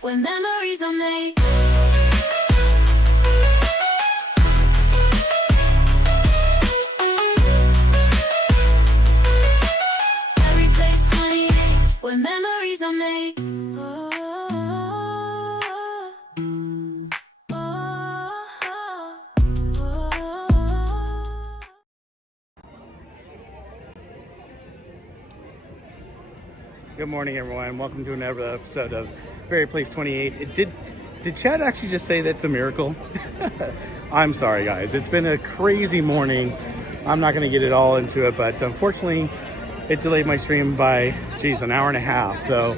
where memories are made. Every place 28, where memories are made. Good morning, everyone. Welcome to another episode of Fairy Place 28. Did Chad actually just say that's a miracle? I'm sorry, guys. It's been a crazy morning. I'm not going to get it all into it, but unfortunately, it delayed my stream by, an hour and a half. So,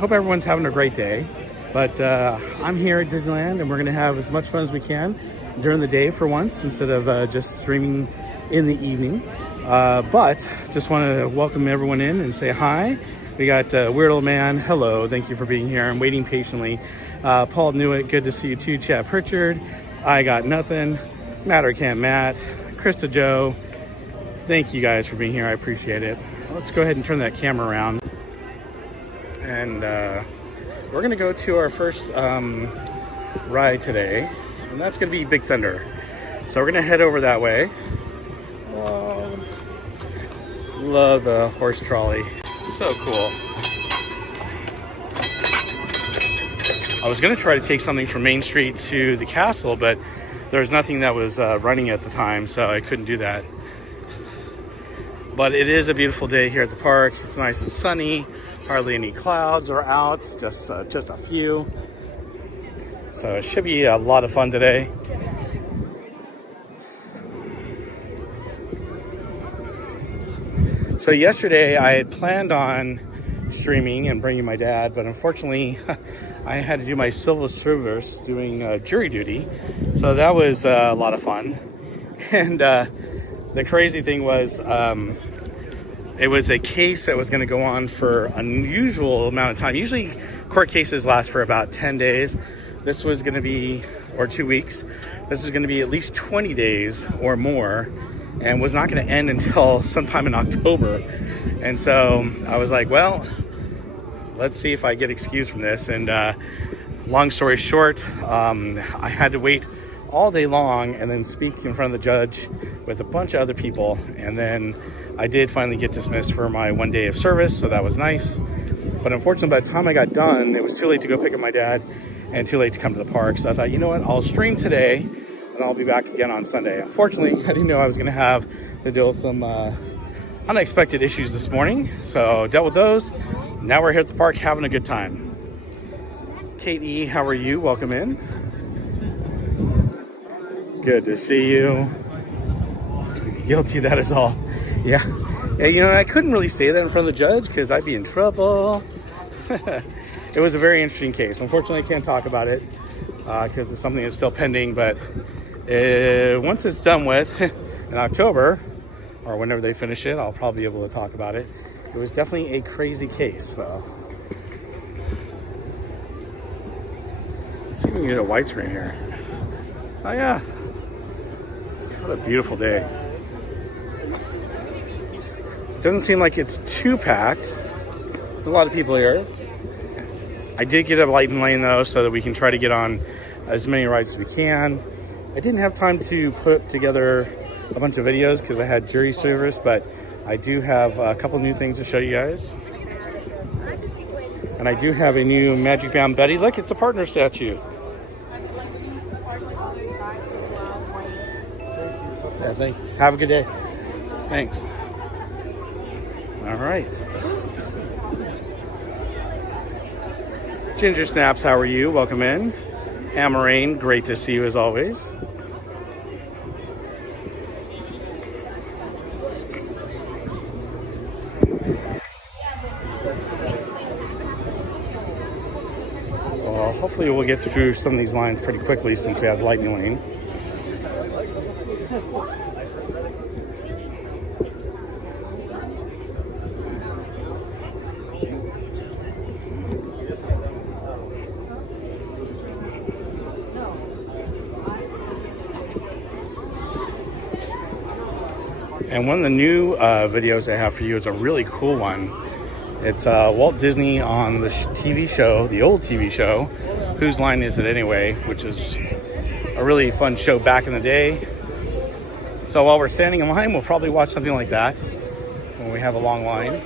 hope everyone's having a great day. But I'm here at Disneyland, and we're going to have as much fun as we can during the day for once, instead of just streaming in the evening. But just want to welcome everyone in and say hi. We got Weird Old Man. Hello. Thank you for being here. I'm waiting patiently. Paul Newitt. Good to see you too. Chad Pritchard. I Got Nothing. Matter Can't Matt. Krista Joe. Thank you guys for being here. I appreciate it. Let's go ahead and turn that camera around. And we're going to go to our first ride today. And that's going to be Big Thunder. So we're going to head over that way. Love the horse trolley. So cool. I was going to try to take something from Main Street to the castle, but there was nothing that was running at the time, so I couldn't do that. But it is a beautiful day here at the park. It's nice and sunny. Hardly any clouds are out, just a few. So it should be a lot of fun today. So yesterday I had planned on streaming and bringing my dad, but unfortunately I had to do my civil service doing jury duty. So that was a lot of fun. And the crazy thing was it was a case that was going to go on for an unusual amount of time. Usually court cases last for about 10 days. This was going to be, or 2 weeks. This is going to be at least 20 days or more, and was not going to end until sometime in October. And so I was like, well, let's see if I get excused from this. And long story short, I had to wait all day long and then speak in front of the judge with a bunch of other people. And then I did finally get dismissed for my 1 day of service, so that was nice. But unfortunately, by the time I got done, it was too late to go pick up my dad and too late to come to the park. So I thought, you know what, I'll stream today and I'll be back again on Sunday. Unfortunately, I didn't know I was going to have to deal with some unexpected issues this morning. So dealt with those. Now we're here at the park having a good time. Kate E., how are you? Welcome in. Good to see you. Guilty, that is all. Yeah. Yeah, you know, I couldn't really say that in front of the judge because I'd be in trouble. It was a very interesting case. Unfortunately, I can't talk about it because it's something that's still pending. But once it's done with in October, or whenever they finish it, I'll probably be able to talk about it. It was definitely a crazy case. So let's see if we can get a widescreen here. Oh yeah, what a beautiful day. Doesn't seem like it's too packed. A lot of people here. I did get a lighting lane though, so that we can try to get on as many rides as we can. I didn't have time to put together a bunch of videos because I had jury service, but I do have a couple new things to show you guys. And I do have a new Magic Band Betty. Look, it's a partner statue. Yeah, thanks. Have a good day. Thanks. All right. Ginger Snaps, how are you? Welcome in. Amarane, great to see you as always. Well, hopefully we'll get through some of these lines pretty quickly since we have lightning lane. And one of the new videos I have for you is a really cool one. It's Walt Disney on the TV show, the old TV show, Whose Line Is It Anyway, which is a really fun show back in the day. So while we're standing in line, we'll probably watch something like that when we have a long line.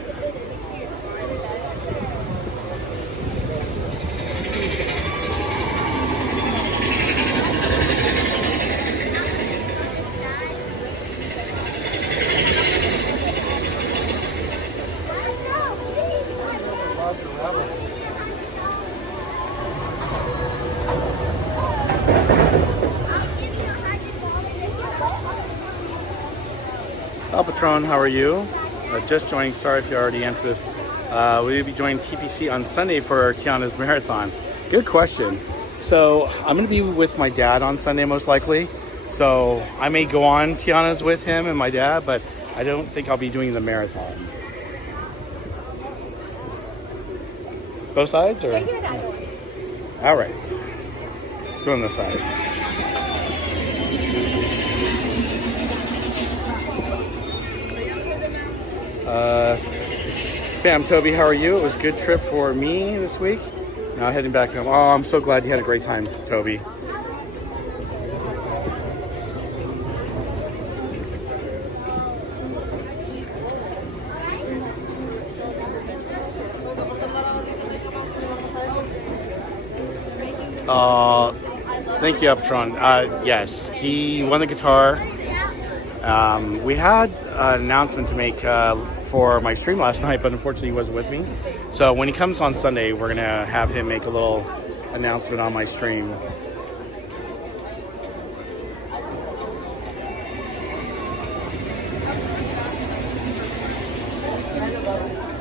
Patron, how are you? Just joining. Sorry if you already entered this. Will be joining TPC on Sunday for Tiana's marathon? Good question. So I'm going to be with my dad on Sunday most likely. So I may go on Tiana's with him and my dad, but I don't think I'll be doing the marathon. Both sides or? All right. Let's go on this side. Fam Toby, how are you? It was a good trip for me this week. Now heading back home. Oh, I'm so glad you had a great time, Toby. Thank you, Uptron. Yes, he won the guitar. We had an announcement to make for my stream last night, but unfortunately he wasn't with me. So when he comes on Sunday, we're gonna have him make a little announcement on my stream.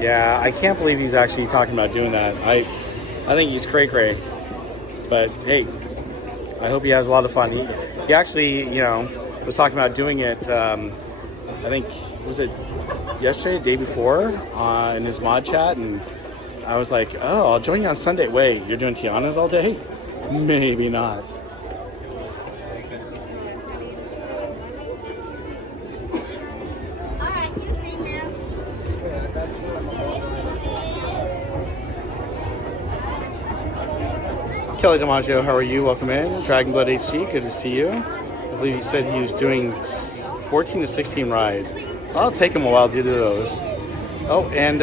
Yeah, I can't believe he's actually talking about doing that. I think he's cray-cray. But hey, I hope he has a lot of fun. He actually, you know, was talking about doing it, I think, was it yesterday, the day before, in his mod chat, and I was like, oh, I'll join you on Sunday. Wait, you're doing Tiana's all day? Maybe not. Kelly DiMaggio, how are you? Welcome in. Dragon Blood HD, good to see you. I believe he said he was doing 14 to 16 rides. I'll take him a while to do those. Oh, and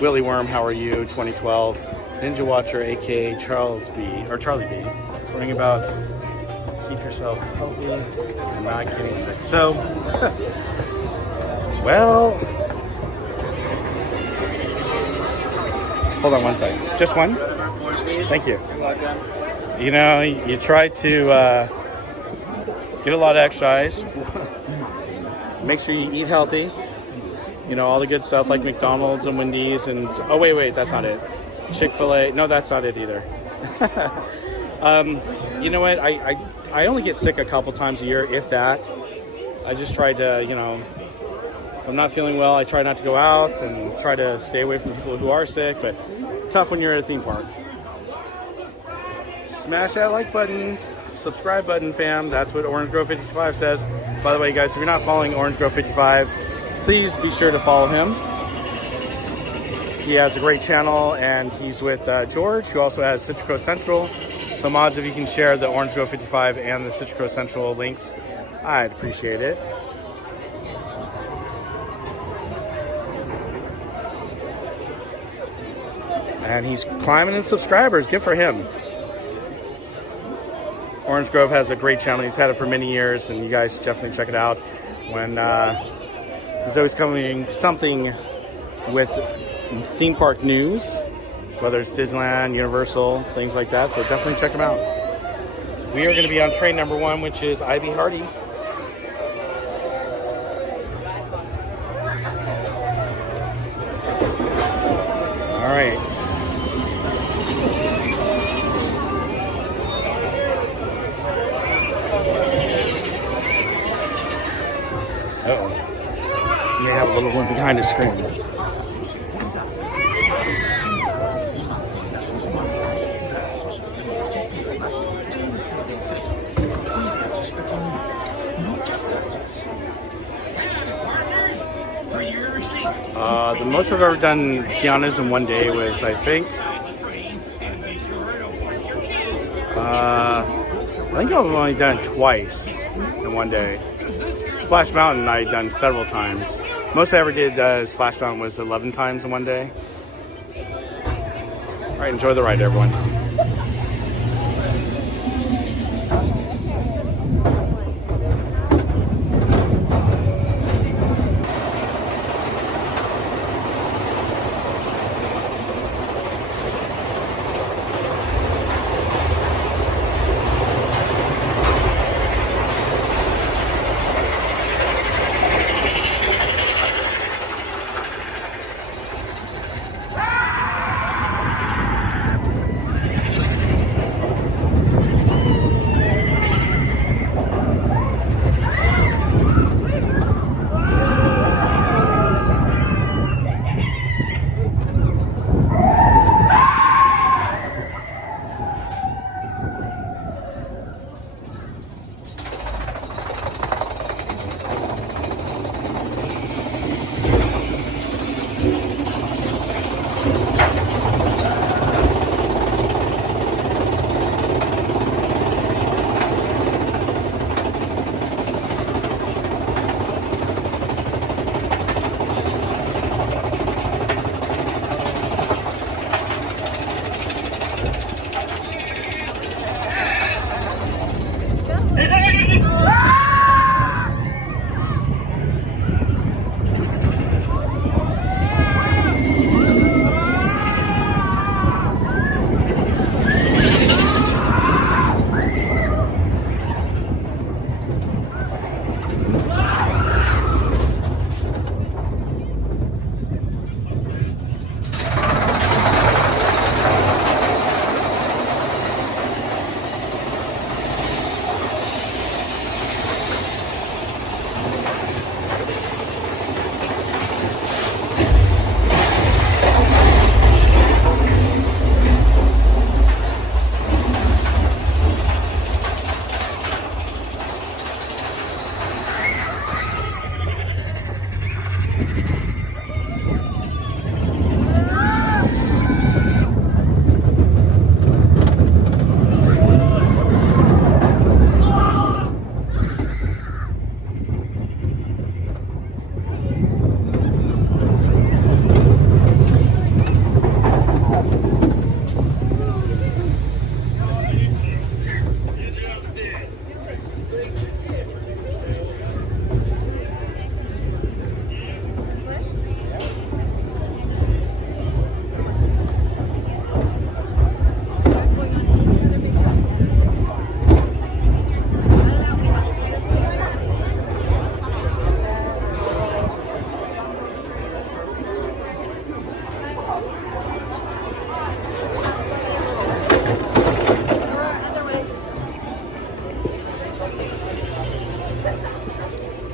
Willie Worm, how are you? 2012. Ninja Watcher, aka Charlie B. Bring about keep yourself healthy and not getting sick. So, well, hold on one second. Just one? Thank you. You know, you try to get a lot of exercise. Make sure you eat healthy. You know, all the good stuff like McDonald's and Wendy's and... Oh, wait, that's not it. Chick-fil-A. No, that's not it either. You know what? I only get sick a couple times a year, if that. I just try to, you know... If I'm not feeling well, I try not to go out and try to stay away from people who are sick, but tough when you're at a theme park. Smash that like button, subscribe button, fam. That's what Orange Grove 55 says. By the way, guys, if you're not following Orange Grove 55, please be sure to follow him. He has a great channel, and he's with George, who also has Citrico Central. So mods, if you can share the Orange Grove 55 and the Citrico Central links, I'd appreciate it. And he's climbing in subscribers. Good for him. Orange Grove has a great channel. He's had it for many years, and you guys definitely check it out. When he's always coming something with theme park news, whether it's Disneyland, Universal, things like that. So definitely check him out. We are going to be on train number 1, which is IB Hardy. All right. Uh-oh. You may have a little one behind the screen. The most I've ever done Tiana's in one day was, I think I've only done it twice in one day. Splash Mountain I've done several times. Most I ever did Splash Mountain was 11 times in one day. All right, enjoy the ride, everyone.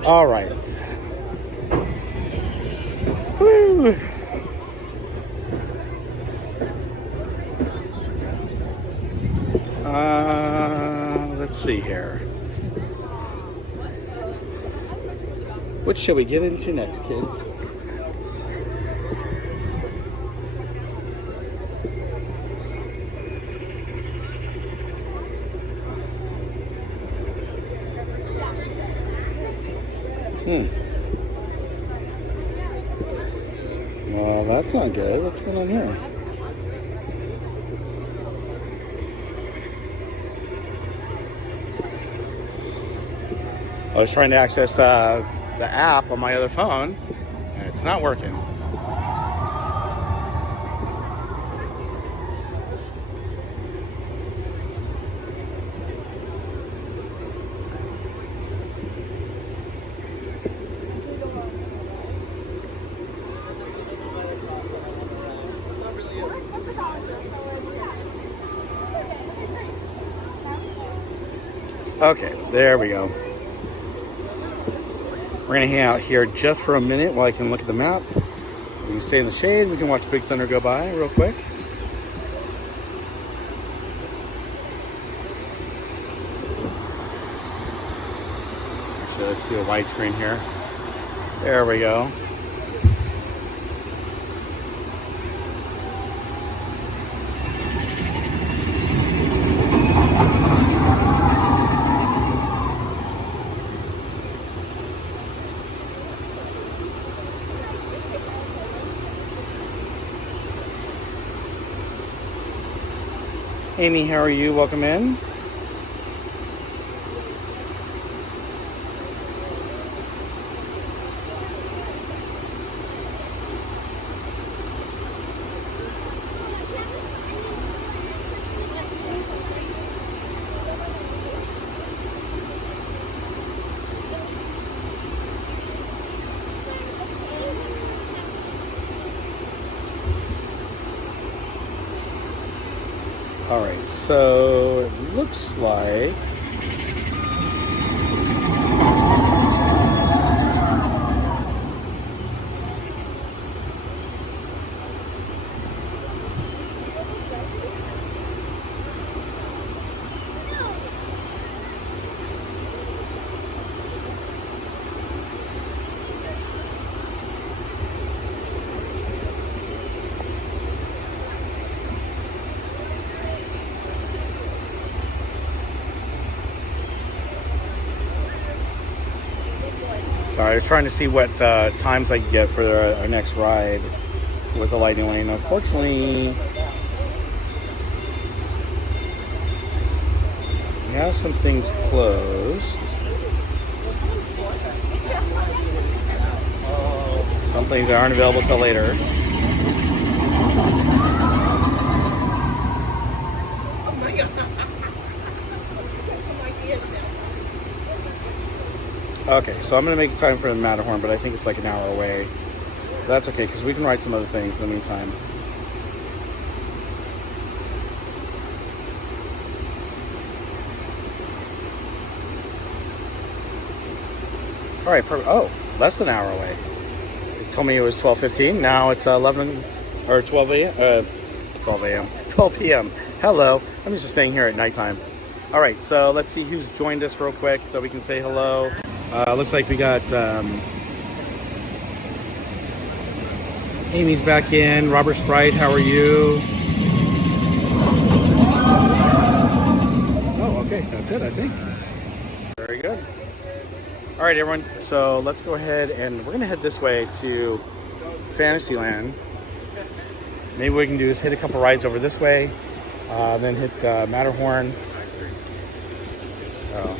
All right. Woo. Let's see here. What shall we get into next, kids? Well, that's not good. What's going on here? I was trying to access the app on my other phone, and it's not working. Okay, there we go. We're gonna hang out here just for a minute while I can look at the map. We can stay in the shade. We can watch Big Thunder go by real quick. Actually, let's do a widescreen here. There we go. Amy, how are you? Welcome in. All right, so it looks like I was trying to see what times I could get for our next ride with the Lightning Lane. Unfortunately, we have some things closed. Some things that aren't available till later. Oh my God. Okay, so I'm going to make time for the Matterhorn, but I think it's like an hour away. But that's okay, because we can ride some other things in the meantime. All right, oh, less than an hour away. It told me it was 12:15. Now it's 11 or 12 a.m. 12 a.m. 12 p.m. Hello. I'm just staying here at nighttime. All right, so let's see who's joined us real quick so we can say hello. Looks like we got Amy's back in. Robert Sprite, how are you? Oh, okay, that's it, I think. Very good. All right, everyone. So let's go ahead and we're gonna head this way to Fantasyland. Maybe what we can do is hit a couple rides over this way, then hit Matterhorn. So.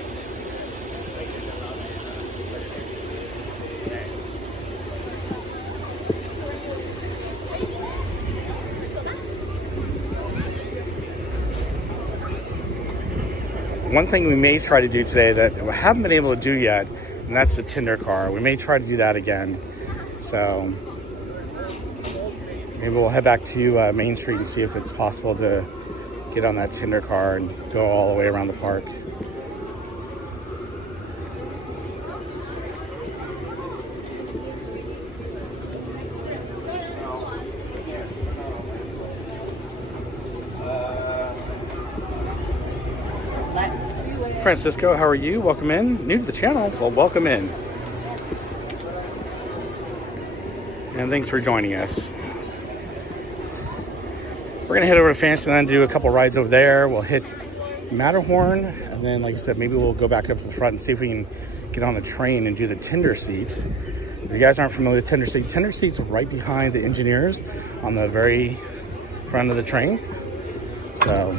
One thing we may try to do today that we haven't been able to do yet, and that's the Tinder car. We may try to do that again. So maybe we'll head back to Main Street and see if it's possible to get on that Tinder car and go all the way around the park. Francisco, how are you? Welcome in. New to the channel? Well, welcome in. And thanks for joining us. We're gonna head over to Fantasyland, do a couple rides over there. We'll hit Matterhorn, and then, like I said, maybe we'll go back up to the front and see if we can get on the train and do the Tinder seat. If you guys aren't familiar with Tinder seat's right behind the engineers on the very front of the train. So.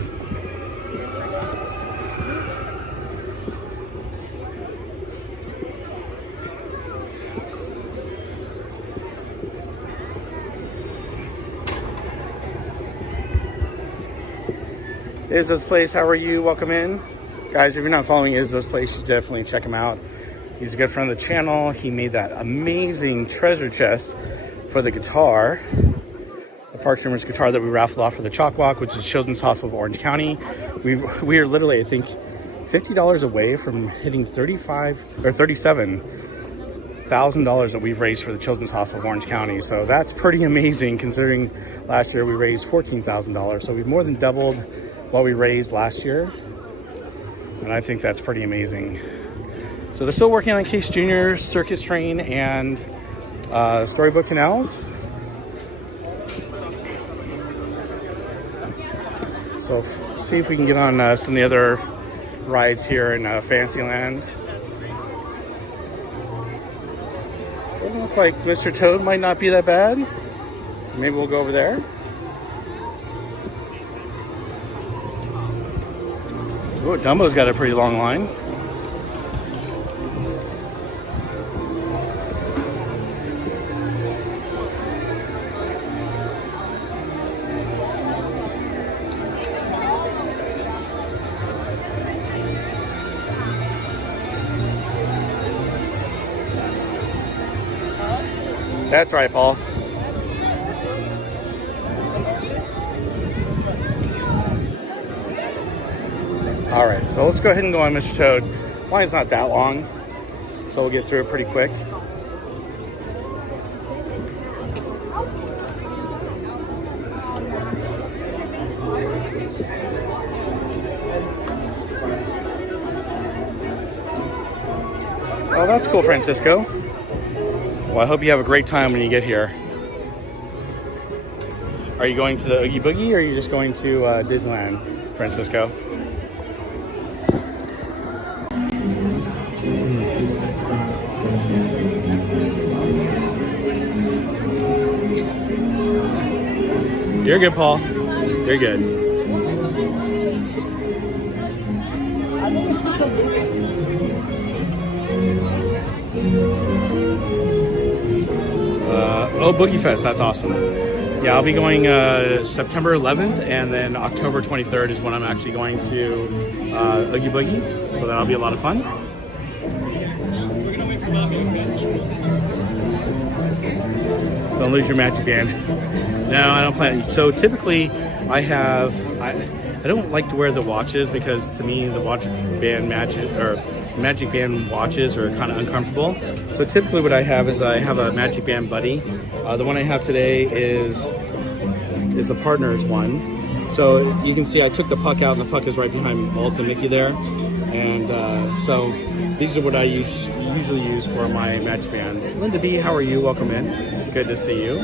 Izzo's Place, how are you? Welcome in. Guys, if you're not following Izzo's Place, you should definitely check him out. He's a good friend of the channel. He made that amazing treasure chest for the guitar, the Parks and Rec guitar that we raffled off for the Chalk Walk, which is Children's Hospital of Orange County. We are literally, I think, $50 away from hitting $37,000 that we've raised for the Children's Hospital of Orange County. So that's pretty amazing considering last year we raised $14,000. So we've more than doubled what we raised last year. And I think that's pretty amazing. So they're still working on Case Jr. Circus Train and Storybook Canals. So see if we can get on some of the other rides here in Fantasyland. Doesn't look like Mr. Toad might not be that bad. So maybe we'll go over there. Oh, Dumbo's got a pretty long line. That's right, Paul. All right, so let's go ahead and go on Mr. Toad. Line's not that long, so we'll get through it pretty quick. Oh, that's cool, Francisco. Well, I hope you have a great time when you get here. Are you going to the Oogie Boogie, or are you just going to Disneyland, Francisco? You're good, Paul. You're good. Oh, Boogie Fest, that's awesome. Yeah, I'll be going September 11th, and then October 23rd is when I'm actually going to Oogie Boogie, so that'll be a lot of fun. Don't lose your magic band. No, I don't plan. So typically, I don't like to wear the watches because to me the magic band watches are kind of uncomfortable. So typically what I have is I have a magic band buddy. The one I have today is the partner's one. So you can see I took the puck out, and the puck is right behind Walt and Mickey there. And so these are what I usually use for my magic bands. Linda B, how are you? Welcome in. Good to see you.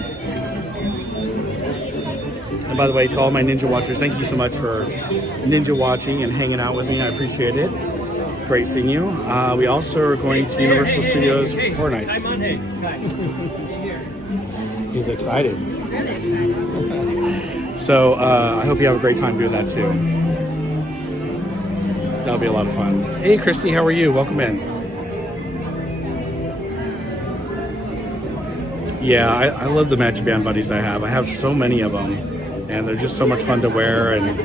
And by the way, to all my Ninja Watchers, thank you so much for Ninja watching and hanging out with me. I appreciate it. It's great seeing you. We also are going to Universal Studios Horror Nights. He's excited. So I hope you have a great time doing that too. That'll be a lot of fun. Hey, Christy, how are you? Welcome in. Yeah, I love the magic band buddies I have. I have so many of them, and they're just so much fun to wear, and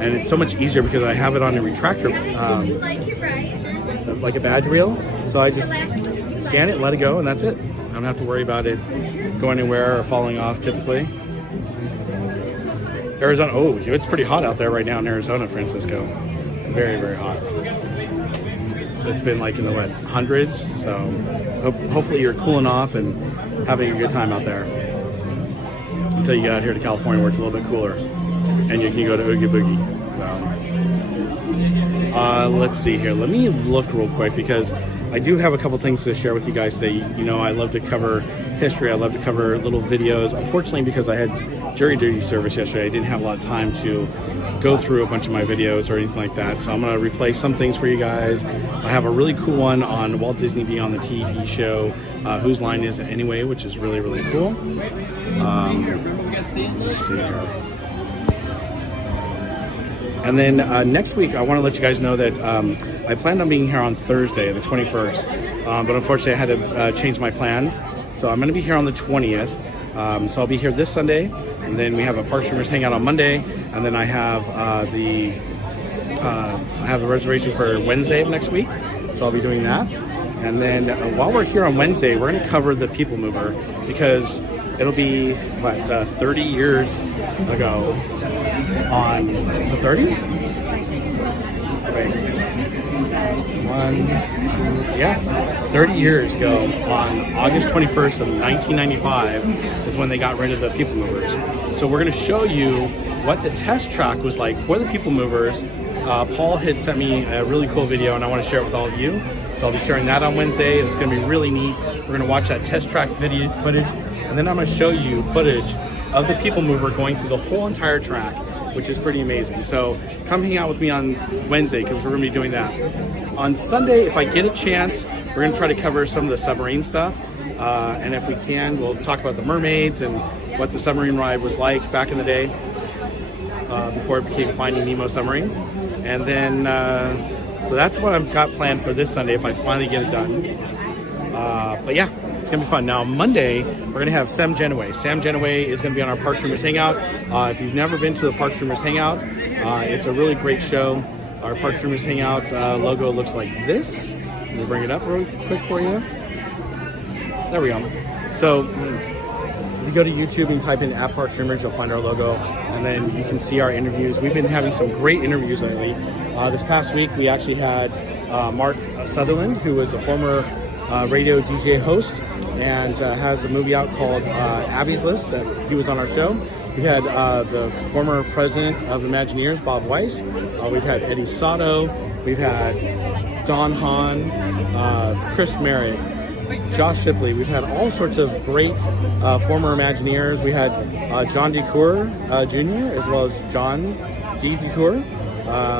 it's so much easier because I have it on a retractor, like a badge reel. So I just scan it, let it go, and that's it. I don't have to worry about it going anywhere or falling off typically. Arizona, oh, it's pretty hot out there right now in Arizona, Francisco. Very, very hot. So it's been like in the hundreds. So hopefully you're cooling off and having a good time out there until you get out here to California where it's a little bit cooler and you can go to Oogie Boogie. So let's see here. Let me look real quick because I do have a couple things to share with you guys today. You know, I love to cover history. I love to cover little videos. Unfortunately, because I had jury duty service yesterday, I didn't have a lot of time to go through a bunch of my videos or anything like that. So I'm going to replay some things for you guys. I have a really cool one on Walt Disney being on the TV show, Whose Line Is It Anyway, which is really, really cool. Let's see here. And then next week, I want to let you guys know that I planned on being here on Thursday, the 21st. But unfortunately, I had to change my plans. So I'm going to be here on the 20th. So I'll be here this Sunday. And then we have a Park Streamers hangout on Monday. And then I have the reservation for Wednesday of next week. So I'll be doing that. And then while we're here on Wednesday, we're going to cover the People Mover because it'll be, 30 years ago on the 30? Wait. 30 years ago on August 21st of 1995 is when they got rid of the People Movers. So we're going to show you what the test track was like for the People Movers. Paul had sent me a really cool video and I want to share it with all of you. So I'll be sharing that on Wednesday. It's going to be really neat. We're going to watch that test track footage, and then I'm going to show you footage of the People Mover going through the whole entire track, which is pretty amazing. So come hang out with me on Wednesday because we're going to be doing that. On Sunday, if I get a chance, we're going to try to cover some of the submarine stuff. And if we can, we'll talk about the mermaids and what the submarine ride was like back in the day before it became Finding Nemo submarines. And then, so that's what I've got planned for this Sunday if I finally get it done. But yeah, it's gonna be fun. Now Monday, we're gonna have Sam Genoway. Sam Genoway is gonna be on our Park Streamers Hangout. If you've never been to the Park Streamers Hangout, it's a really great show. Our Park Streamers Hangout logo looks like this. Let me bring it up real quick for you. There we go. So if you go to YouTube and type in @Park Streamers, you'll find our logo, and then you can see our interviews. We've been having some great interviews lately. This past week, we actually had Mark Sutherland, who is a former radio DJ host and has a movie out called Abby's List that he was on our show. We had the former president of Imagineers, Bob Weiss. We've had Eddie Sato. We've had Don Hahn, Chris Merritt, Josh Shipley. We've had all sorts of great former Imagineers. We had John DeCour Jr. as well as John D. DeCour,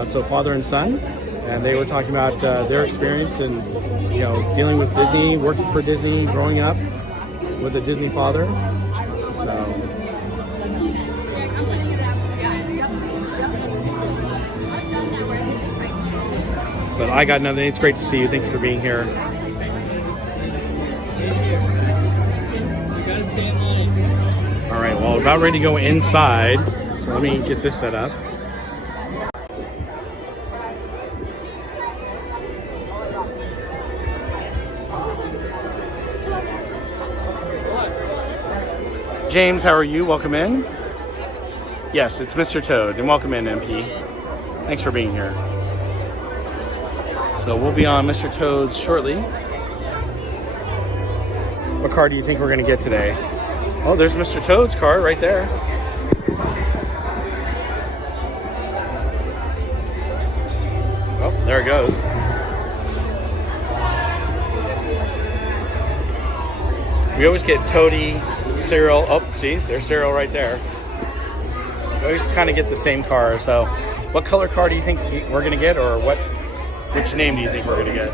so father and son. And they were talking about their experience and, you know, dealing with Disney, working for Disney, growing up with a Disney father. So, but I got nothing. It's great to see you. Thanks for being here. All right, well, we're about ready to go inside. So let me get this set up. James, how are you? Welcome in. Yes, it's Mr. Toad, and welcome in, MP. Thanks for being here. So we'll be on Mr. Toad's shortly. What car do you think we're going to get today? Oh, there's Mr. Toad's car right there. Oh, there it goes. We always get Toady, Cyril. Oh, see, there's Cyril right there. We always kind of get the same car. So what color car do you think we're going to get, or which name do you think we're going to get?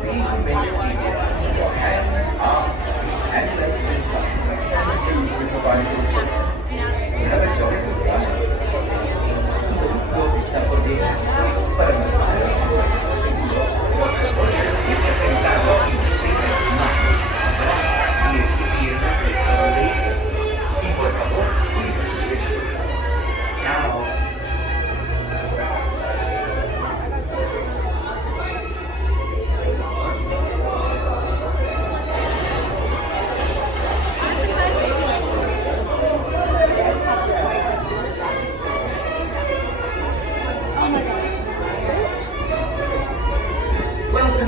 Please remain seated. Your hands, arms, feet, and legs inside. Do supervise your children. Have a joyful flight. Sudah bisa berdiri, para masyarakat seguro. Bisa sentado y tenga las manos, brazos, pies y piernas de cada vehículo. Y por favor, cuídense. Chao.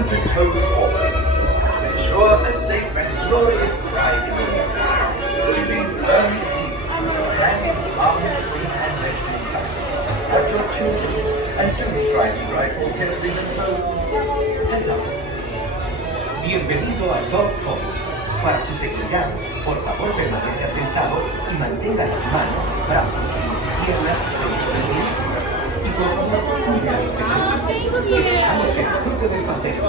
To Toad Hall to ensure a safe and glorious driving. Remain firmly seated with your hands, arms, feet, and legs inside. Watch your children and do try to drive more carefully than Toad. Ta-ta. Bienvenido a Toad Hall. Para su seguridad, por favor permanezca sentado y mantenga las manos, brazos, pies y piernas dentro del vehículo. Y por favor, cuide a los pequeños. Esperamos que disfrute del paseo.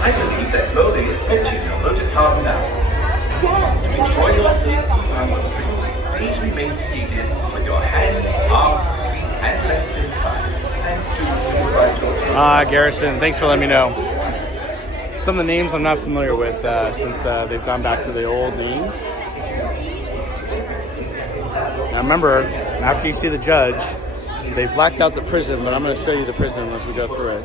I believe that Lola is fetching your motor car now. To enjoy your safe please remain seated with your hands, arms, feet, and legs inside. And do supervise your children. Garrison, thanks for letting me know. Some of the names I'm not familiar with since they've gone back to the old names. Now remember, after you see the judge, they've blacked out the prison, but I'm going to show you the prison as we go through it.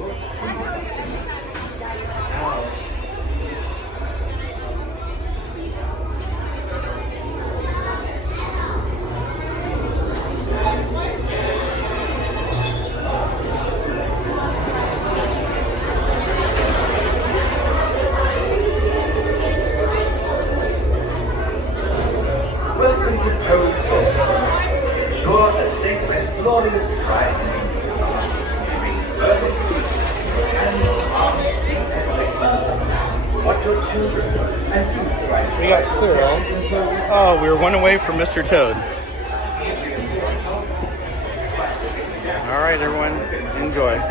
Glorious driving. Remain firmly seated. Your hands, arms, feet, and legs inside. Watch We got Cyril. Oh, we were one away from Mr. Toad. All right, everyone, enjoy.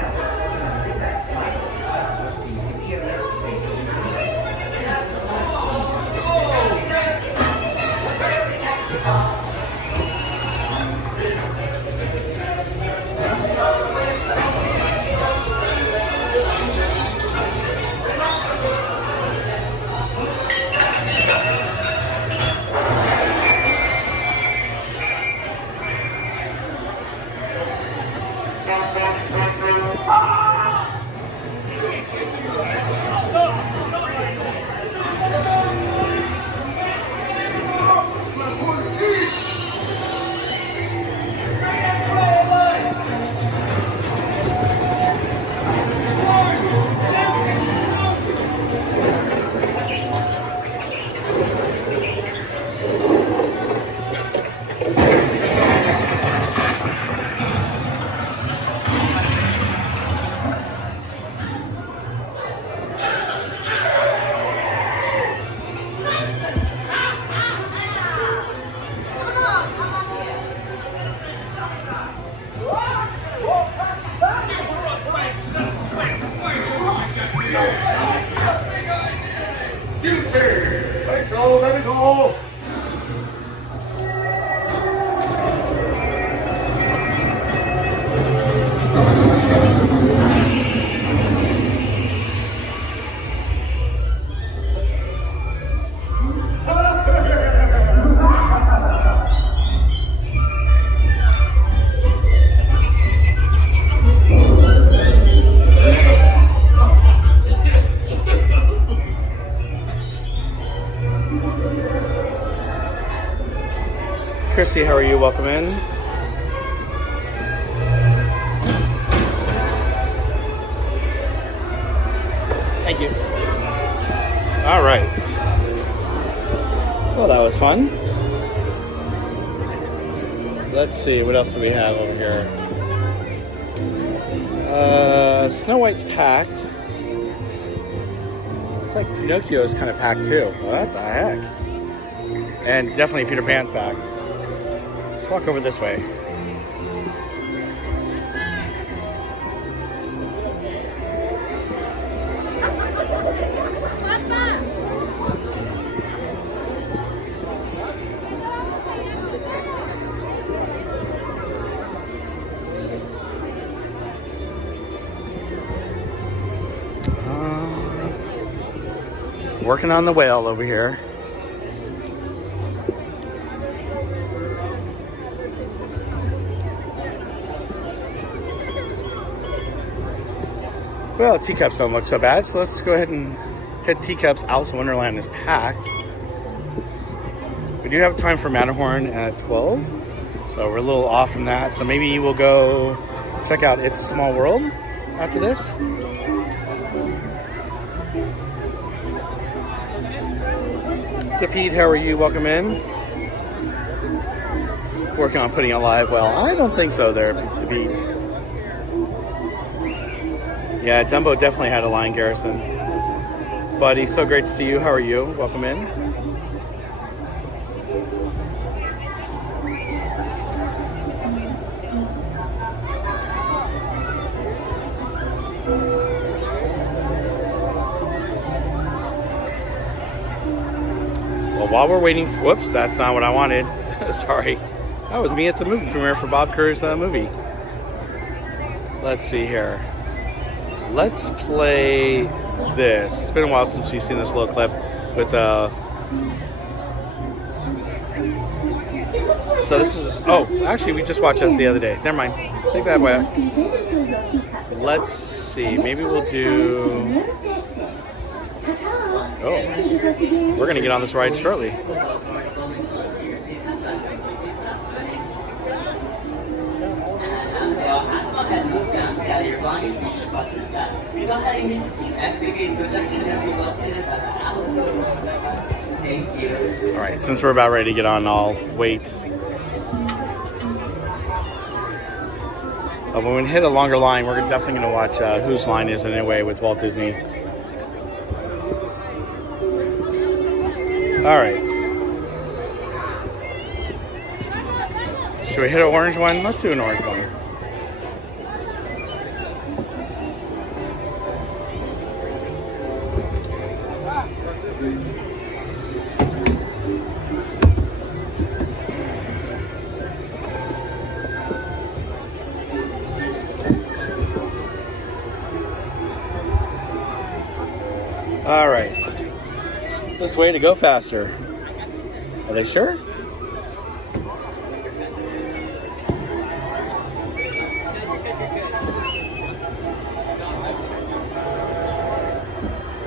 Chrissy, how are you? Welcome in. Thank you. All right. Well, that was fun. Let's see, what else do we have over here? Snow White's packed. Looks like Pinocchio's kind of packed too. What the heck? And definitely Peter Pan's packed. Let's walk over this way. Working on the whale over here. Well, teacups don't look so bad, so let's go ahead and hit teacups. Alice in Wonderland is packed. We do have time for Matterhorn at 12, so we're a little off from that. So maybe we'll go check out It's a Small World after this. Pete, how are you? Welcome in. Working on putting it live. Well, I don't think so there, Pete. Yeah, Dumbo definitely had a line, Garrison. Buddy, so great to see you. How are you? Welcome in. While we're waiting, whoops, that's not what I wanted. Sorry. That was me at the movie premiere for Bob Kerr's movie. Let's see here. Let's play this. It's been a while since you've seen this little clip with so this is, oh, actually we just watched this the other day. Never mind. Take that back. Let's see. Maybe we'll do, oh, we're going to get on this ride shortly. Alright, since we're about ready to get on, I'll wait. When we hit a longer line, we're definitely going to watch Whose Line Is It Anyway with Walt Disney. All right. Should we hit an orange one? Let's do an orange one. All right. This way to go faster. Are they sure?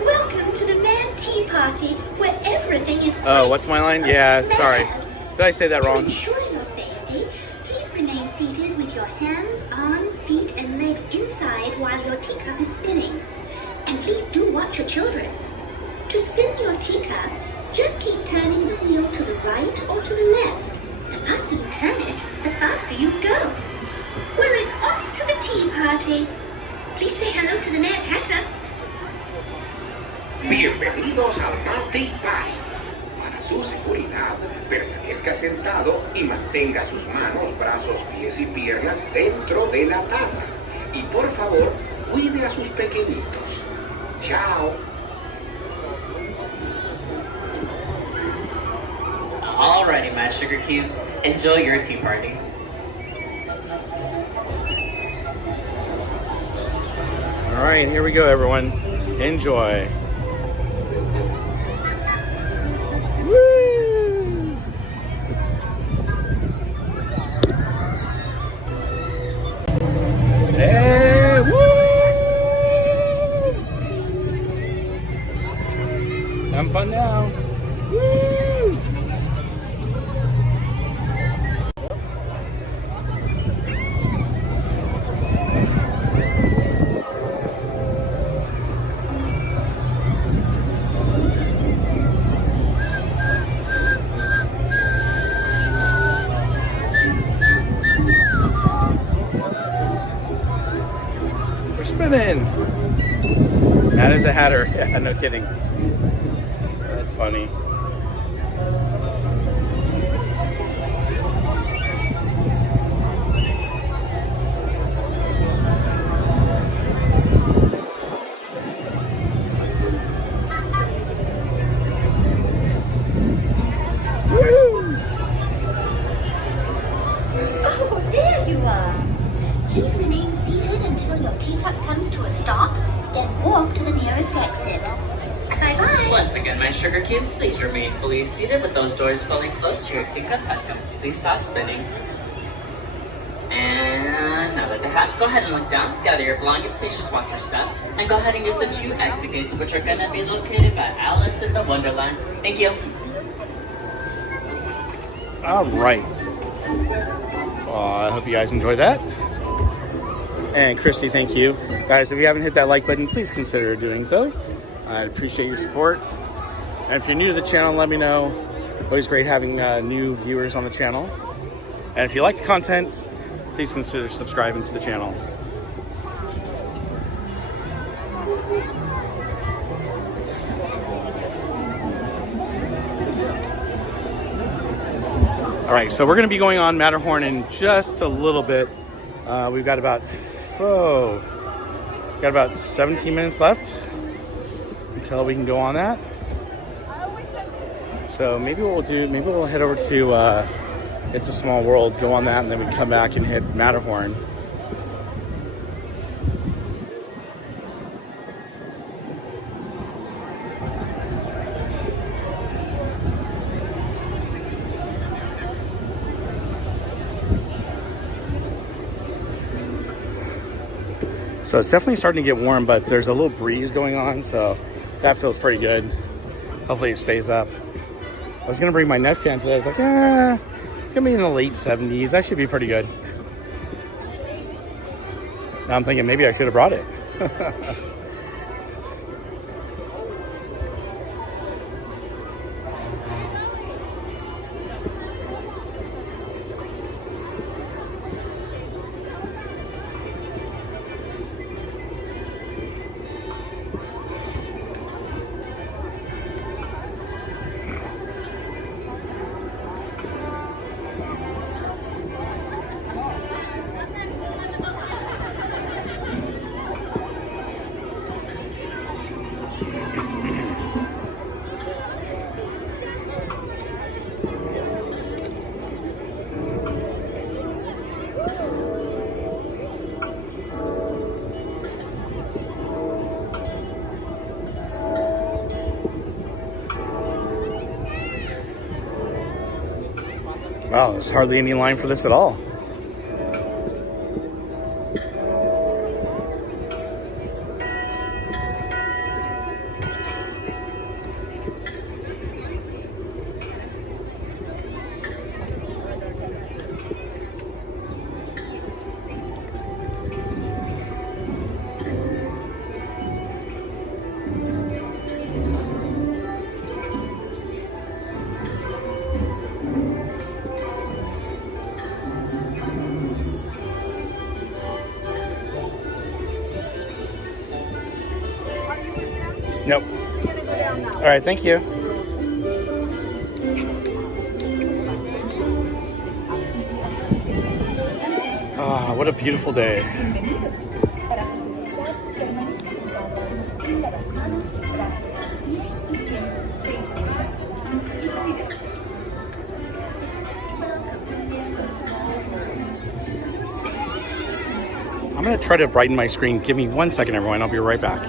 Welcome to the Man Tea Party, where everything is Oh, what's my line? Yeah, sorry. Did I say that To wrong? ensure your safety, please remain seated with your hands, arms, feet, and legs inside while your teacup is spinning. And please do watch your children. To spin your teacup, just keep turning the wheel to the right or to the left. The faster you turn it, the faster you go. Where it's off to the tea party. Please say hello to the Mad Hatter. Bienvenidos al Man Tea Party. Para su seguridad, permanezca sentado y mantenga sus manos, brazos, pies y piernas dentro de la taza. Y por favor, cuide a sus pequeñitos. Chao. Alrighty, my sugar cubes, enjoy your tea party. All right, here we go, everyone. Enjoy. Woo! Hey, woo! Having fun now. Woo! Spinning. That is a hatter. Yeah, no kidding. That's funny. Woo! Oh, there you are. Just remain seated until your teacup comes to a stop, then walk to the nearest exit. Bye-bye. Once again, my sugar cubes, please remain fully seated with those doors fully closed to your teacup has completely stopped spinning. And now that they have, go ahead and look down, gather your belongings, please just watch your step, and go ahead and use the 2 exit gates, which are going to be located by Alice in the Wonderland. Thank you. All right. I hope you guys enjoyed that. And Christy, thank you. Guys, if you haven't hit that like button, please consider doing so. I'd appreciate your support. And if you're new to the channel, let me know. Always great having new viewers on the channel. And if you like the content, please consider subscribing to the channel. All right, so we're going to be going on Matterhorn in just a little bit. We've got about 17 minutes left until we can go on that. So maybe what we'll head over to It's a Small World, go on that, and then we come back and hit Matterhorn. So it's definitely starting to get warm, but there's a little breeze going on, so that feels pretty good. Hopefully it stays up. I was gonna bring my Nest fan today. I was like, it's gonna be in the late 70s. That should be pretty good. Now I'm thinking maybe I should have brought it. Wow, there's hardly any line for this at all. Nope. All right, thank you. Ah, what a beautiful day. I'm gonna try to brighten my screen. Give me 1 second, everyone. I'll be right back.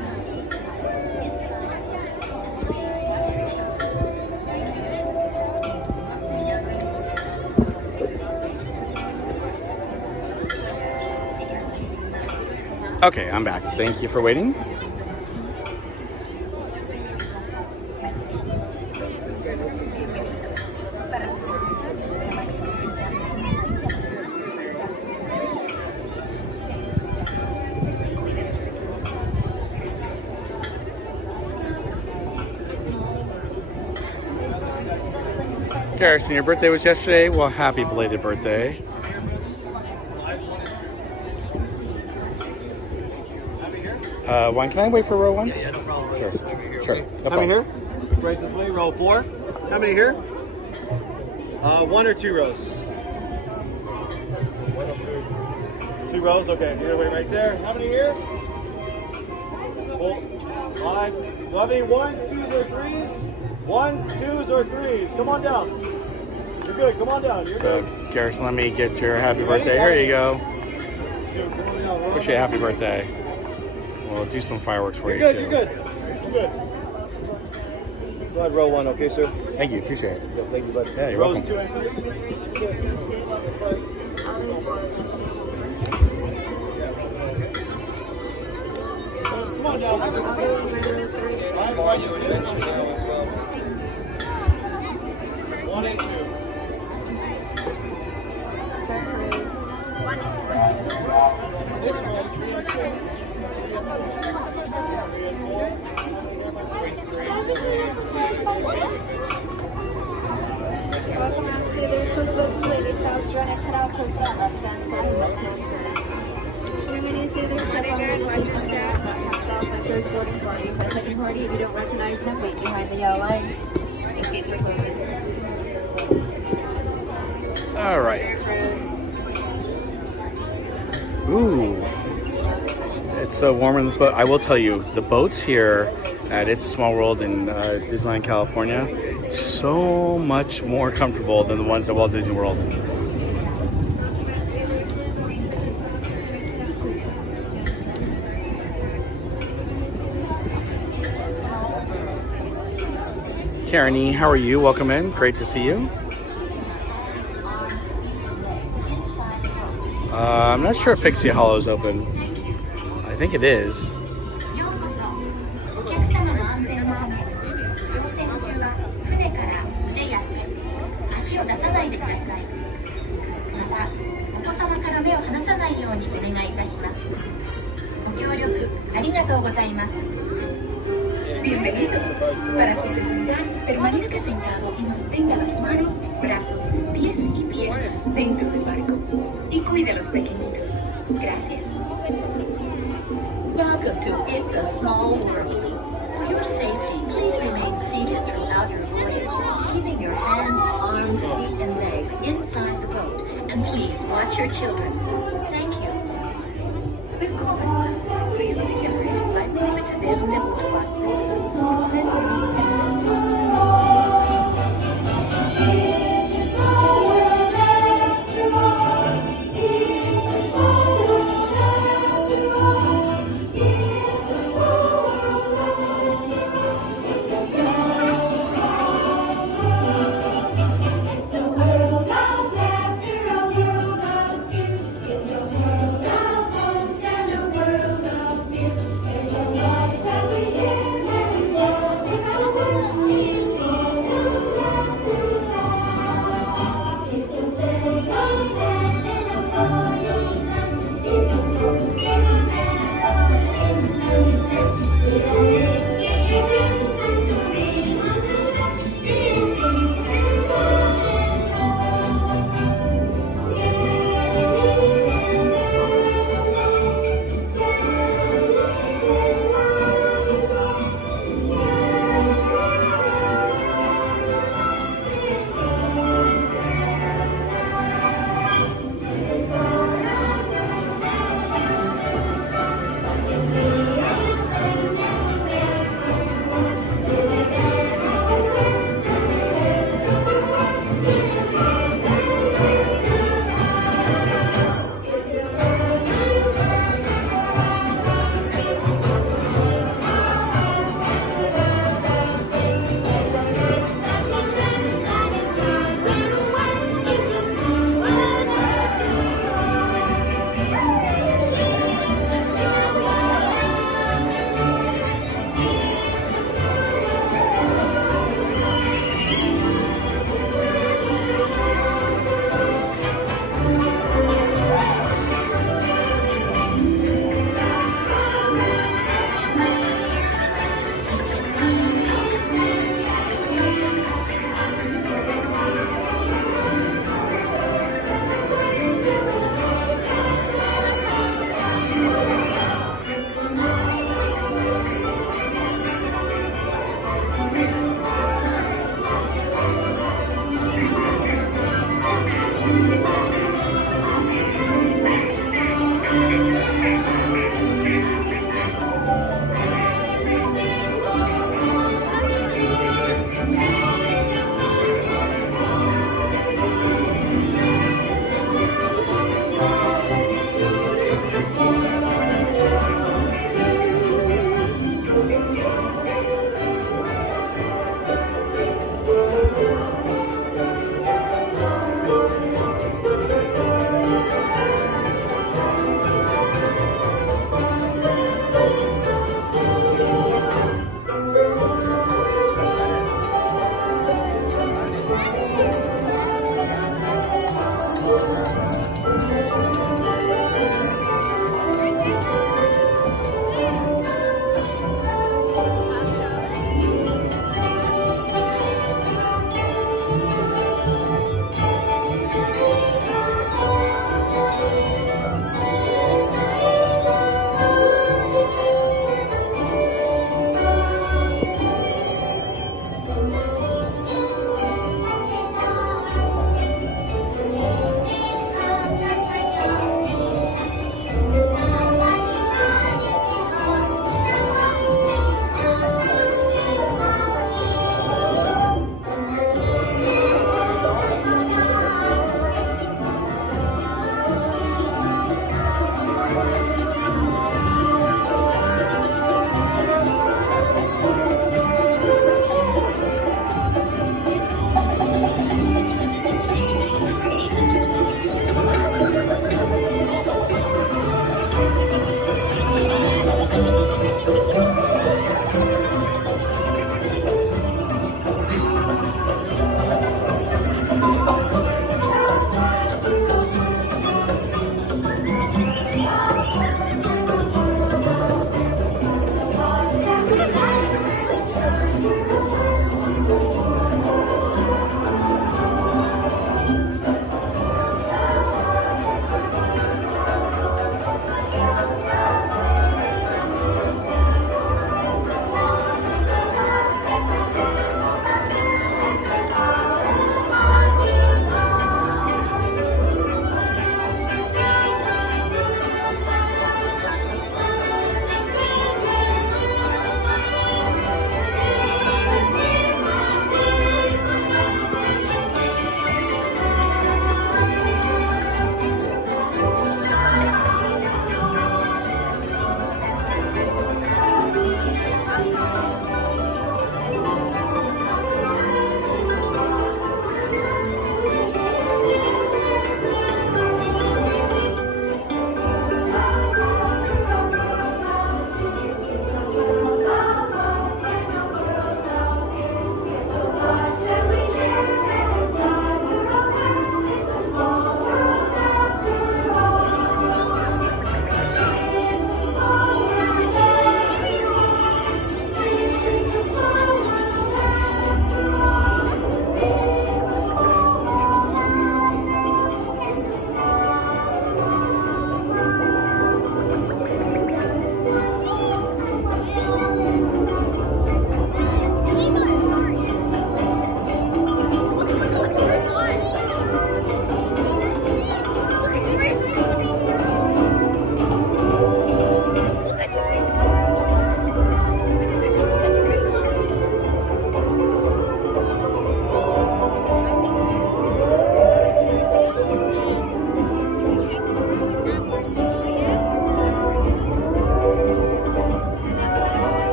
Okay, I'm back. Thank you for waiting. Garrison, your birthday was yesterday? Well, happy belated birthday. One, can I wait for row one? Yeah, no problem. Sure. Over here. Sure. Okay. No How many problem. here? Right this way, row 4. How many here? 1 or 2 rows? 1 or 2. 2 rows, okay. You're gonna wait right there. How many here? 4, 5. Do you have any 1s, 2s, or 3s? 1s, 2s, or 3s. Come on down. You're good. Come on down. You're So, good. Garrison, let me get your happy birthday. Here you go. Dude, come on down. Wish you a happy birthday. We'll do some fireworks for You're you, good. too. You're good. You're good. Go ahead, row 1, okay, sir? Thank you. Appreciate it. Yeah, thank you, buddy. Yeah, you're Rows welcome. 2 and 3. Come on down. I'm right here. 1 and 2. Next rows 3 and 4. 3 and 4. 3. Welcome out to the Switzerland Ladies House. Run exit out towards that left-hand side, left-hand side. Remaining sailors step on the system south and first boarding party. For second party, if you don't recognize them, wait behind the yellow lines. These gates are closing. All right. Ooh. It's so warm in this boat. I will tell you, the boats here at It's a Small World in Disneyland, California, so much more comfortable than the ones at Walt Disney World. Karen E., how are you? Welcome in. Great to see you. I'm not sure if Pixie Hollow is open. I think it is. ようこそ。お客様の安全のため、乗船中は船から腕や手、足を出さないでください。また、お子様から目を離さないようにお願いいたします。ご協力ありがとうございます。Bienvenidos. Para su seguridad, permanezca sentado y mantenga las manos, brazos, pies y piernas dentro del barco. Y cuide a los pequeñitos. Gracias. Welcome to It's a Small World. For your safety, please remain seated throughout your voyage, keeping your hands, arms, feet, and legs inside the boat. And please watch your children. Thank you. Willkommen. Für Ihre Sicherheit bleiben Sie bitte während der Bootfahrt sitzen. It's a world out there.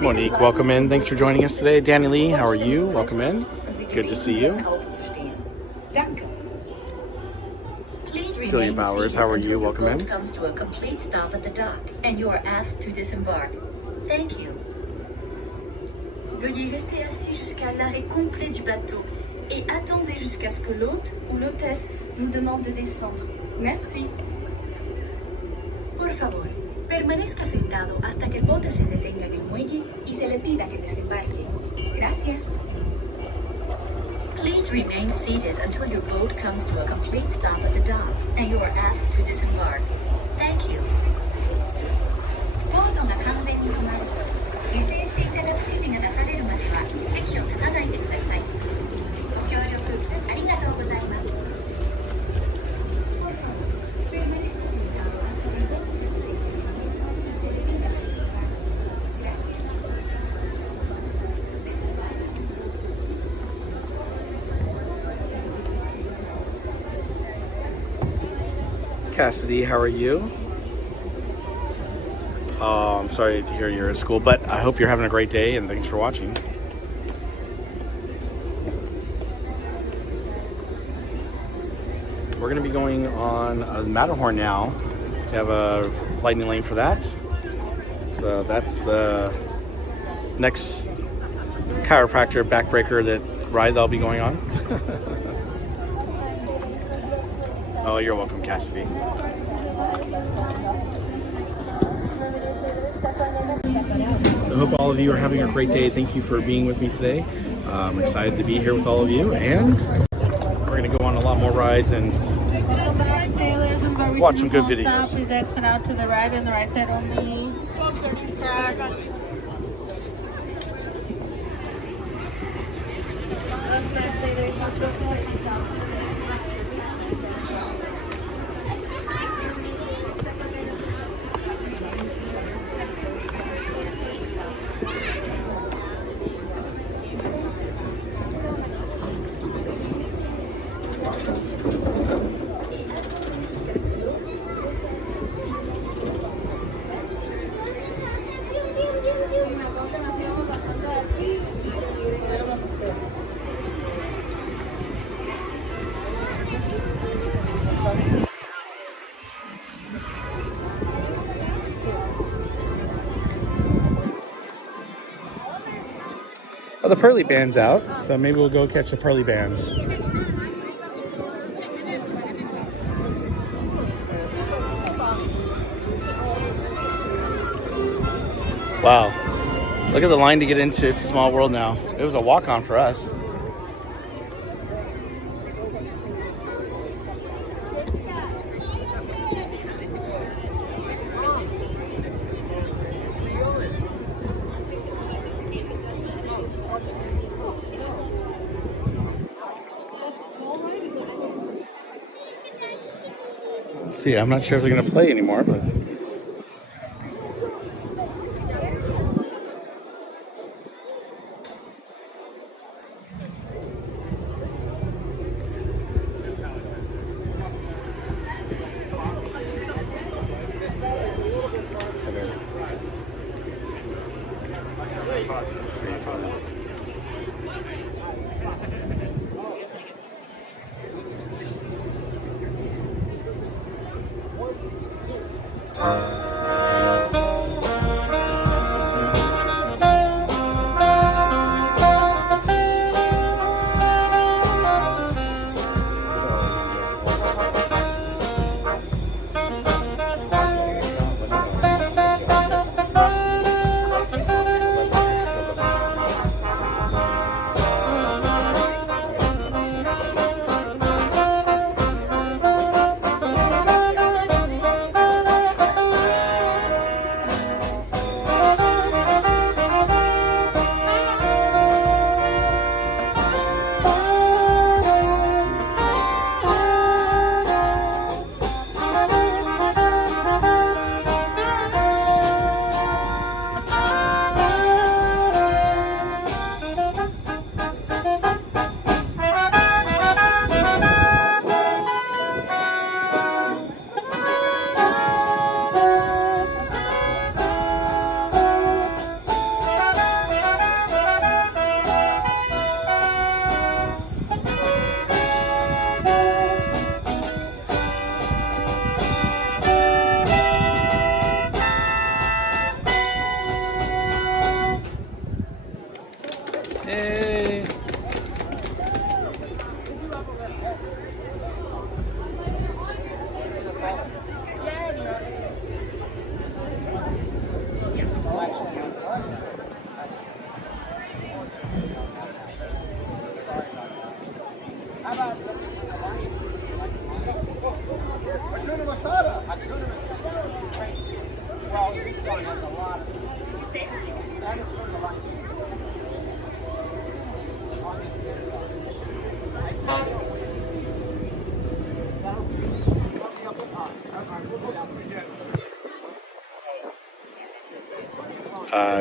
Monique, welcome in. Thanks for joining us today. Danny Lee, how are you? Welcome in. Good to see you. Please Celia remain Bowers, seated how are until you? your Welcome boat in. comes to a complete stop at the dock and you are asked to disembark. Thank you. Veuillez rester assis jusqu'à l'arrêt complet du bateau et attendez jusqu'à ce que l'hôte ou l'hôtesse vous demande de descendre. Merci. Por favor, permanezca sentado hasta que el bote se detenga en el muelle y se le pida que desembarque. Gracias. Please remain seated until your boat comes to a complete stop at the dock and you are asked to disembark. Thank you. ボートが完全に止まると、下船していただく指示が出されるまでは席を立たないでください。ご協力ありがとうございます。Por favor, permanezca sentado hasta que el bote se detenga en el muelle y se le pida que desembarque. Gracias. Cassidy, how are you? Oh, I'm sorry to hear you're at school, but I hope you're having a great day and thanks for watching. We're going to be going on Matterhorn now. We have a lightning lane for that. So that's the next chiropractor backbreaker ride that I'll be going on. Oh, you're welcome, Cassidy. So I hope all of you are having a great day. Thank you for being with me today. I'm excited to be here with all of you, and we're going to go on a lot more rides and watch some good videos. Please exit out to the right and the right side only. Cross. Well, the Pearly Band's out, so maybe we'll go catch the Pearly Band. Wow, look at the line to get into It's a Small World now. It was a walk-on for us. Let's see, I'm not sure if they're going to play anymore, but...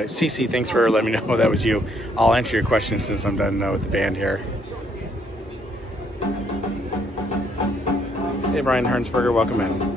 Cece, thanks for letting me know that was you. I'll answer your question since I'm done with the band here. Hey, Brian Hernsberger, welcome in.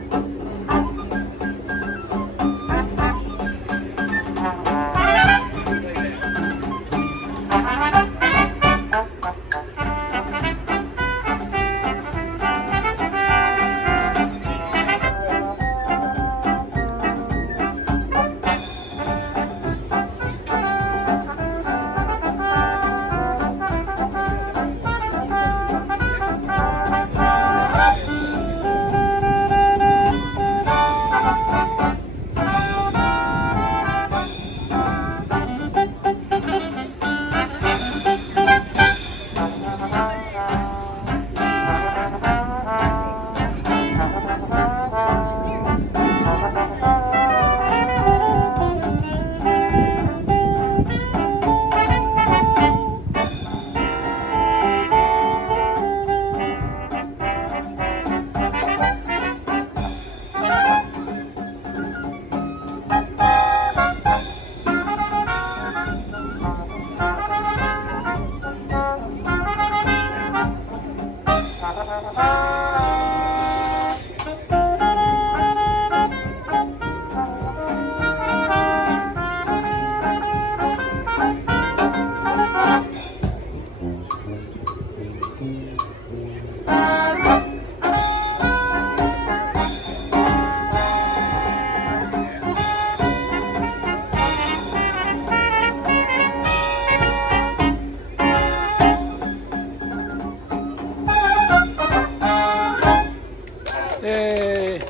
Yay!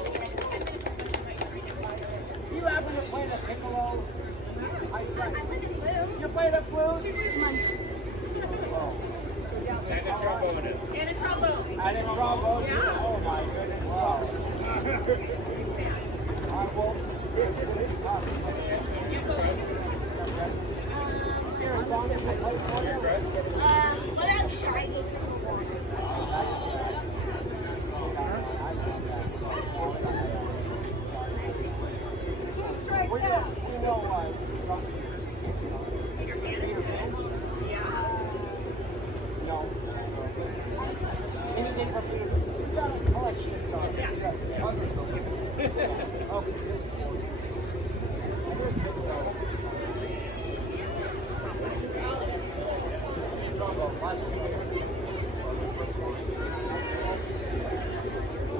You happen to play the piccolo? I play the flute. You play the flute? Oh. And the trombonist. And a trombone. And a trombone? Yeah. Oh my goodness. Wow. Is there a song that you play for you? What I'm shy. Anything from you got a collection song.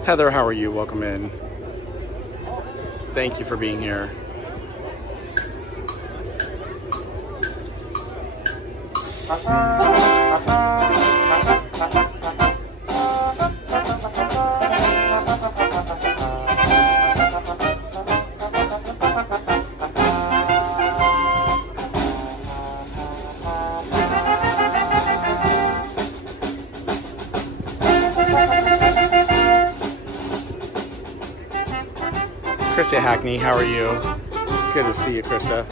Heather, how are you? Welcome in. Thank you for being here. Krista Hackney, how are you? Good to see you, Krista.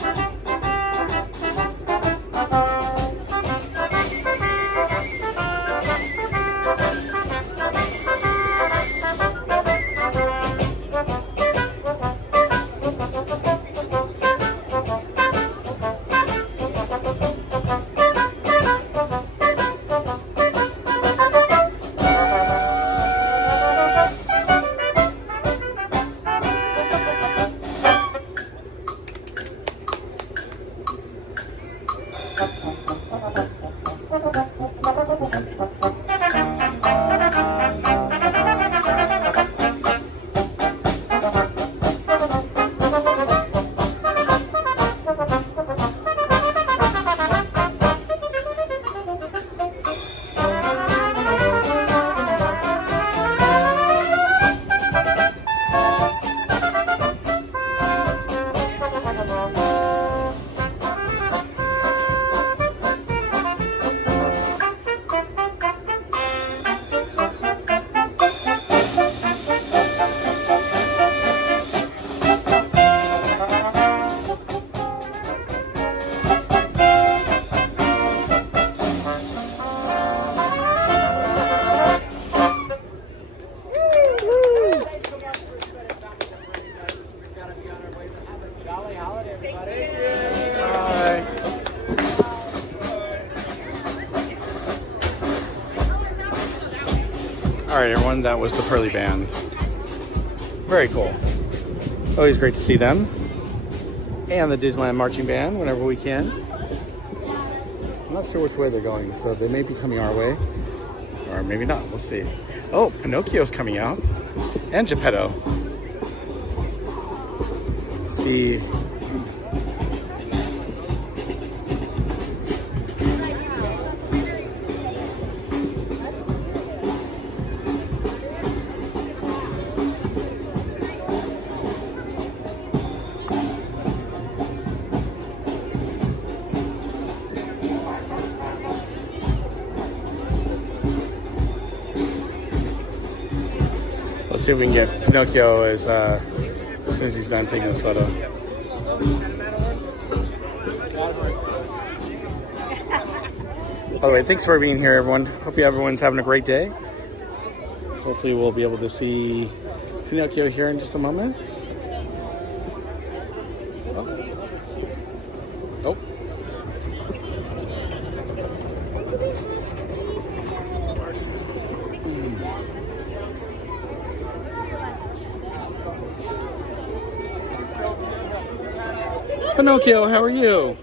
All right, everyone, that was the Pearly Band. Very cool. Always great to see them. And the Disneyland Marching Band whenever we can. I'm not sure which way they're going, so they may be coming our way. Or maybe not, we'll see. Oh, Pinocchio's coming out. And Geppetto. Let's see. Let's see if we can get Pinocchio as soon as he's done taking this photo. By the way, thanks for being here, everyone. Hope everyone's having a great day. Hopefully we'll be able to see Pinocchio here in just a moment. Oh. Pinocchio, how are you?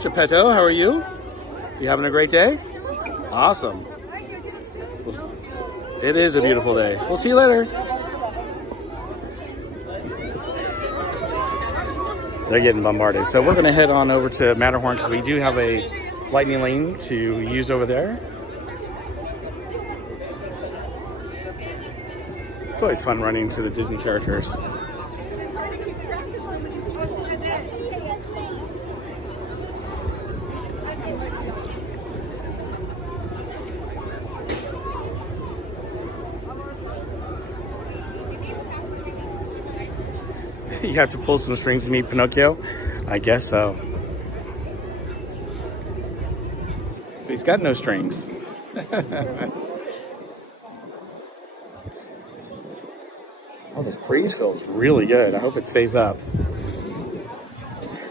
Geppetto, how are you? You having a great day? Awesome. It is a beautiful day. We'll see you later. They're getting bombarded. So we're going to head on over to Matterhorn because we do have a lightning lane to use over there. It's always fun running into the Disney characters. You have to pull some strings to meet Pinocchio? I guess so. But he's got no strings. Oh, this breeze feels really good. I hope it stays up.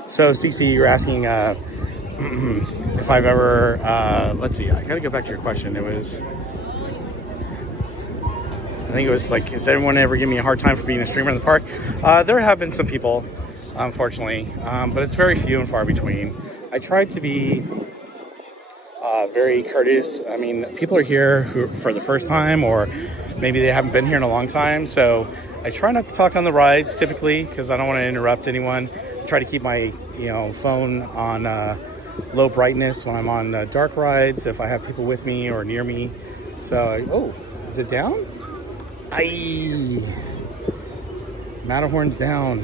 So, Cece, you're asking if I've ever... let's see, I gotta go back to your question. It was... I think it was like, has anyone ever given me a hard time for being a streamer in the park? There have been some people, unfortunately, but it's very few and far between. I tried to be very courteous. I mean, people are here who, for the first time, or maybe they haven't been here in a long time. So I try not to talk on the rides typically because I don't want to interrupt anyone. I try to keep my phone on low brightness when I'm on dark rides if I have people with me or near me. So, oh, is it down? Aye. Matterhorn's down.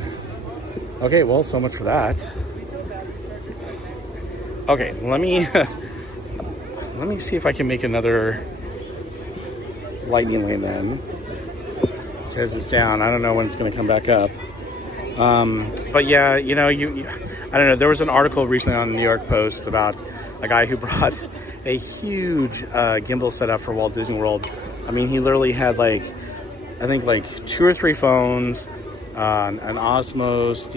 Okay, well, so much for that. Okay, let me see if I can make another lightning lane then. Because it's down. I don't know when it's going to come back up. But yeah, I don't know. There was an article recently on the New York Post about a guy who brought a huge gimbal setup for Walt Disney World. I mean, he literally had I think 2 or 3 phones, an Osmos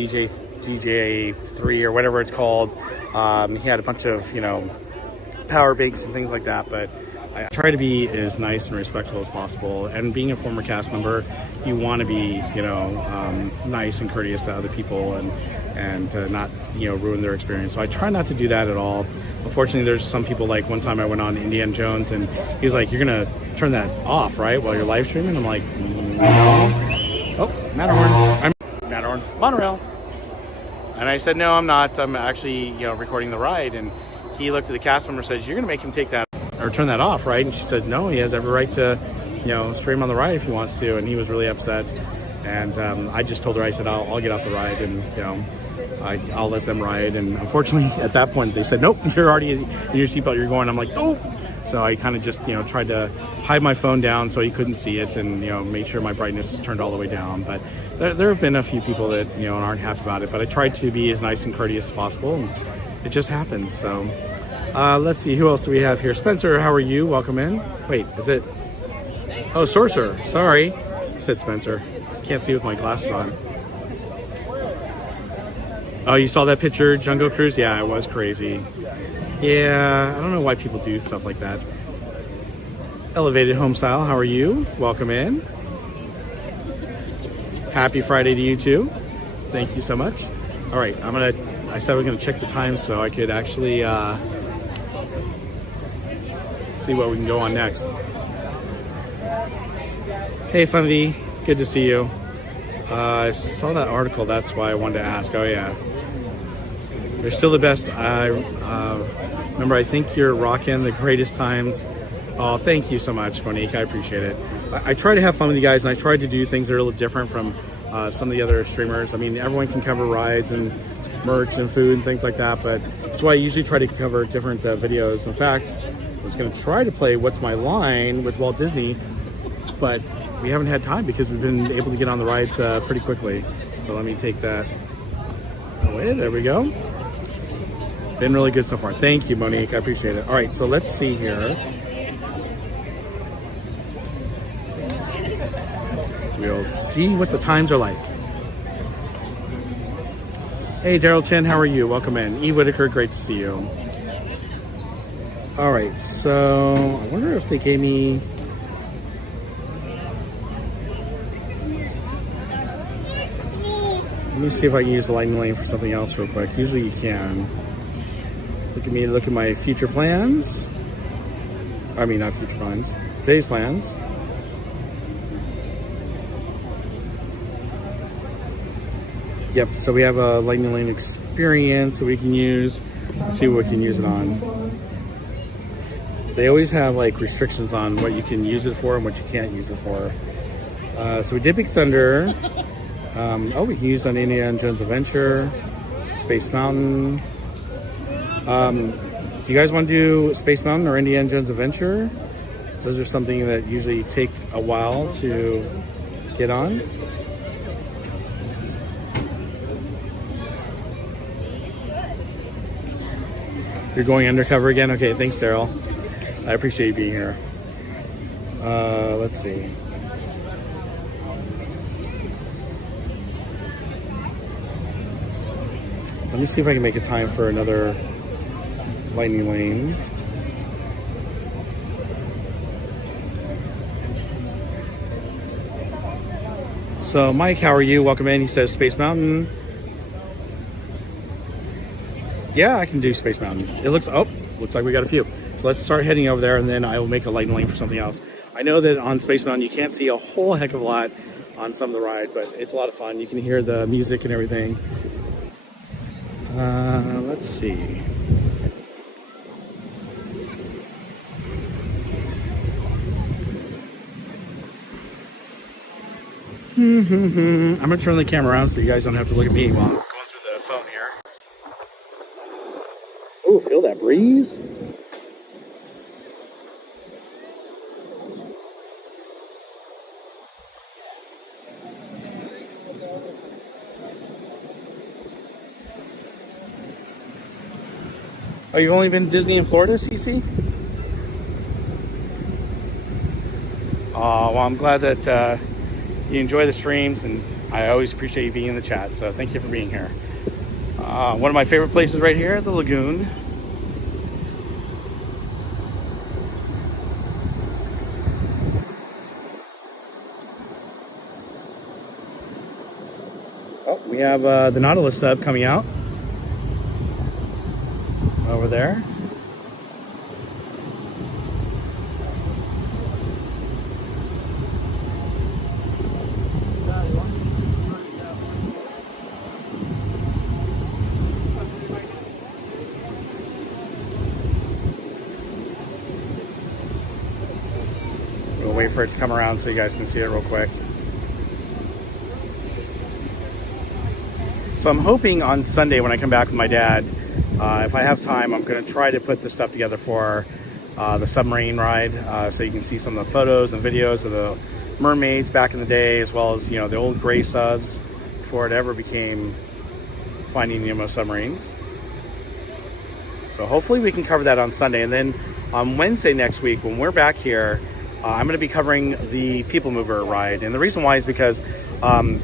DJ3 or whatever it's called. He had a bunch of, power banks and things like that. But I try to be as nice and respectful as possible. And being a former cast member, you want to be, nice and courteous to other people and not, ruin their experience. So I try not to do that at all. Unfortunately, there's some people, like one time I went on Indiana Jones and he was like, "You're going to turn that off, right, while you're live streaming?" I'm like, no. Oh, Matterhorn, monorail. And I said, no, I'm not. I'm actually, recording the ride. And he looked at the cast member and says, "You're going to make him take that or turn that off, right?" And she said, "No, he has every right to, stream on the ride if he wants to." And he was really upset. And I just told her, I said, I'll get off the ride and, I'll let them ride. And unfortunately, at that point, they said, "Nope, you're already in your seatbelt, you're going." I'm like, "Oh." So I kind of just, tried to hide my phone down so he couldn't see it and, made sure my brightness was turned all the way down. But there have been a few people that, aren't happy about it. But I tried to be as nice and courteous as possible. And it just happens. So let's see. Who else do we have here? Spencer, how are you? Welcome in. Wait, is it? Oh, Sorcerer. Sorry. I said Spencer. Can't see with my glasses on. Oh, you saw that picture, Jungle Cruise? Yeah, it was crazy. Yeah, I don't know why people do stuff like that. Elevated Home Style, how are you? Welcome in. Happy Friday to you too. Thank you so much. All right, I said we're gonna check the time so I could actually see what we can go on next. Hey Fundy, good to see you. I saw that article, that's why I wanted to ask. Oh yeah. They're still the best. Remember, I think you're rocking the greatest times. Oh, thank you so much, Monique. I appreciate it. I try to have fun with you guys, and I try to do things that are a little different from some of the other streamers. I mean, everyone can cover rides and merch and food and things like that, but that's why I usually try to cover different videos. In fact, I was going to try to play What's My Line with Walt Disney, but we haven't had time because we've been able to get on the rides pretty quickly. So let me take that away. There we go. Been really good so far. Thank you, Monique. I appreciate it. All right, so let's see here. We'll see what the times are like. Hey, Daryl Chen, how are you? Welcome in. E. Whitaker, great to see you. All right, so I wonder if they gave me... Let me see if I can use the lightning lane for something else real quick. Usually you can. Look at me, look at my future plans. I mean, not future plans, today's plans. Yep, so we have a lightning lane experience that we can use. Let's see what we can use it on. They always have like restrictions on what you can use it for and what you can't use it for. So we did Big Thunder. Oh, we can use it on Indiana Jones Adventure, Space Mountain. You guys want to do Space Mountain or Indiana Jones Adventure? Those are something that usually take a while to get on. You're going undercover again? Okay, thanks, Daryl. I appreciate you being here. Let's see. Let me see if I can make a time for another lightning lane. So Mike, how are you? Welcome in. He says Space Mountain. Yeah, I can do Space Mountain. It looks like we got a few. So let's start heading over there and then I will make a lightning lane for something else. I know that on Space Mountain you can't see a whole heck of a lot on some of the ride, but it's a lot of fun. You can hear the music and everything. Let's see. I'm gonna turn the camera around so you guys don't have to look at me while I'm going through the phone here. Oh, feel that breeze? Oh, you've only been to Disney in Florida, CC? Oh, well, I'm glad that you enjoy the streams, and I always appreciate you being in the chat, so thank you for being here. One of my favorite places right here, the lagoon. Oh, we have the Nautilus sub coming out over there. We'll wait for it to come around so you guys can see it real quick. So I'm hoping on Sunday when I come back with my dad, if I have time, I'm going to try to put this stuff together for the submarine ride, so you can see some of the photos and videos of the mermaids back in the day, as well as, you know, the old gray subs before it ever became Finding Nemo submarines. So hopefully we can cover that on Sunday, and then on Wednesday next week when we're back here, I'm going to be covering the People Mover ride, and the reason why is because on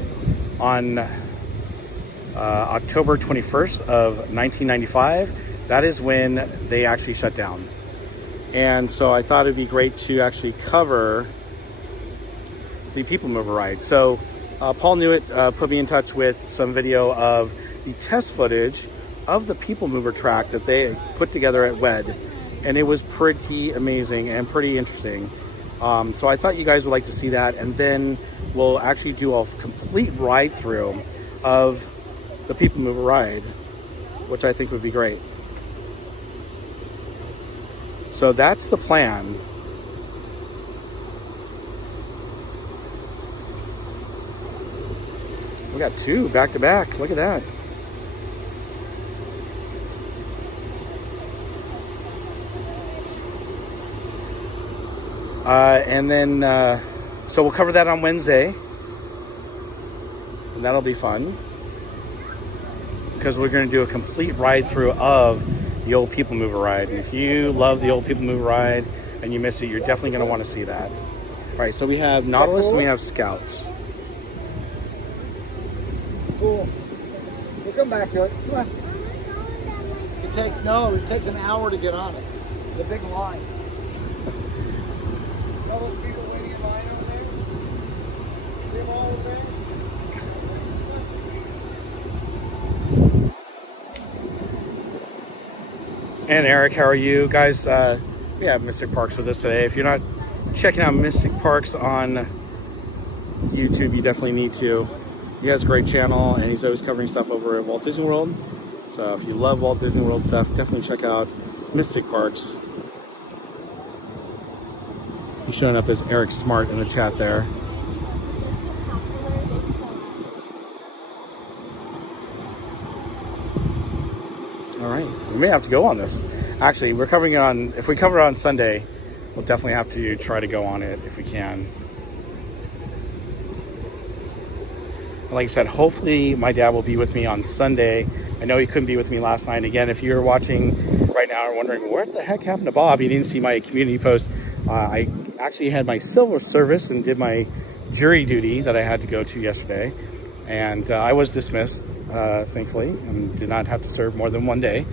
October 21st of 1995, that is when they actually shut down. And so I thought it'd be great to actually cover the People Mover ride. So Paul Newitt put me in touch with some video of the test footage of the People Mover track that they put together at WED. And it was pretty amazing and pretty interesting. So I thought you guys would like to see that. And then we'll actually do a complete ride through of the People Mover ride, which I think would be great. So that's the plan. We got 2 back to back. Look at that. And then, so we'll cover that on Wednesday. And that'll be fun. Because we're going to do a complete ride through of the old People Mover ride. And if you love the old People Mover ride and you miss it, you're definitely going to want to see that. All right, so we have Nautilus and we have Scouts. Cool. We'll come back to it. Come on. It takes an hour to get on it. The big line. All those people waiting in line over there? See them all over there? And Eric, how are you? Guys, we have Mystic Parks with us today. If you're not checking out Mystic Parks on YouTube, you definitely need to. He has a great channel and he's always covering stuff over at Walt Disney World. So if you love Walt Disney World stuff, definitely check out Mystic Parks. He's showing up as Eric Smart in the chat there. All right, we may have to go on this. Actually, we're covering it on, if we cover it on Sunday, we'll definitely have to try to go on it if we can. Like I said, hopefully my dad will be with me on Sunday. I know he couldn't be with me last night. Again, if you're watching right now and wondering what the heck happened to Bob, you didn't see my community post. I actually had my silver service and did my jury duty that I had to go to yesterday. And I was dismissed, thankfully, and did not have to serve more than 1 day.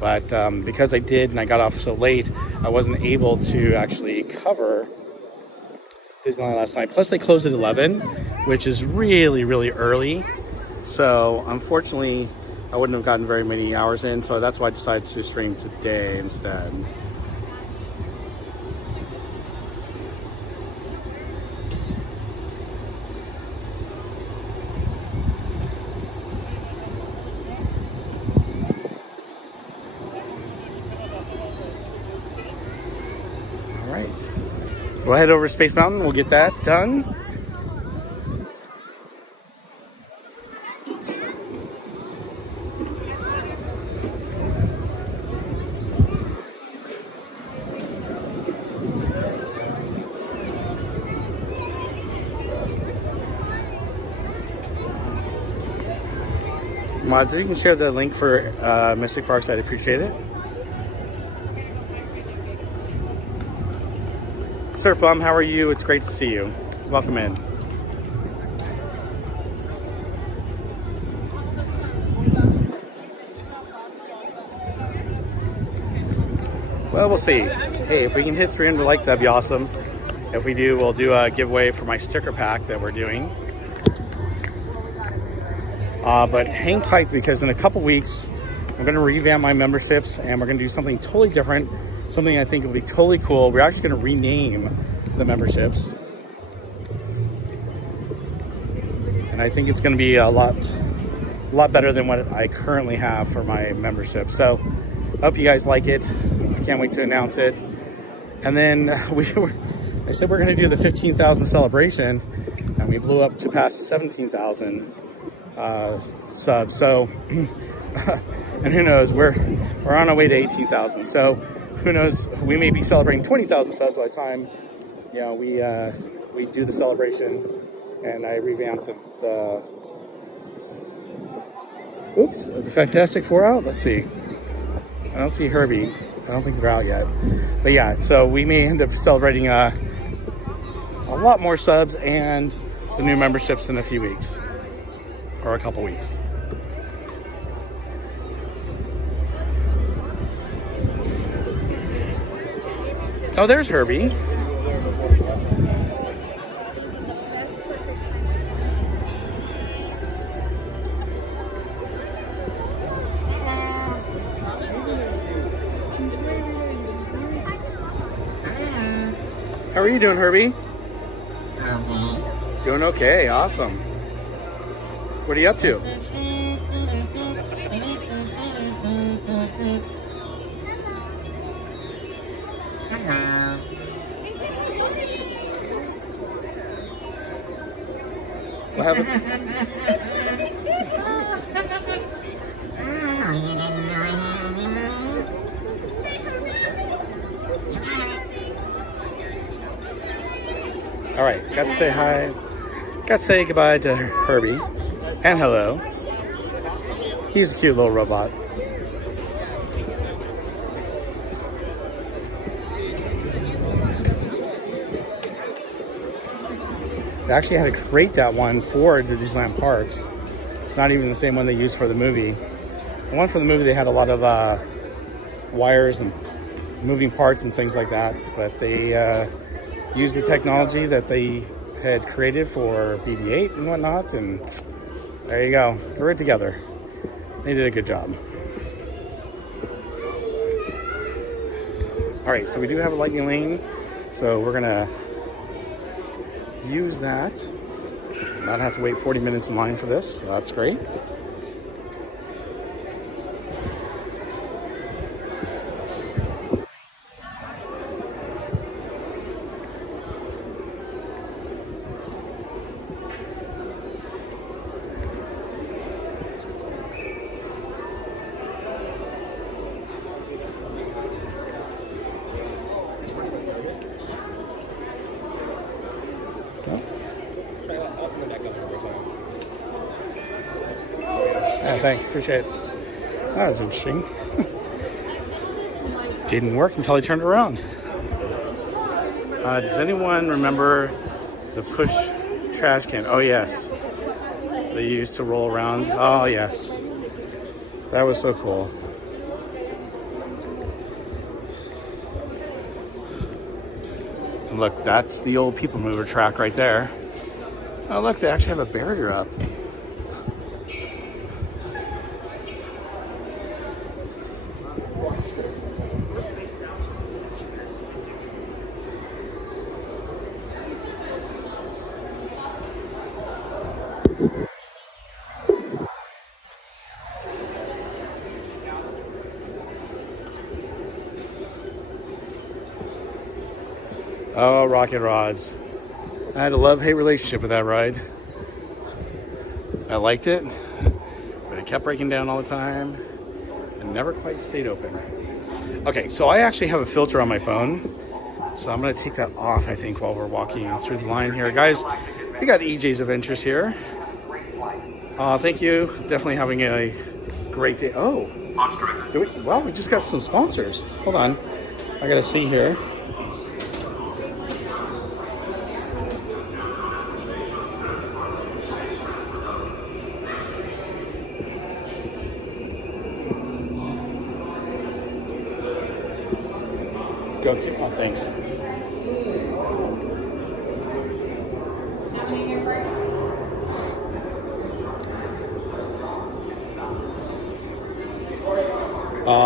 But because I did and I got off so late, I wasn't able to actually cover Disneyland last night. Plus they closed at 11, which is really, really early. So unfortunately, I wouldn't have gotten very many hours in. So that's why I decided to stream today instead. All right. We'll head over to Space Mountain. We'll get that done. Mods, if you can share the link for Mystic Parks, I'd appreciate it. Sir Plum, how are you? It's great to see you. Welcome in. Well, we'll see. Hey, if we can hit 300 likes, that'd be awesome. If we do, we'll do a giveaway for my sticker pack that we're doing. But hang tight because in a couple weeks, I'm going to revamp my memberships and we're going to do something totally different. Something I think will be totally cool. We're actually going to rename the memberships. And I think it's going to be a lot better than what I currently have for my membership. So I hope you guys like it. I can't wait to announce it. And then I said we're going to do the 15,000 celebration and we blew up to past 17,000 subs. So and who knows, we're on our way to 18,000. So who knows, we may be celebrating 20,000 subs by the time, you know, we do the celebration and I revamp the Fantastic Four out. Let's see. I don't see Herby. I don't think they're out yet. But yeah, so we may end up celebrating a lot more subs and the new memberships in a few weeks or a couple weeks. Oh, there's Herbie. How are you doing, Herbie? Doing okay, awesome. What are you up to? What happened? All right, got to say hi. Got to say goodbye to Herbie and hello. He's a cute little robot. They actually had to create that one for the Disneyland parks. It's not even the same one they used for the movie. The one for the movie, they had a lot of wires and moving parts and things like that, but they used the technology that they had created for BB-8 and whatnot, and there you go, threw it together. They did a good job. All right, so we do have a lightning lane, so we're gonna use that. Not have to wait 40 minutes in line for this, so that's great. Yeah, thanks, appreciate it. That was interesting. Didn't work until I turned around. Does anyone remember the push trash can? Oh yes, they used to roll around. Oh yes, that was so cool. And look, that's the old People Mover track right there. Oh look, they actually have a barrier up. Oh, rocket rods. I had a love-hate relationship with that ride. I liked it, but it kept breaking down all the time and never quite stayed open. Okay, so I actually have a filter on my phone, so I'm gonna take that off, I think, while we're walking through the line here. Guys, we got EJ's Adventures here. Thank you, definitely having a great day. Oh, well, we just got some sponsors. Hold on, I gotta see here. Go, oh, thanks.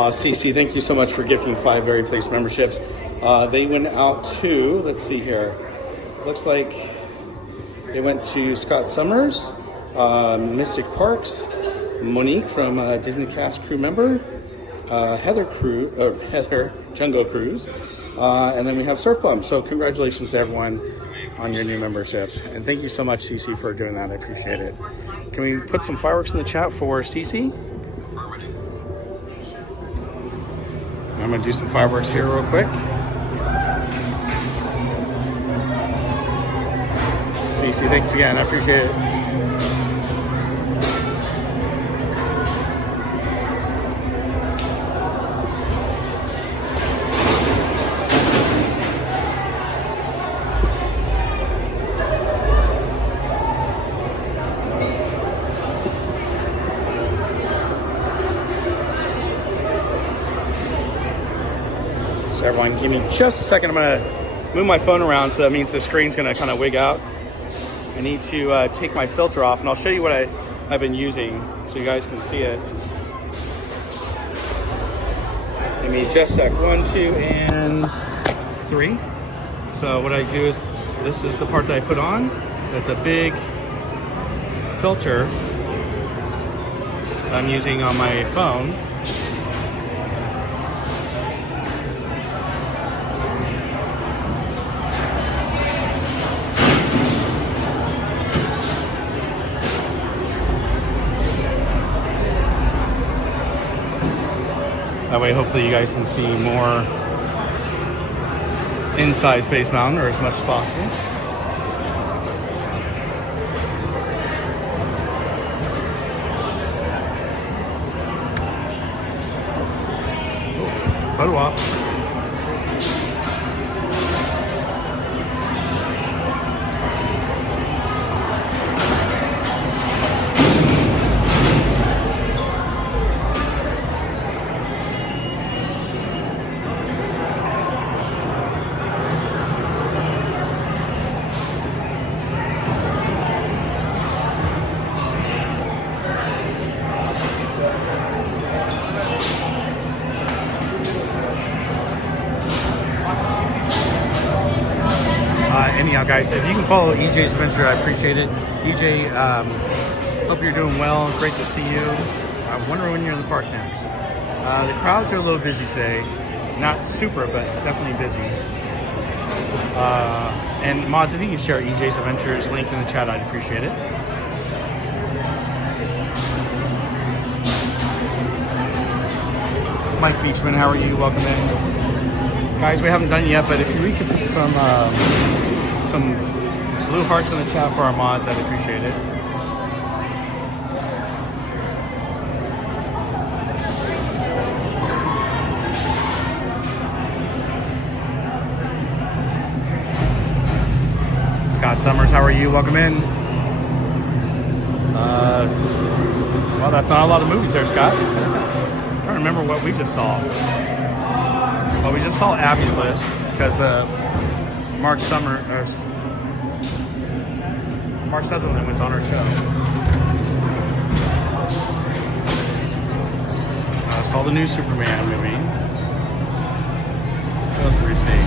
CC, thank you so much for gifting 5 Very Place memberships. They went out to, let's see here, looks like they went to Scott Summers, Mystic Parks, Monique from Disney Cast crew member, Heather Jungle Cruise, and then we have Surf Plum. So congratulations to everyone on your new membership, and thank you so much, CC, for doing that. I appreciate it. Can we put some fireworks in the chat for CC? I'm gonna do some fireworks here real quick. CC, thanks again, I appreciate it. everyone. Give me just a second. I'm gonna move my phone around, so that means the screen's gonna kind of wig out. I need to take my filter off, and I'll show you what I've been using so you guys can see it. Give me just a sec. 1, 2, and 3. So what I do is, this is the part that I put on. That's a big filter that I'm using on my phone. That way, hopefully you guys can see more inside Space Mountain, or as much as possible. Photo op. Anyhow, guys, if you can follow EJ's Adventure, I appreciate it. EJ, hope you're doing well. Great to see you. I wonder when you're in the park next. The crowds are a little busy today. Not super, but definitely busy. And mods, if you can share EJ's Adventures link in the chat, I'd appreciate it. Mike Beachman, how are you? Welcome in. Guys, we haven't done it yet, but if we could put some blue hearts in the chat for our mods, I'd appreciate it. Scott Summers, how are you? Welcome in. Well, that's not a lot of movies there, Scott. I'm trying to remember what we just saw. Well, we just saw Abby's List because the Mark Sutherland was on our show. Saw the new Superman movie. What else did we see?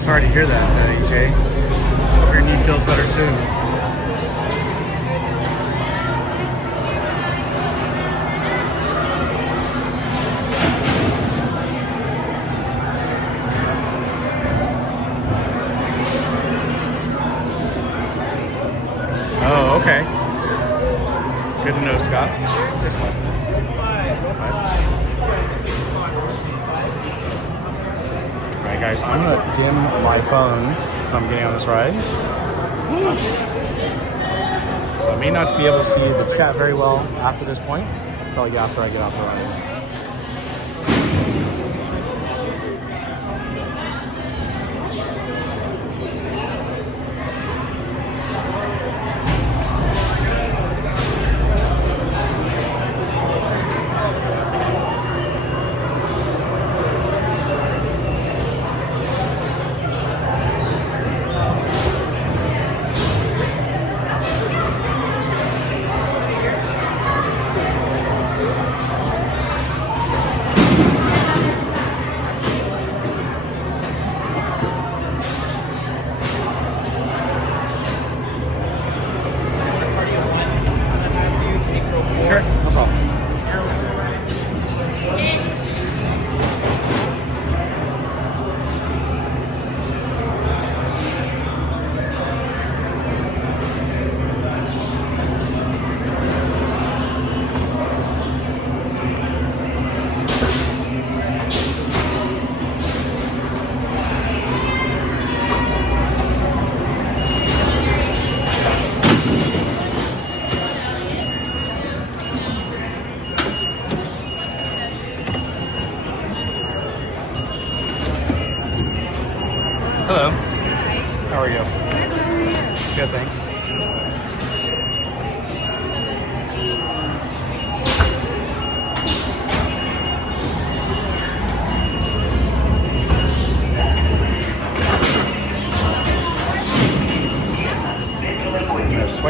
Sorry to hear that, EJ. Hope your knee feels better soon. Oh, okay. Good to know, Scott. Alright guys, I'm gonna dim my phone so I'm getting on this ride. So I may not be able to see the chat very well after this point, until after I get off the ride.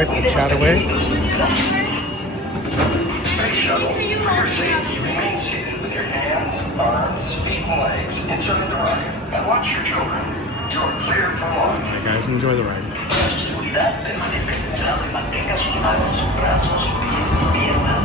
quite the chat away. Space shuttle, for your safety, remain seated with your hands, arms, feet, and legs inside the ride. And watch your children. You're cleared for launch. Alright guys, enjoy the ride. Seguridad permanece centrado y mantenga sus manos, brazos, pies, piernas.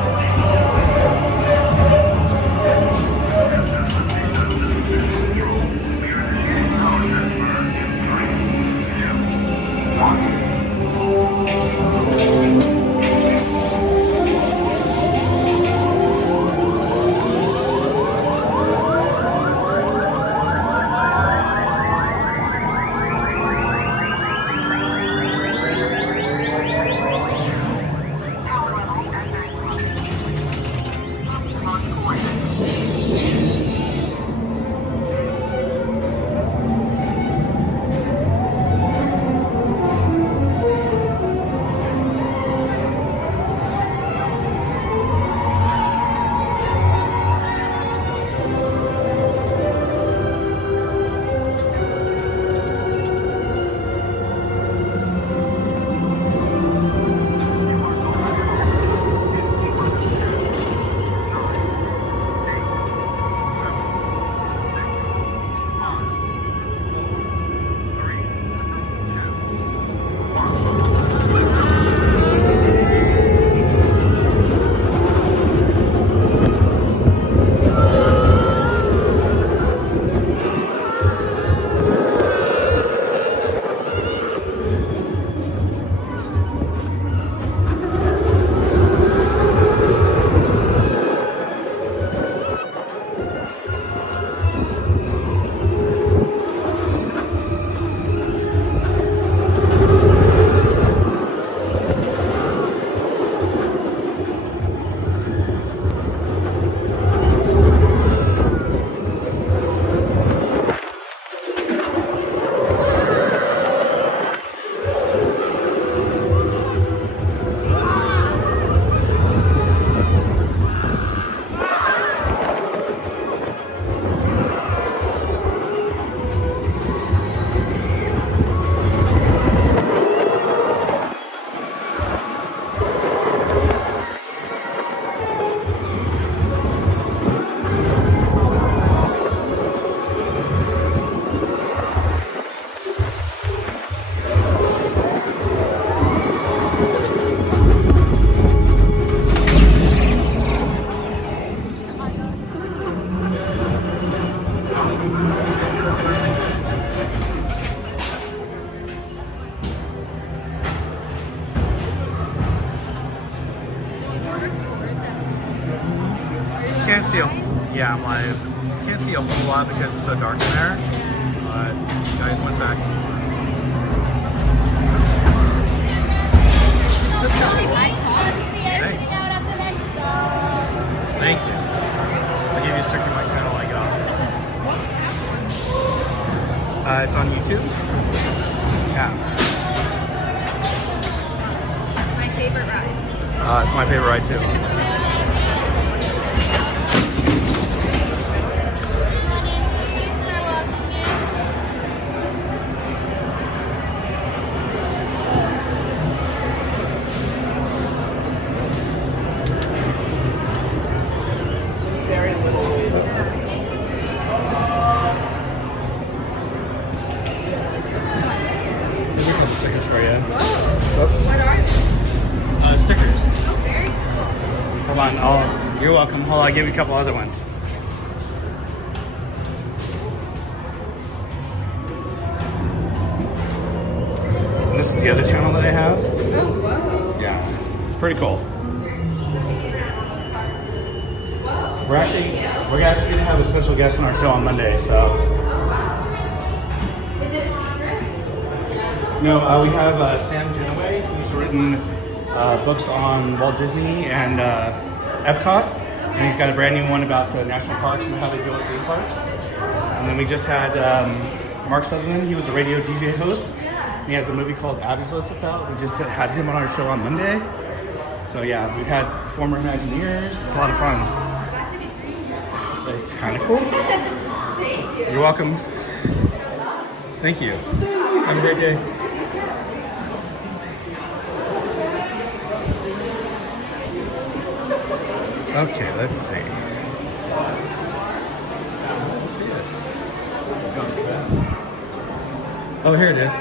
Can't see yeah, I'm live. Can't see a whole lot because it's so dark in there. But guys, one sec. Thanks. Thank you. I'll give you a sticker on my channel when I get off. It's on YouTube. Yeah. My favorite ride. It's my favorite ride too. Stickers for you. Oops. What are they? Stickers. Oh, very cool. Hold on. You're welcome. Hold on. I'll give you a couple other ones. And this is the other channel that I have. Oh, wow. Yeah. It's pretty cool. We're actually going to have a special guest on our show on Monday, so. No, we have Sam Genoway, who's written books on Walt Disney and Epcot, and he's got a brand new one about national parks and how they deal with theme parks. And then we just had Mark Sutherland. He was a radio DJ host. He has a movie called Abby's List that's out. We just had him on our show on Monday. So yeah, we've had former Imagineers. It's a lot of fun. It's kind of cool. Thank you. You're welcome. Thank you. Have a great day. Okay, let's see. Oh, here it is.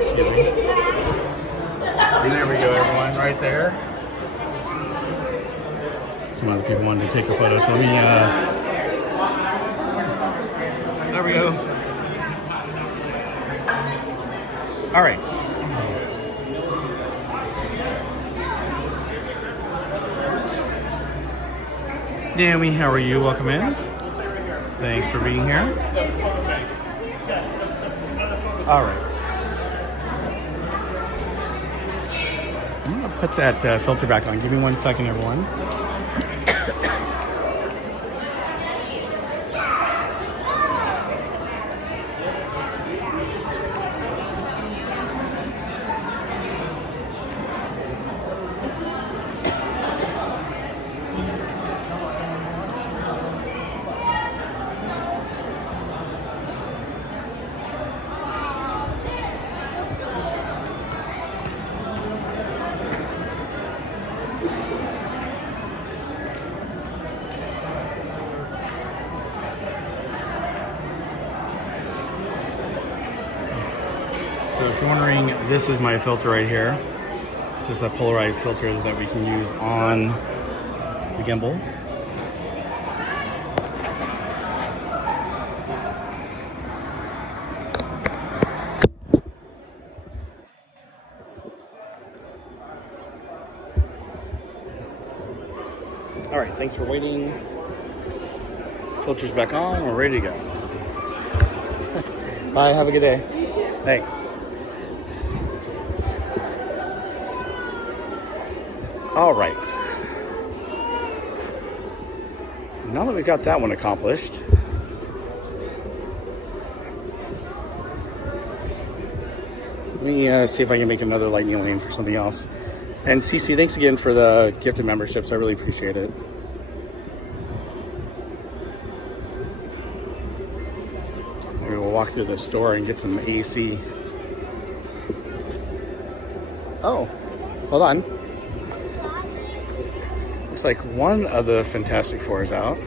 Excuse me. And there we go, everyone, right there. Some other people wanted to take a photo, so let me, there we go. All right. Naomi, how are you? Welcome in. Thanks for being here. All right. I'm going to put that filter back on. Give me 1 second, everyone. So if you're wondering, this is my filter right here. Just a polarized filter that we can use on the gimbal. All right, thanks for waiting. Filter's back on, we're ready to go. Bye, have a good day. Thanks. All right. Now that we've got that one accomplished, let me see if I can make another lightning lane for something else. And Cece, thanks again for the gifted memberships. I really appreciate it. Maybe we'll walk through the store and get some AC. Oh, hold on. Looks like one of the Fantastic Four is out.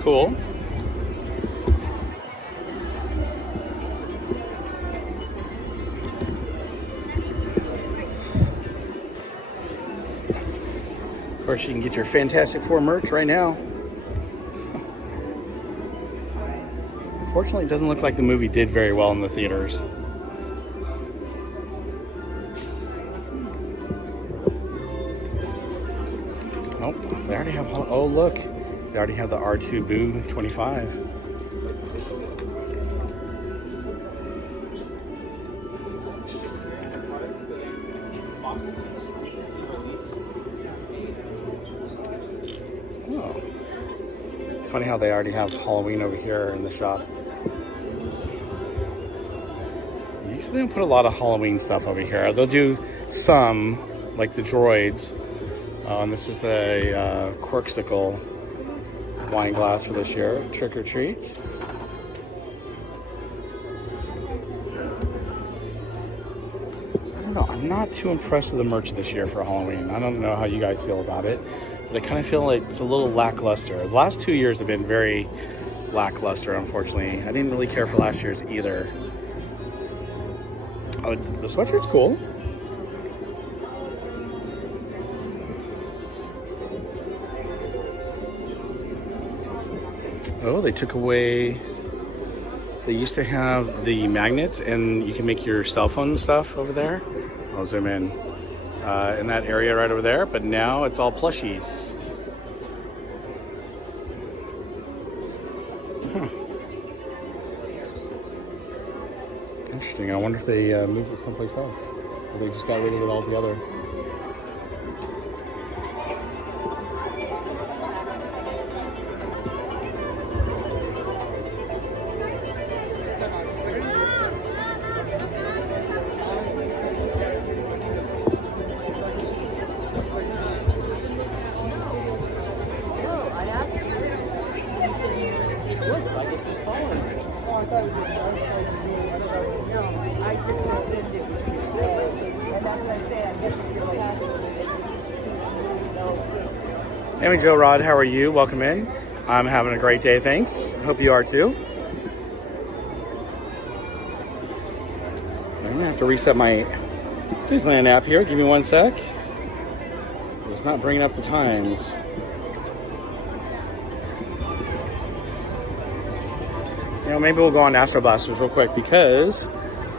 Cool. Of course, you can get your Fantastic Four merch right now. Unfortunately, it doesn't look like the movie did very well in the theaters. Oh, they already have, oh look, they already have the R2 Boo 25. Oh, it's funny how they already have Halloween over here in the shop. Usually they don't put a lot of Halloween stuff over here. They'll do some, like the droids. And this is the Corksicle wine glass for this year. Trick or treat. I don't know. I'm not too impressed with the merch this year for Halloween. I don't know how you guys feel about it, but I kind of feel like it's a little lackluster. The last 2 years have been very lackluster, unfortunately. I didn't really care for last year's either. Oh, the sweatshirt's cool. Oh, they took away, they used to have the magnets and you can make your cell phone stuff over there. I'll zoom in that area right over there, but now it's all plushies. Huh. Interesting, I wonder if they moved it someplace else, or they just got rid of it altogether. Amy Joe Rod, how are you? Welcome in. I'm having a great day, thanks. Hope you are too. I'm gonna have to reset my Disneyland app here. Give me one sec. It's not bringing up the times. You know, maybe we'll go on Astro Blasters real quick because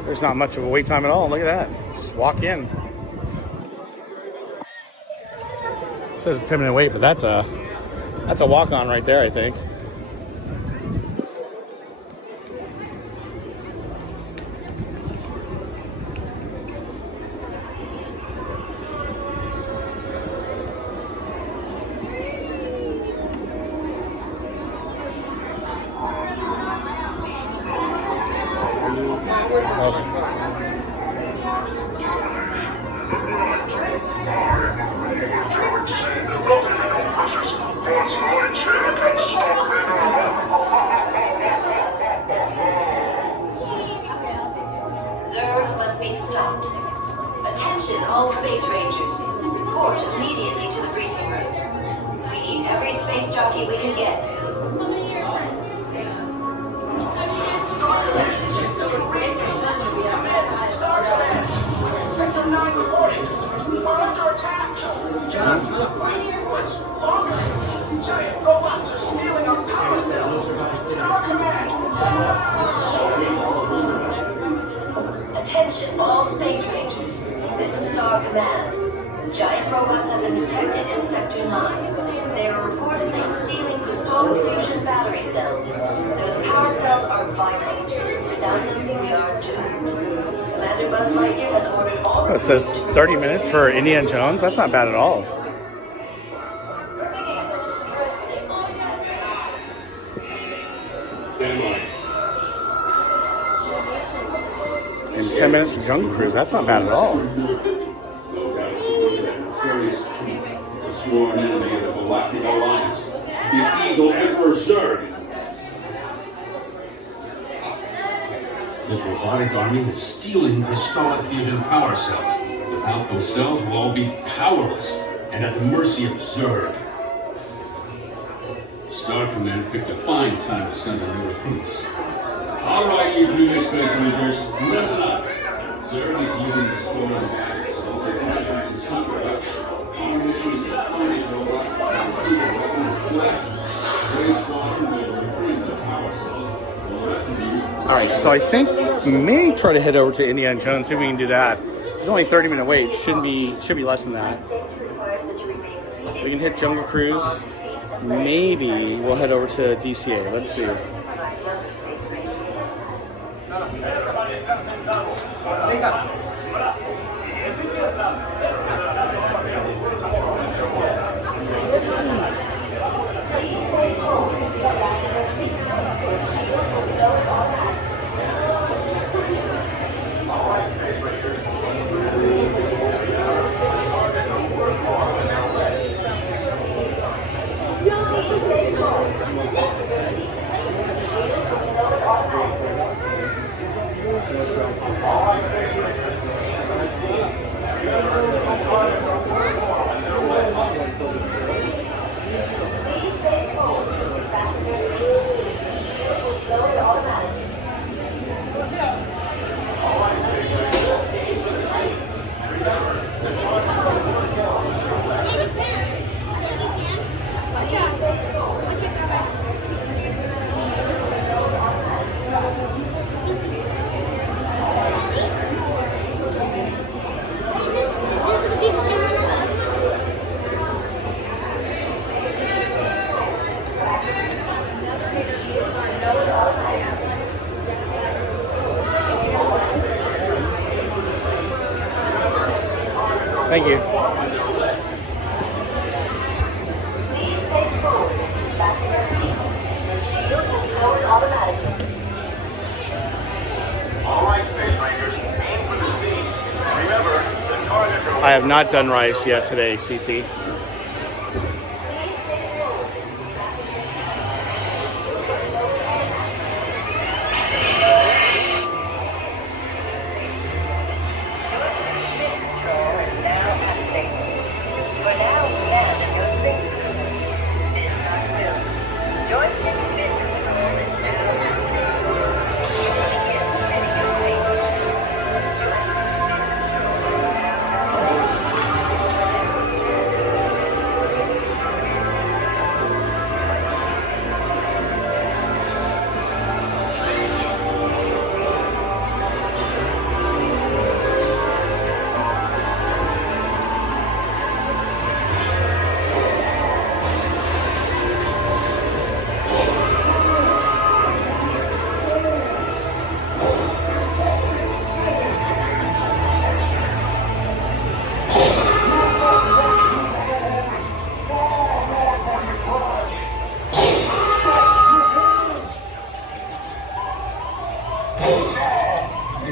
there's not much of a wait time at all. Look at that. Just walk in. It says a 10-minute wait, but that's a walk-on right there, I think. Zerg must be stopped. Attention, all space rangers. Report immediately to the briefing room. We need every space jockey we can get. Giant robots are stealing our power cells. Star Command! Attention, all space rangers. This is Star Command. Giant robots have been detected in Sector 9. They are reportedly stealing crystalline fusion battery cells. Those power cells are vital. Without them, we are doomed. Commander Buzz Lightyear has ordered all... It says 30 minutes for Indiana Jones. That's not bad at all. And 10 minutes for Jungle Cruise. That's not bad at all. A sworn enemy of the Galactic Alliance, the Eagle Emperor Zerg. His robotic army is stealing crystalline fusion power cells. Without those cells, we'll all be powerless and at the mercy of Zerg. Star Command picked a fine time to send a new recruits. All right, you junior space rangers, listen up. Zerg is using the stolen battery cells to energize the secret up. Our mission is to punish robots and see the weapon of flesh. Great Squadron will retrieve the power cells. The rest of you... Alright, so I think we may try to head over to Indiana Jones, see if we can do that. There's only a 30-minute wait. Should be less than that. We can hit Jungle Cruise. Maybe we'll head over to DCA. Let's see. Thank you. I have not done rice yet today, Cece.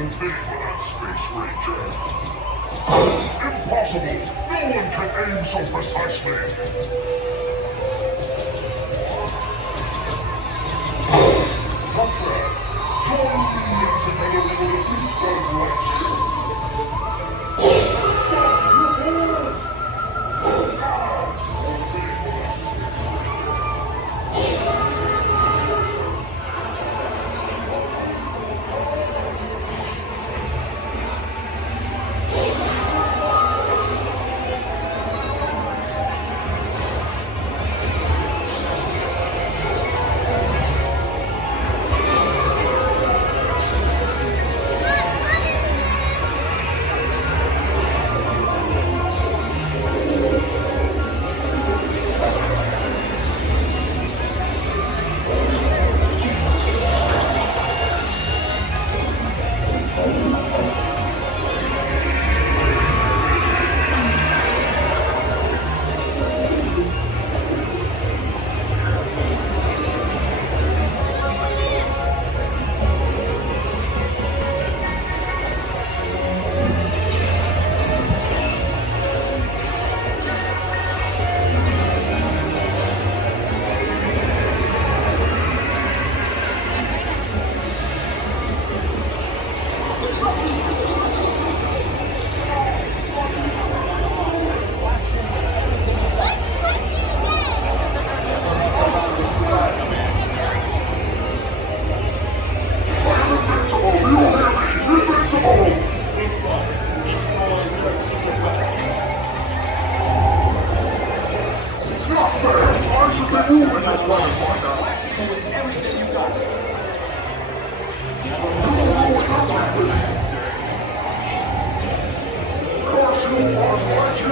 whole thing without Space Ranger. Impossible! No one can aim so precisely! Not bad. Join me and together we will defeat Buzz Lightyear. Stop! You're bored!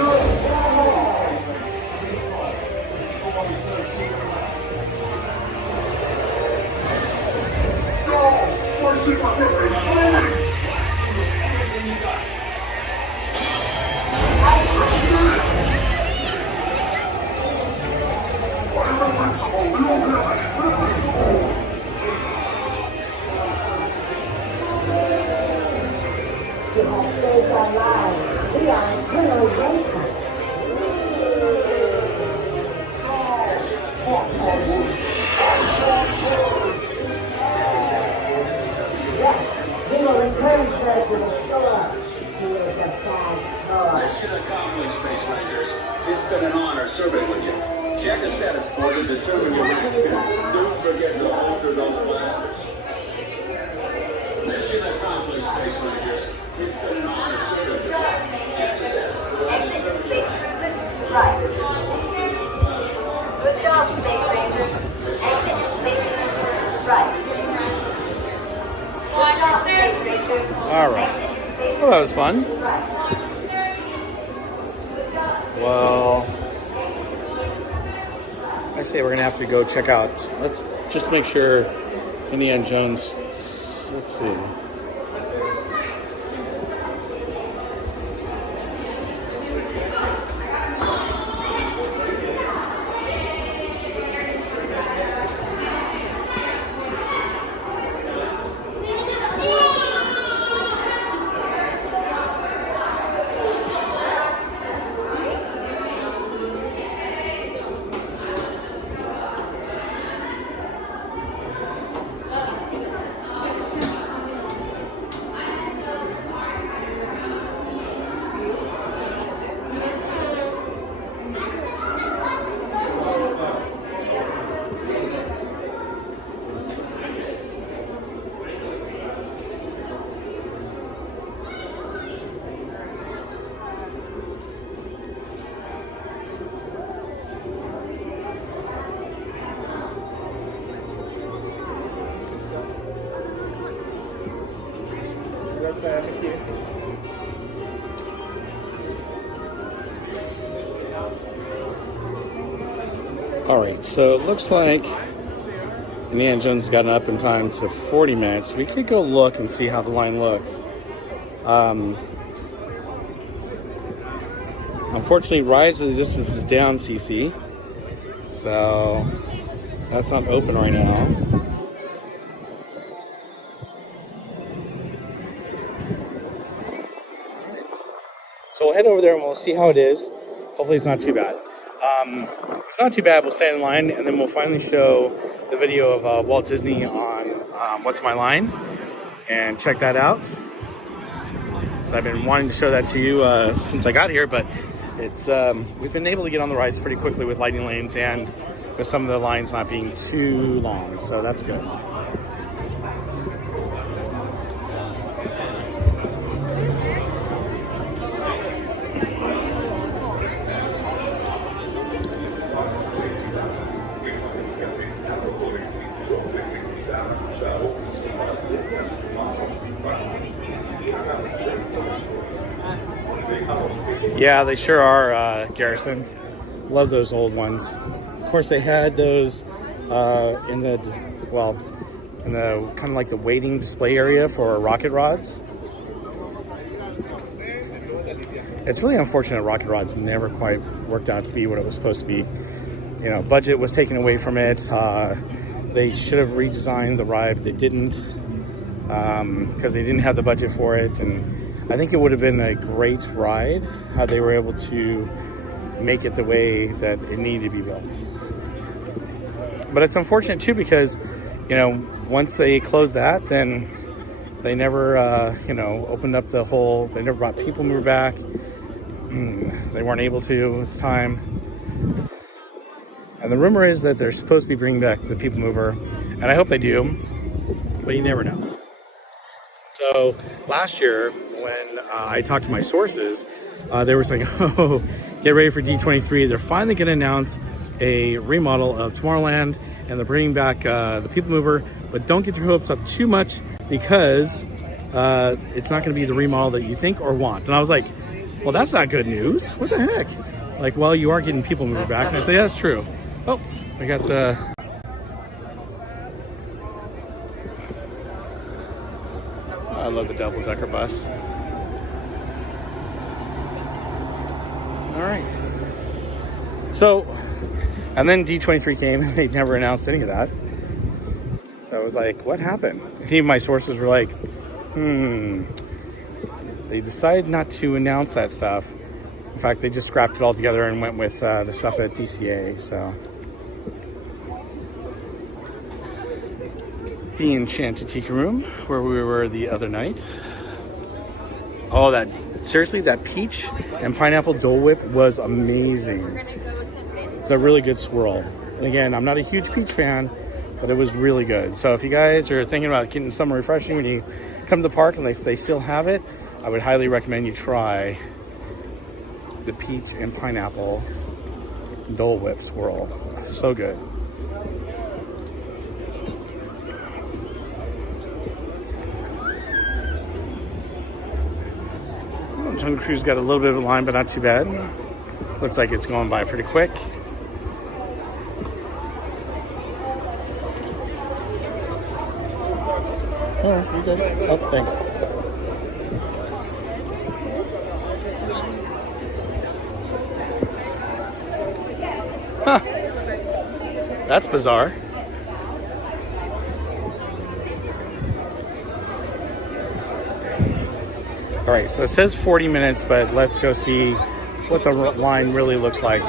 Mission accomplished, Space Rangers. It's been an honor serving with you. Check the status board to determine your rank. Don't forget to holster those blasters. Mission accomplished, Space Rangers. It's been an honor serving with you. Check the status board to determine your rank. Right. Good job, Space Rangers. Exit Space Rangers. Right. Good job, Space Rangers. All right. Well, that was fun. Well, I say we're gonna have to go check out. Let's just make sure Indiana Jones. Let's see. Alright, so it looks like Indiana Jones has gotten up in time to 40 minutes. We could go look and see how the line looks. Unfortunately, Rise of the Resistance is down, CC. So that's not open right now. So we'll head over there and we'll see how it is. Hopefully it's not too bad. If it's not too bad, we'll stand in line and then we'll finally show the video of Walt Disney on What's My Line, and check that out. So I've been wanting to show that to you since I got here, but it's we've been able to get on the rides pretty quickly with lightning lanes and with some of the lines not being too long, so that's good. Yeah, they sure are, Garrison. Love those old ones. Of course, they had those in the kind of like the waiting display area for rocket rods. It's really unfortunate rocket rods never quite worked out to be what it was supposed to be. You know, budget was taken away from it. They should have redesigned the ride, but they didn't because they didn't have the budget for it. And I think it would have been a great ride how they were able to make it the way that it needed to be built. But it's unfortunate too because, you know, once they closed that, then they never, you know, opened up the whole, they never brought People Mover back. They weren't able to at the time. And the rumor is that they're supposed to be bringing back the People Mover, and I hope they do, but you never know. So last year, when I talked to my sources, they were saying, oh, get ready for D23. They're finally going to announce a remodel of Tomorrowland, and they're bringing back the People Mover, but don't get your hopes up too much because it's not going to be the remodel that you think or want. And I was like, well, that's not good news. What the heck? Like, well, you are getting People Mover back. And I said, yeah, that's true. Oh, we got the... I love the double-decker bus. All right. So, and then D23 came and they never announced any of that. So I was like, what happened? And even my sources were like, they decided not to announce that stuff. In fact, they just scrapped it all together and went with the stuff at DCA, so. The Enchanted Tiki Room, where we were the other night. Oh, seriously, that peach and pineapple Dole Whip was amazing. It's a really good swirl. And again, I'm not a huge peach fan, but it was really good. So if you guys are thinking about getting something refreshing when you come to the park and they still have it, I would highly recommend you try the peach and pineapple Dole Whip swirl. So good. Jungle Cruise got a little bit of a line, but not too bad. Looks like it's going by pretty quick. Oh, you good? Oh, thanks. Huh. That's bizarre. All right, so it says 40 minutes, but let's go see what the line really looks like.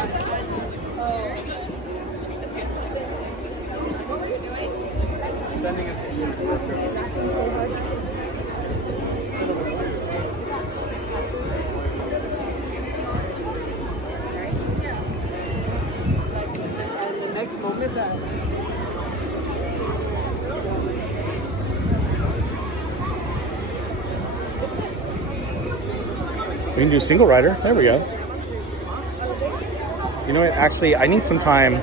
We can do single rider. There we go. You know what? Actually, I need some time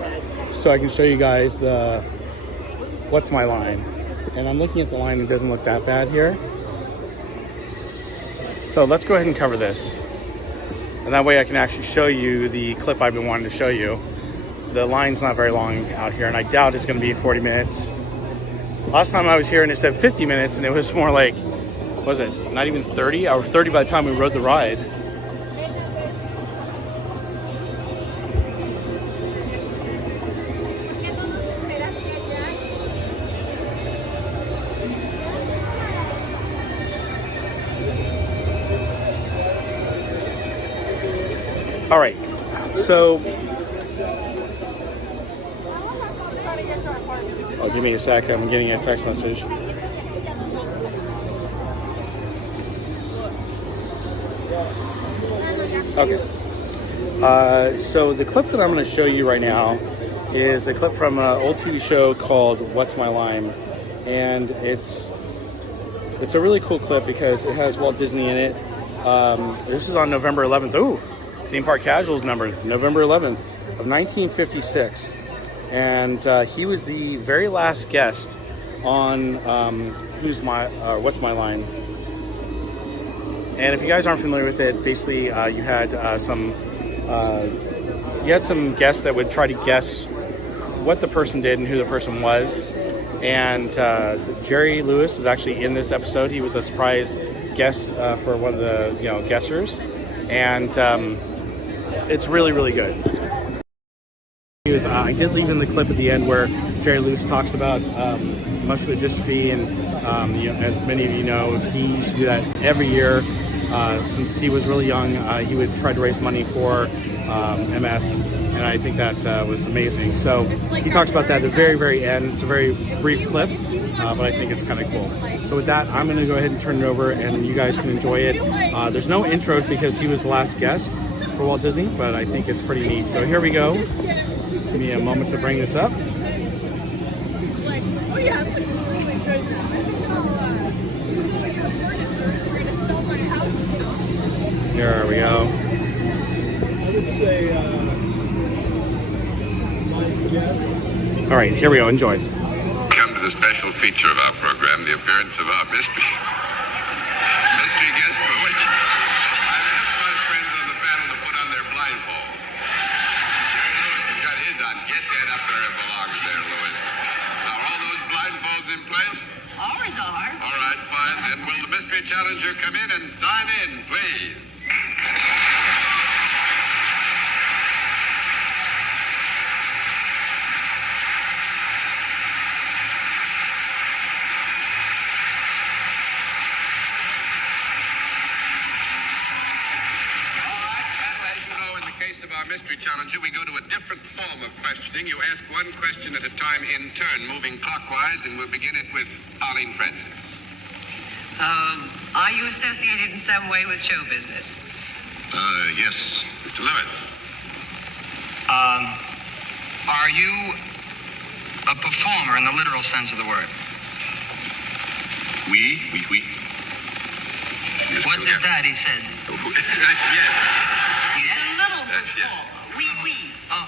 so I can show you guys the What's My Line. And I'm looking at the line. It doesn't look that bad here. So let's go ahead and cover this. And that way I can actually show you the clip I've been wanting to show you. The line's not very long out here, and I doubt it's going to be 40 minutes. Last time I was here and it said 50 minutes, and it was more like, what was it, not even 30? Or 30 by the time we rode the ride. All right, so oh, give me a sec. I'm getting a text message. Okay. So the clip that I'm going to show you right now is a clip from an old TV show called What's My Line, and it's a really cool clip because it has Walt Disney in it. This is on November 11th. Ooh, Theme Park Casuals number, November 11th of 1956, and he was the very last guest on What's My Line. And if you guys aren't familiar with it, basically you had some guests that would try to guess what the person did and who the person was. And Jerry Lewis is actually in this episode. He was a surprise guest for one of the guessers, and it's really, really good. I did leave in the clip at the end where Jerry Lewis talks about muscular dystrophy, and as many of you know, he used to do that every year. Since he was really young, he would try to raise money for MS, and I think that was amazing. So he talks about that at the very, very end. It's a very brief clip, but I think it's kind of cool. So with that, I'm going to go ahead and turn it over, and you guys can enjoy it. There's no intros because he was the last guest for Walt Disney, but I think it's pretty neat. So here we go. Give me a moment to bring this up. Here we go. I would say my guess. All right, here we go. Enjoy. Come to the special feature of our program, the appearance of our mystery guest for which I asked my friends on the panel to put on their blindfolds. Jerry Lewis has got his on. Get that up there. It belongs there, Lewis. Now, all those blindfolds in place? Ours are. All right, fine. Then will the mystery challenger come in and sign in, please? Mystery challenger, we go to a different form of questioning. You ask one question at a time in turn, moving clockwise, and we'll begin it with Arlene Francis. Are you associated in some way with show business? Yes, Mr. Lewis. Are you a performer in the literal sense of the word? Oui. Yes, what does that, he said? Yes. Yes. A little performer. Yes. Oui. Oh.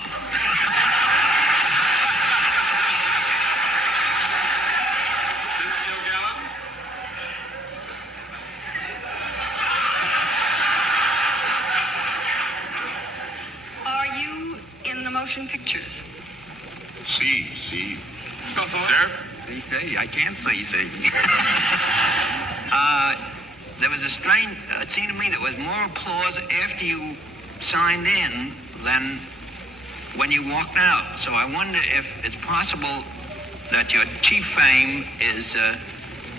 Are you in the motion pictures? See. Sir? See, I can't see. There was a strange, it seemed to me there was more applause after you signed in than when you walked out. So I wonder if it's possible that your chief fame is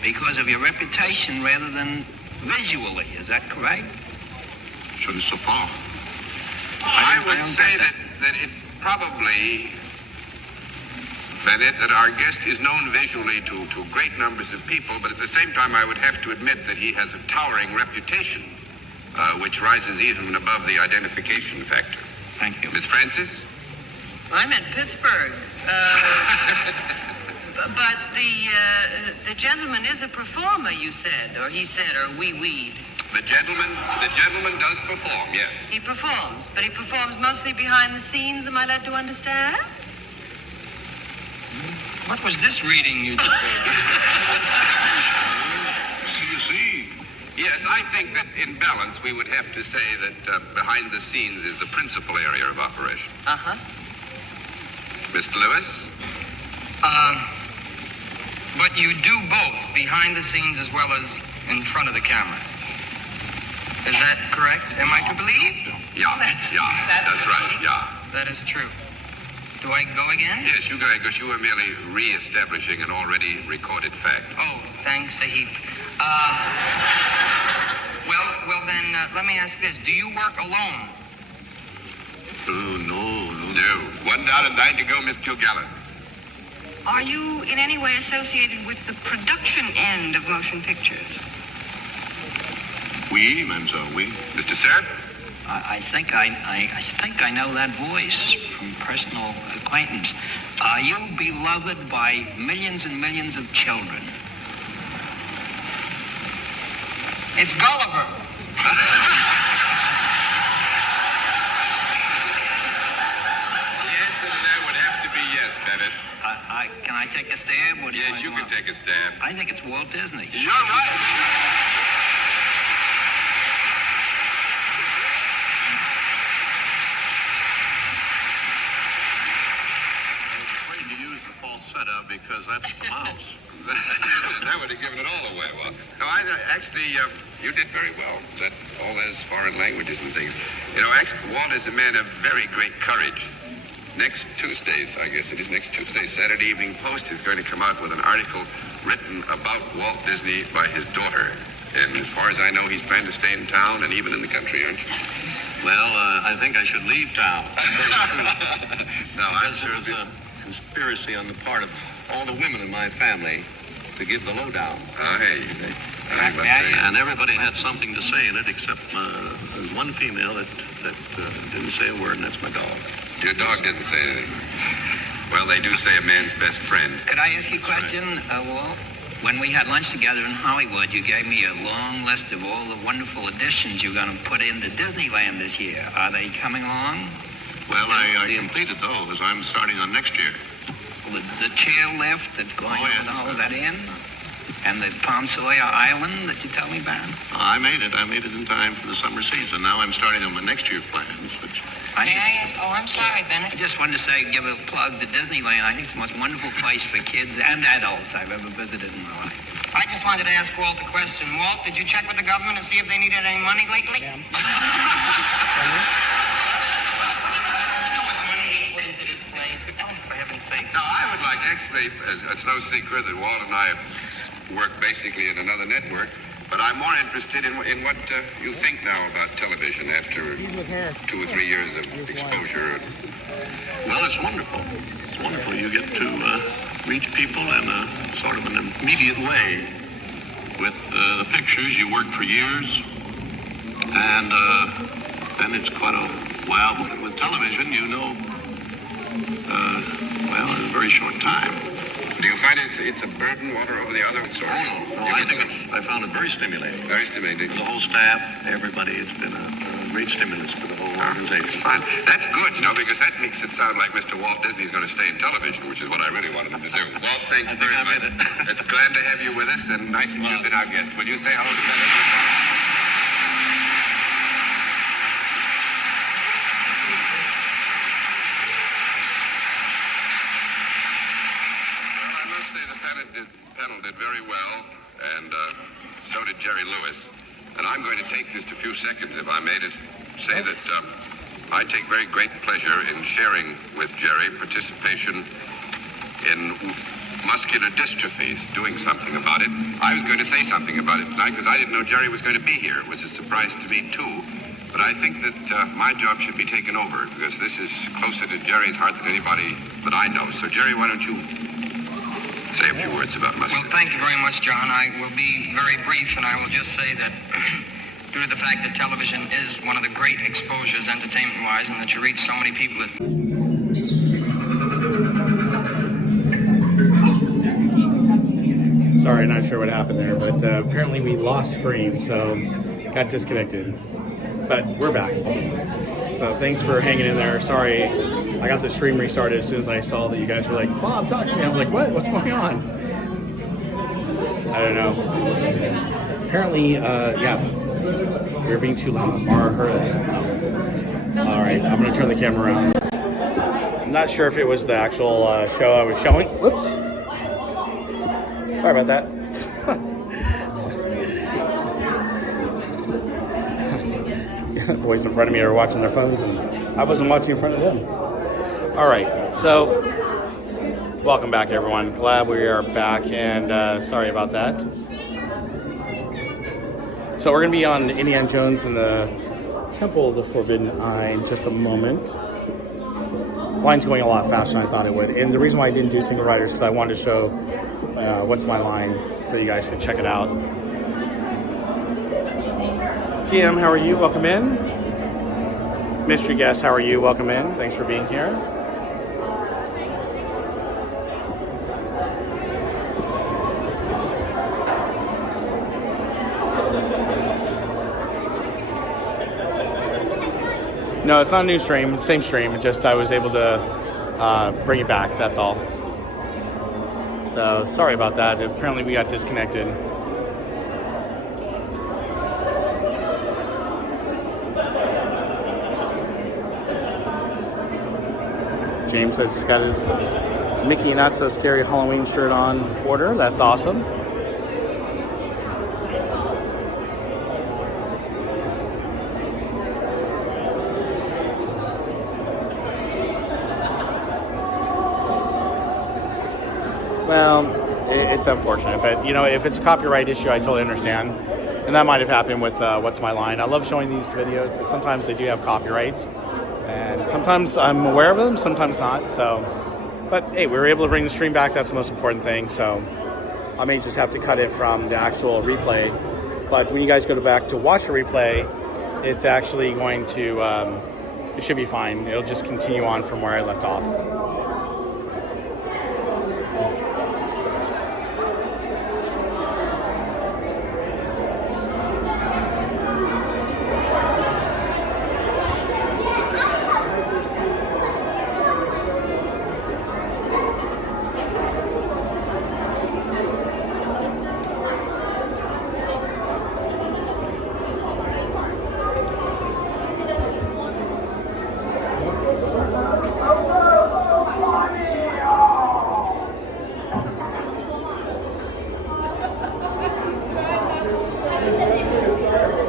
because of your reputation rather than visually. Is that correct? Je ne sais pas. I would say that it probably... that our guest is known visually to great numbers of people, but at the same time I would have to admit that he has a towering reputation, which rises even above the identification factor. Thank you. Miss Francis? I'm in Pittsburgh. But the gentleman is a performer, you said, or he said, or we weed. The gentleman does perform, yes. He performs, but he performs mostly behind the scenes, am I led to understand? What was this reading you just gave? See. Yes, I think that in balance we would have to say that behind the scenes is the principal area of operation. Uh-huh. Mr. Lewis? But you do both, behind the scenes as well as in front of the camera. Is that correct? Am I to believe? Yeah, that's right, yeah. That is true. Do I go again? Yes, you go ahead, because you are merely re-establishing an already recorded fact. Oh, thanks a heap. Well then, let me ask this. Do you work alone? No. One down and 9 to go, Miss Kilgallen. Are you in any way associated with the production end of motion pictures? Oui, mademoiselle, oui. Mr. Sir? I think I know that voice from personal acquaintance. Are you beloved by millions and millions of children? It's Gulliver. Yes, Bennett. Can I take a stab? Or Yes, you can take a stab. I think it's Walt Disney. You're right. To use the falsetto because that's the mouse. That would have given it all away. Well, no, actually, you did very well. That all those foreign languages and things. You know, Walt is a man of very great courage. Next Tuesday, I guess it is next Tuesday, Saturday Evening Post is going to come out with an article written about Walt Disney by his daughter. And as far as I know, he's planning to stay in town and even in the country, aren't you? Well, I think I should leave town. Now, there's a conspiracy on the part of all the women in my family to give the lowdown. Hey. And everybody had something to say in it except there's one female that didn't say a word, and that's my dog. Your dog didn't say anything. Well, they do say a man's best friend. Could I ask you a question, Walt? When we had lunch together in Hollywood, you gave me a long list of all the wonderful additions you're going to put into Disneyland this year. Are they coming along? Well, I completed those. I'm starting on next year. The chairlift that's going over the whole that in? And the Palm Sawyer Island that you told me about? I made it in time for the summer season. Now I'm starting on my next year plans, which... I'm sorry, Bennett. I just wanted to say, give a plug to Disneyland. I think it's the most wonderful place for kids and adults I've ever visited in my life. I just wanted to ask Walt a question. Walt, did you check with the government to see if they needed any money lately? No, I would like, actually, it's no secret that Walt and I work basically in another network, but I'm more interested in what you think now about television after 2 or 3 years of exposure. Well, it's wonderful. It's wonderful. You get to reach people in a sort of an immediate way. With the pictures, you work for years, and then it's quite a while. With television, you know, well, in a very short time. Do you find it's a burden, one over the other? No, I found it very stimulating. Very stimulating. The whole staff, everybody, it's been a great stimulus for the whole organization. Fine. That's good, you know, because that makes it sound like Mr. Walt Disney is going to stay in television, which is what I really wanted him to do. Walt, thanks very much. It's glad to have you with us, and nice that you've been our guest. Will you say hello to them? Panel did very well, and so did Jerry Lewis. And I'm going to take just a few seconds, if I may, to say that I take very great pleasure in sharing with Jerry participation in muscular dystrophies, doing something about it. I was going to say something about it tonight because I didn't know Jerry was going to be here. It was a surprise to me, too. But I think that my job should be taken over because this is closer to Jerry's heart than anybody that I know. So, Jerry, why don't you say a few words about muscular? Well, thank you very much, John. I will be very brief, and I will just say that due to the fact that television is one of the great exposures entertainment-wise and that you reach so many people... Sorry, not sure what happened there, but apparently we lost stream, so got disconnected. But we're back. So thanks for hanging in there. Sorry, I got the stream restarted as soon as I saw that you guys were like, Bob, talk to me. I was like, what? What's going on? I don't know. Apparently, yeah, we were being too loud. Mara heard us. All right, I'm going to turn the camera around. I'm not sure if it was the actual show I was showing. Whoops. Sorry about that. The boys in front of me are watching their phones, and I wasn't watching in front of them. All right, so welcome back, everyone. Glad we are back, and sorry about that. So we're going to be on Indiana Jones and the Temple of the Forbidden Eye in just a moment. line's going a lot faster than I thought it would. And the reason why I didn't do single rider is because I wanted to show What's My Line so you guys can check it out. TM, how are you? Welcome in. Mystery guest, how are you? Welcome in. Thanks for being here. No, it's not a new stream, same stream, just I was able to bring it back, that's all. So, sorry about that. Apparently we got disconnected. James says he's got his Mickey Not So Scary Halloween shirt on order. That's awesome. Well, it's unfortunate, but you know, if it's a copyright issue, I totally understand. And that might have happened with What's My Line. I love showing these videos, but sometimes they do have copyrights. And sometimes I'm aware of them, sometimes not. So, but hey, we were able to bring the stream back. That's the most important thing. So I may just have to cut it from the actual replay. But when you guys go back to watch the replay, it's actually going to, it should be fine. It'll just continue on from where I left off.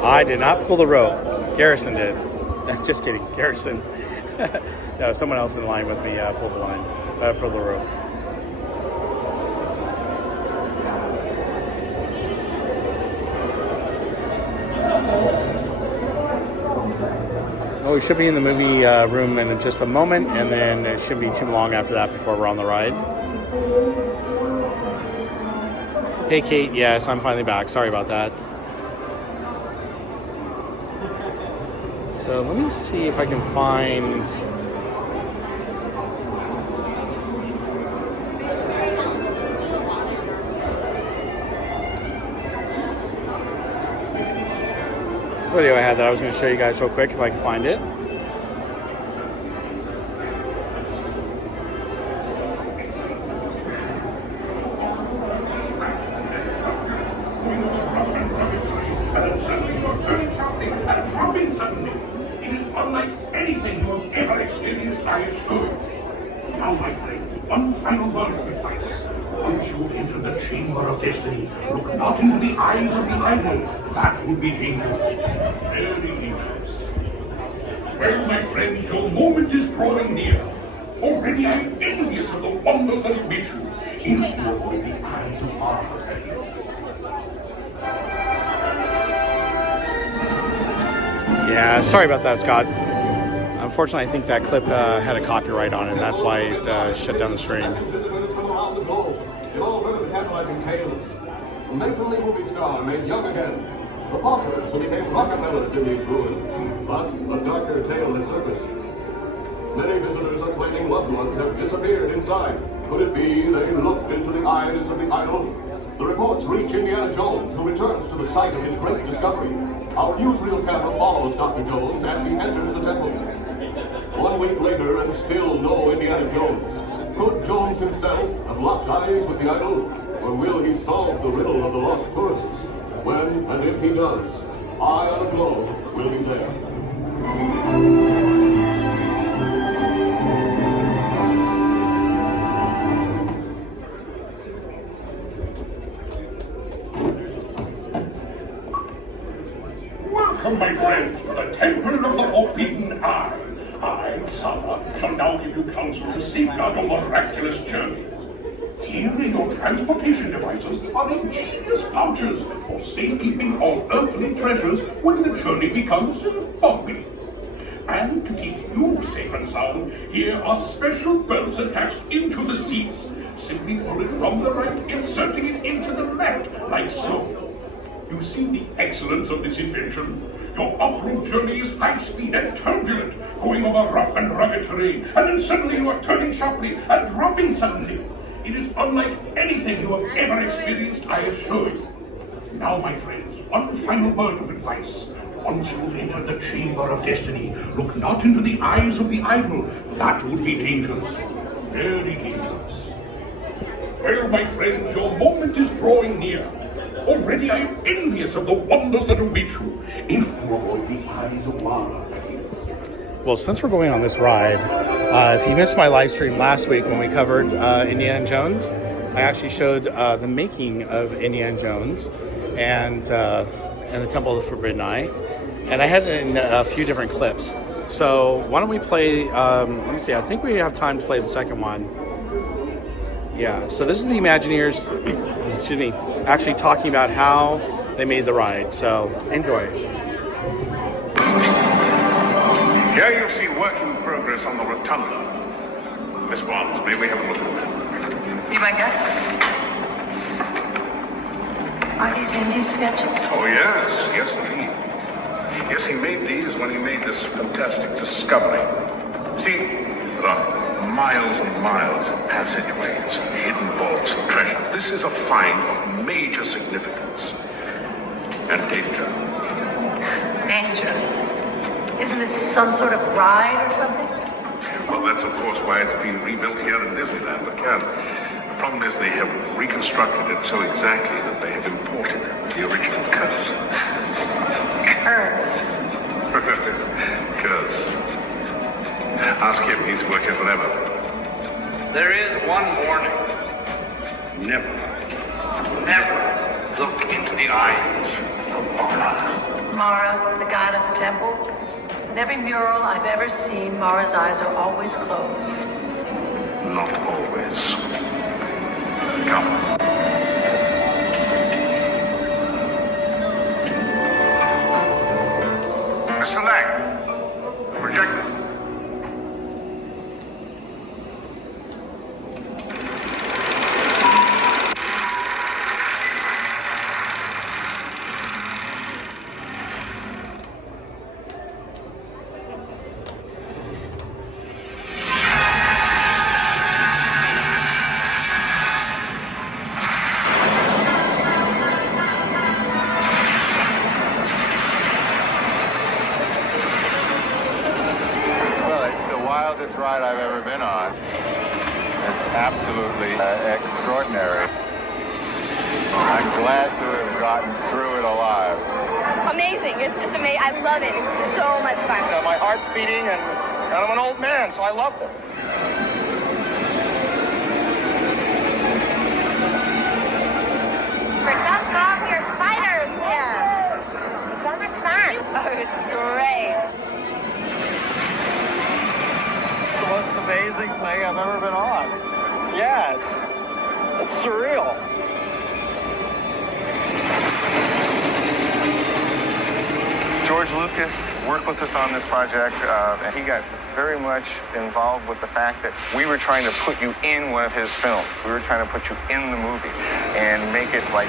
I did not pull the rope. Garrison did. Just kidding. Garrison. No, someone else in line with me pulled the line. Pulled the rope. Well, we should be in the movie room in just a moment, and then it shouldn't be too long after that before we're on the ride. Hey, Kate. Yes, I'm finally back. Sorry about that. So let me see if I can find... video I had that I was going to show you guys real quick if I can find it. Destiny. Look not into the eyes of the idol. That would be dangerous. Very dangerous. Well, my friends, your moment is drawing near. Already I am envious of the wonders that await you. If you avoid the eyes of our Yeah, sorry about that, Scott. Unfortunately, I think that clip had a copyright on it, and that's why it shut down the stream. You'll all remember the tantalizing tales. A mentally movie star made young again. The paupers who became Rockefellers in these ruins. But a darker tale has surfaced. Many visitors are claiming loved ones have disappeared inside. Could it be they looked into the eyes of the idol? The reports reach Indiana Jones, who returns to the site of his great discovery. Our newsreel camera follows Dr. Jones as he enters the temple. 1 week later, and still no Indiana Jones. Could Jones himself have locked eyes with the idol? Or will he solve the riddle of the lost tourists? When and if he does, Eye on a Globe will be there. Welcome, my friends, to the Temple of the Forbidden Eye. I, Sama, shall now give you counsel to safeguard your miraculous journey. Here in your transportation devices are ingenious pouches for safekeeping all earthly treasures when the journey becomes bumpy. And to keep you safe and sound, here are special belts attached into the seats. Simply pull it from the right, inserting it into the left, like so. You see the excellence of this invention? Your off-road journey is high speed and turbulent, going over rough and rugged terrain, and then suddenly you are turning sharply and dropping suddenly. It is unlike anything you have ever experienced, I assure you. Now, my friends, one final word of advice. Once you've entered the chamber of destiny, look not into the eyes of the idol. That would be dangerous. Very dangerous. Well, my friends, your moment is drawing near. Already I am envious of the wonders that await you, if you avoid the eyes of Mara. Well, since we're going on this ride, if you missed my live stream last week when we covered Indiana Jones, I actually showed the making of Indiana Jones and the Temple of the Forbidden Eye, and I had it in a few different clips. So why don't we play? Let me see. I think we have time to play the second one. Yeah. So this is the Imagineers. Excuse me. Actually talking about how they made the ride. So enjoy. Here you see work in progress on the rotunda. Miss Bonds, may we have a look at them? Be my guest. Are these Indy's sketches? Oh, yes. Yes, indeed. Yes, he made these when he made this fantastic discovery. See, there are miles and miles of passageways and hidden vaults of treasure. This is a find of major significance and danger. Danger? Isn't this some sort of ride or something? Well, that's of course why it's being rebuilt here in Disneyland, but Cat, the problem is they have reconstructed it so exactly that they have imported the original curse. Curse? Curse. Ask him, he's worked here forever. There is one warning. Never Look into the eyes of Mara. Mara, the god of the temple? In every mural I've ever seen, Mara's eyes are always closed. Not always. Come. Mr. Lang, projector. Ride I've ever been on. It's absolutely extraordinary. I'm glad to have gotten through it alive. Amazing. It's just amazing. I love it. It's so much fun. My heart's beating and I'm an old man, so I love them. For dust off your spiders here. So much fun. Oh, it's great. It's the most amazing thing I've ever been on. Yeah, it's surreal. George Lucas worked with us on this project, and he got very much involved with the fact that we were trying to put you in one of his films. We were trying to put you in the movie and make it like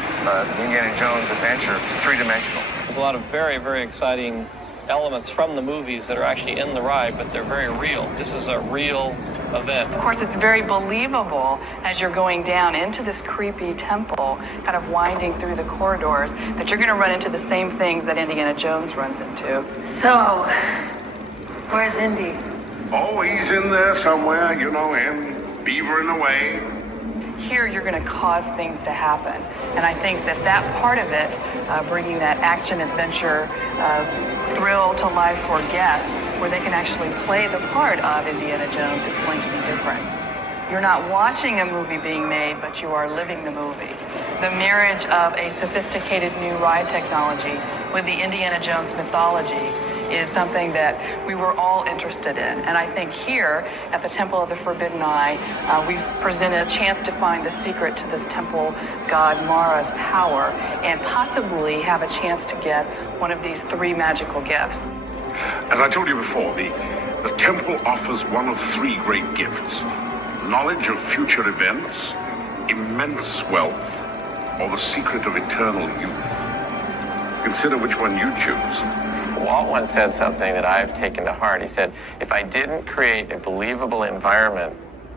Indiana Jones adventure, three-dimensional. There's a lot of very, very exciting elements from the movies that are actually in the ride, but they're very real. This is a real event. Of course, it's very believable as you're going down into this creepy temple, kind of winding through the corridors, that you're going to run into the same things that Indiana Jones runs into. So, where's Indy? Oh, he's in there somewhere, you know, and beavering away. Here, you're going to cause things to happen. And I think that that part of it, bringing that action-adventure thrill to life for guests, where they can actually play the part of Indiana Jones, is going to be different. You're not watching a movie being made, but you are living the movie. The marriage of a sophisticated new ride technology with the Indiana Jones mythology is something that we were all interested in. And I think here at the Temple of the Forbidden Eye, we've presented a chance to find the secret to this temple god Mara's power and possibly have a chance to get one of these three magical gifts. As I told you before, the temple offers one of three great gifts: knowledge of future events, immense wealth, or the secret of eternal youth. Consider which one you choose. Walt once said something that I've taken to heart. He said, if I didn't create a believable environment,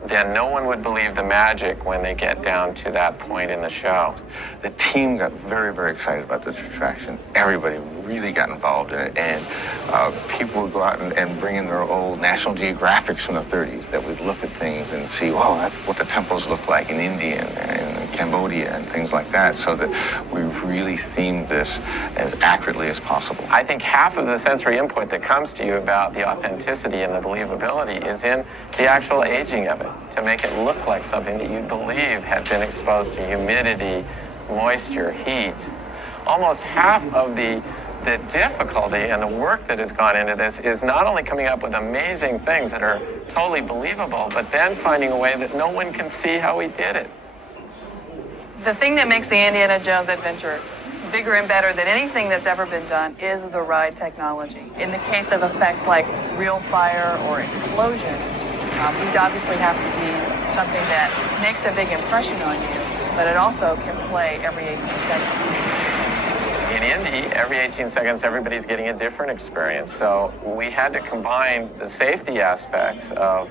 then no one would believe the magic when they get down to that point in the show. The team got very, very excited about this attraction. Everybody really got involved in it, and people would go out and bring in their old National Geographics from the 30s that would look at things and see, oh, that's what the temples look like in India and Cambodia and things like that, so that we really themed this as accurately as possible. I think half of the sensory input that comes to you about the authenticity and the believability is in the actual aging of it, to make it look like something that you believe had been exposed to humidity, moisture, heat. Almost half of the difficulty and the work that has gone into this is not only coming up with amazing things that are totally believable, but then finding a way that no one can see how we did it. The thing that makes the Indiana Jones adventure bigger and better than anything that's ever been done is the ride technology. In the case of effects like real fire or explosions, these obviously have to be something that makes a big impression on you, but it also can play every 18 seconds. In Indy, every 18 seconds, everybody's getting a different experience. So we had to combine the safety aspects of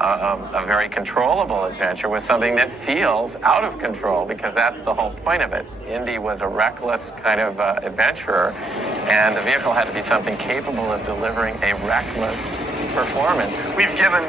a very controllable adventure with something that feels out of control, because that's the whole point of it. Indy was a reckless kind of adventurer, and the vehicle had to be something capable of delivering a reckless performance. We've given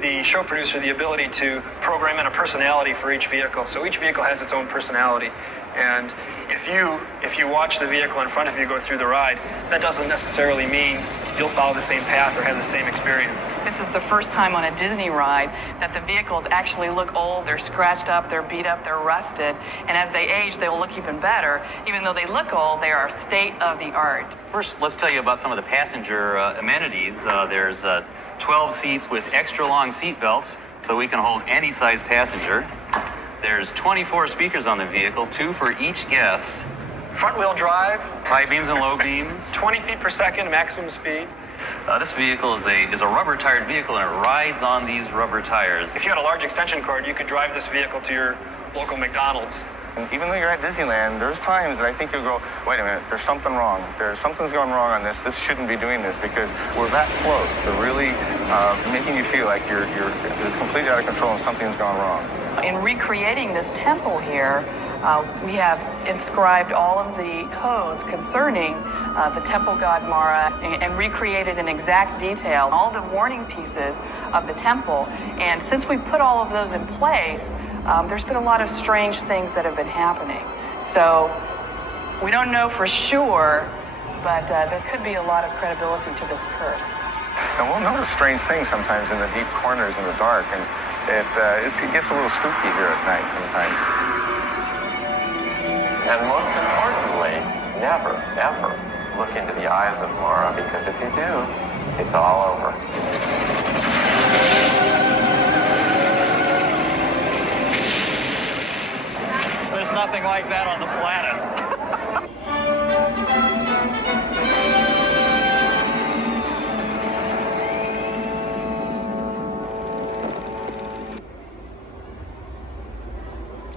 the show producer the ability to program in a personality for each vehicle. So each vehicle has its own personality. And if you watch the vehicle in front of you go through the ride, that doesn't necessarily mean you'll follow the same path or have the same experience. This is the first time on a Disney ride that the vehicles actually look old, they're scratched up, they're beat up, they're rusted, and as they age, they will look even better. Even though they look old, they are state of the art. First, let's tell you about some of the passenger amenities. There's 12 seats with extra long seat belts, so we can hold any size passenger. There's 24 speakers on the vehicle, 2 for each guest. Front-wheel drive. High beams and low beams. 20 feet per second, maximum speed. This vehicle is a rubber-tired vehicle, and it rides on these rubber tires. If you had a large extension cord, you could drive this vehicle to your local McDonald's. And even though you're at Disneyland, there's times that I think you'll go, wait a minute, there's something wrong. Something's going wrong on this. This shouldn't be doing this, because we're that close to really making you feel like you're completely out of control and something's gone wrong. In recreating this temple here, we have inscribed all of the codes concerning the temple god Mara and recreated in exact detail all the warning pieces of the temple. And since we put all of those in place, there's been a lot of strange things that have been happening. So we don't know for sure, but there could be a lot of credibility to this curse. And we'll notice strange things sometimes in the deep corners in the dark, and it gets a little spooky here at night sometimes. And most importantly, never, ever look into the eyes of Mara, because if you do, it's all over. There's nothing like that on the planet.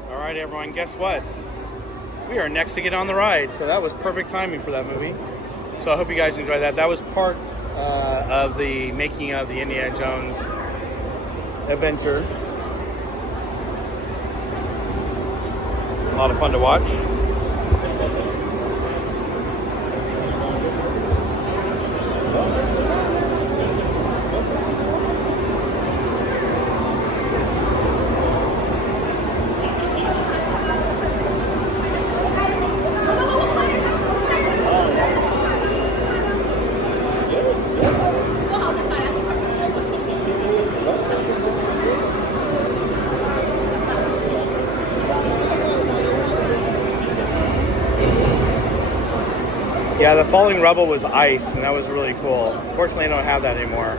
All right, everyone, guess what? We are next to get on the ride, so that was perfect timing for that movie. So I hope you guys enjoyed that. That was part of the making of the Indiana Jones adventure. A lot of fun to watch. Yeah, the falling rubble was ice, and that was really cool. Fortunately, I don't have that anymore.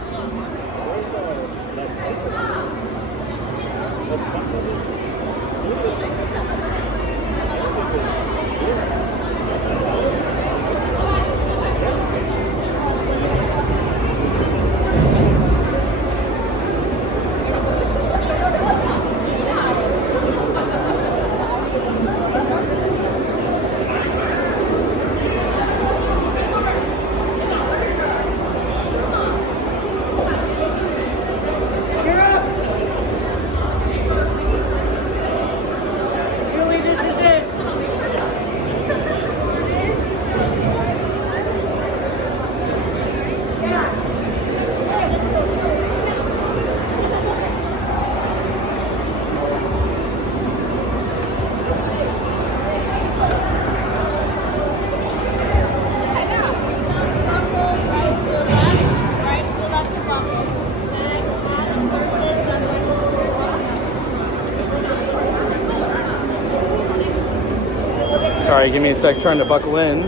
Sorry, give me a sec, trying to buckle in.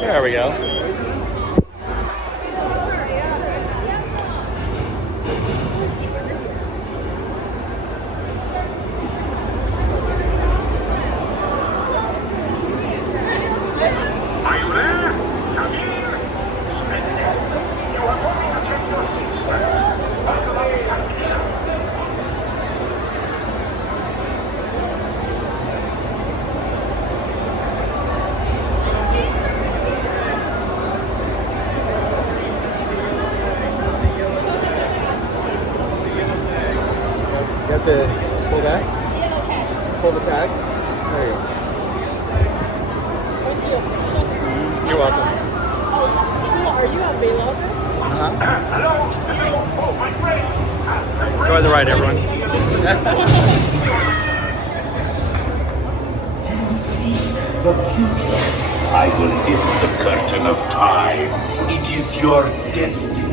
There we go. The pull back? Pull the tag? There you go. You're welcome. So are you available? Hello. Oh, my friend. Enjoy the ride, everyone. The future. I will lift the curtain of time. It is your destiny.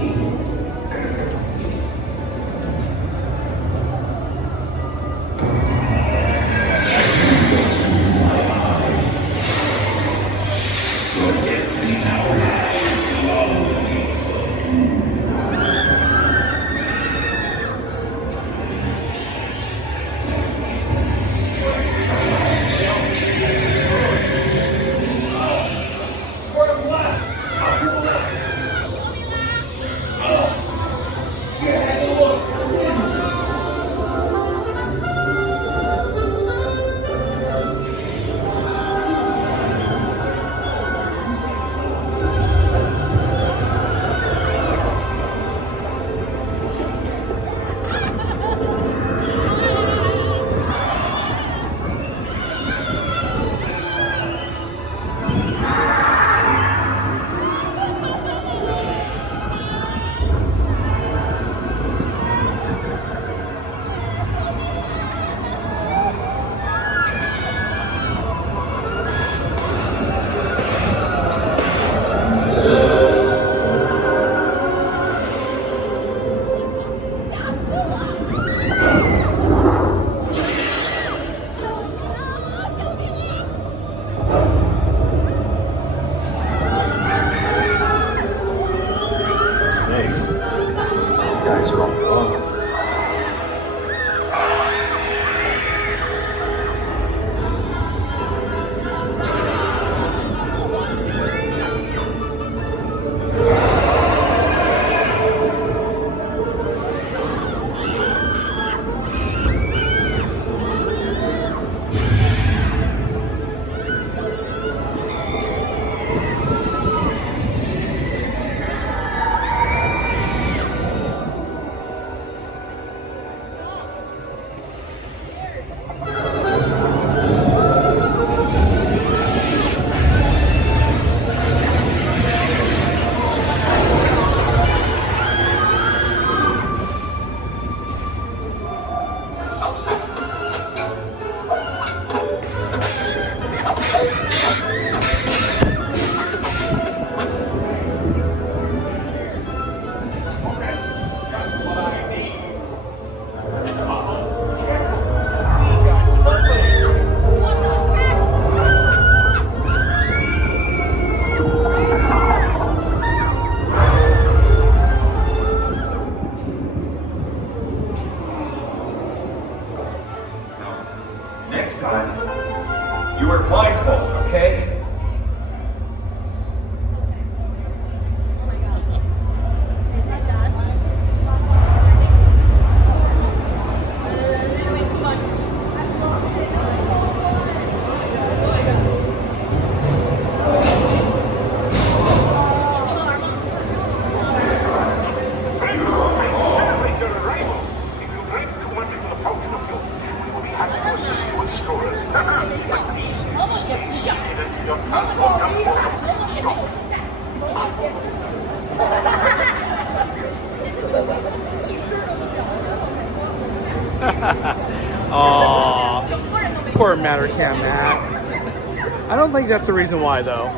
Aw, poor Matterhorn Matt. I don't think that's the reason why, though.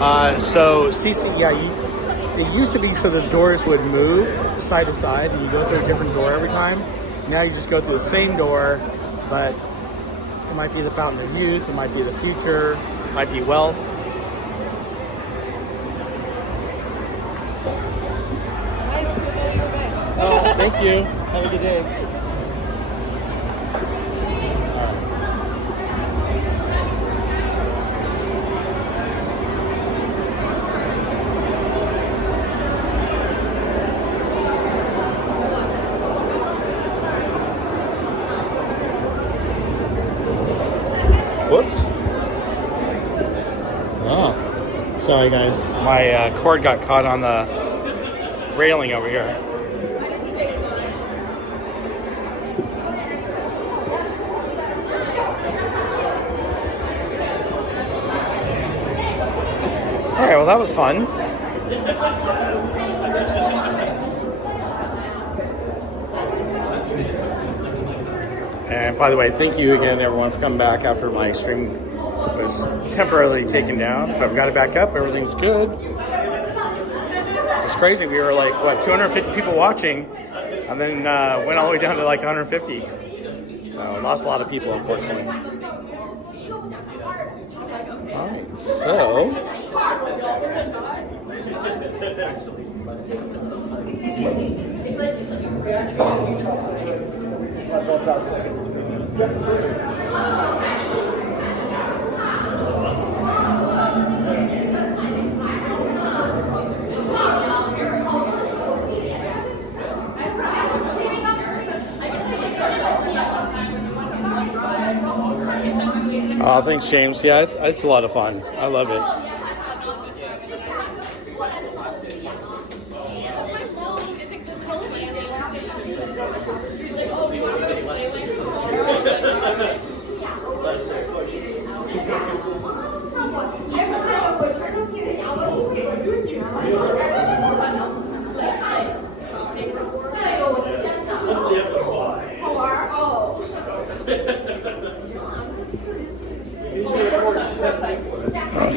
So CC, yeah, it used to be so the doors would move side to side and you go through a different door every time. Now you just go through the same door, but it might be the Fountain of Youth, it might be the future, it might be wealth. Oh, thank you. Have a good day. Whoops. Oh, sorry guys. My cord got caught on the railing over here. Alright, well that was fun. And by the way, thank you again everyone for coming back after my stream was temporarily taken down. But I've got it back up, everything's good. It's crazy, we were like, what, 250 people watching, and then went all the way down to like 150. So lost a lot of people, unfortunately. Alright, so... Oh, thanks, James. Yeah, it's a lot of fun. I love it.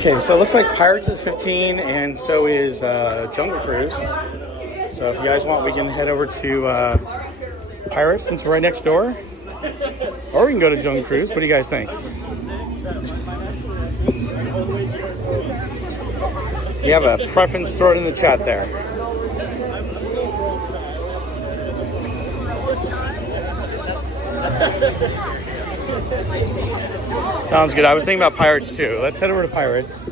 Okay, so it looks like Pirates is 15 and so is Jungle Cruise. So if you guys want, we can head over to Pirates since we're right next door. Or we can go to Jungle Cruise. What do you guys think? If you have a preference, throw it in the chat there. Sounds good. I was thinking about Pirates too. Let's head over to Pirates.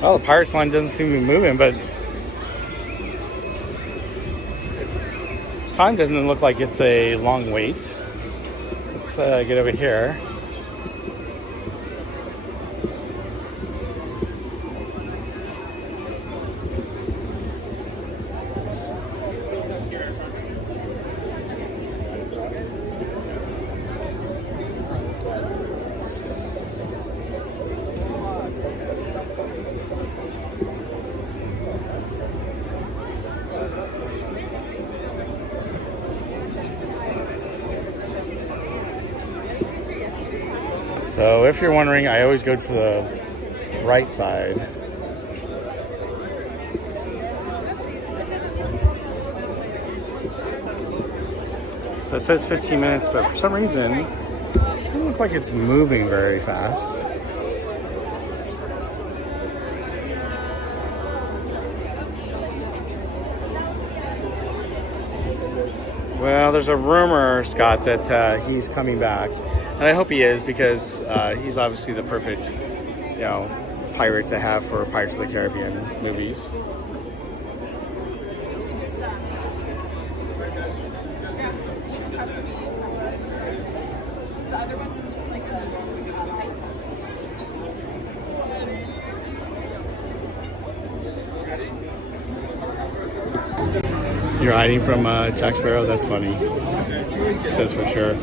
Well, the Pirates line doesn't seem to be moving, but time doesn't look like it's a long wait. Let's get over here. So if you're wondering, I always go to the right side. So it says 15 minutes, but for some reason, it doesn't look like it's moving very fast. Well, there's a rumor, Scott, that he's coming back. And I hope he is, because he's obviously the perfect, pirate to have for Pirates of the Caribbean movies. You're hiding from Jack Sparrow? That's funny. It says for sure.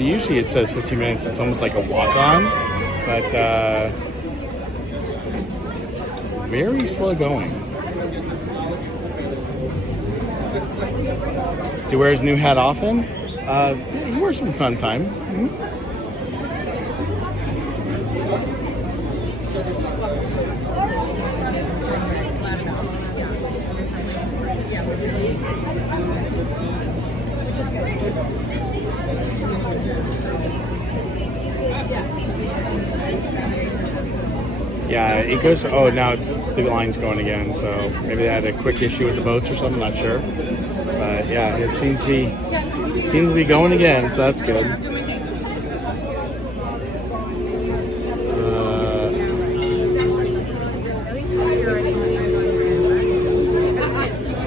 Usually it says 15 minutes. It's almost like a walk-on, but very slow going. He wears his new hat often. He wears some fun time. Mm-hmm. Yeah, it goes. Oh, now it's the line's going again. So maybe they had a quick issue with the boats or something. Not sure. But yeah, it seems to be going again. So that's good.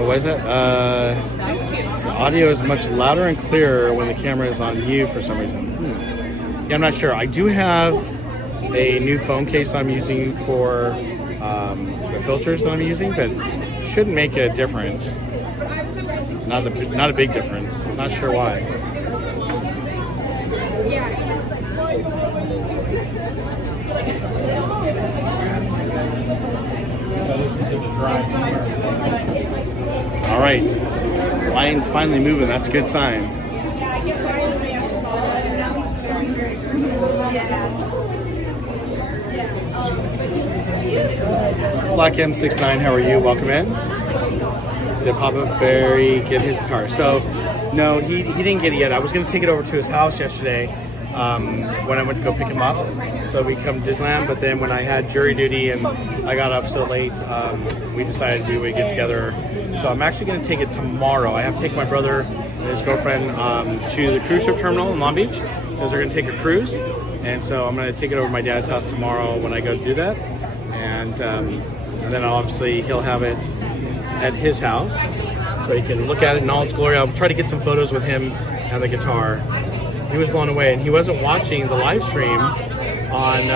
What is it? The audio is much louder and clearer when the camera is on you for some reason. Yeah, I'm not sure. I do have a new phone case that I'm using for the filters that I'm using, but shouldn't make a difference. Not a big difference. Not sure why. All right, lion's finally moving. That's a good sign. Black M69, how are you? Welcome in. Did Papa Barry get his guitar? So, no, he didn't get it yet. I was going to take it over to his house yesterday when I went to go pick him up. So we come to Disneyland, but then when I had jury duty and I got off so late, we decided to get together. So I'm actually going to take it tomorrow. I have to take my brother and his girlfriend to the cruise ship terminal in Long Beach because they're going to take a cruise. And so I'm going to take it over to my dad's house tomorrow when I go do that. And then obviously he'll have it at his house so he can look at it in all its glory. I'll try to get some photos with him and the guitar. He was blown away, and he wasn't watching the live stream on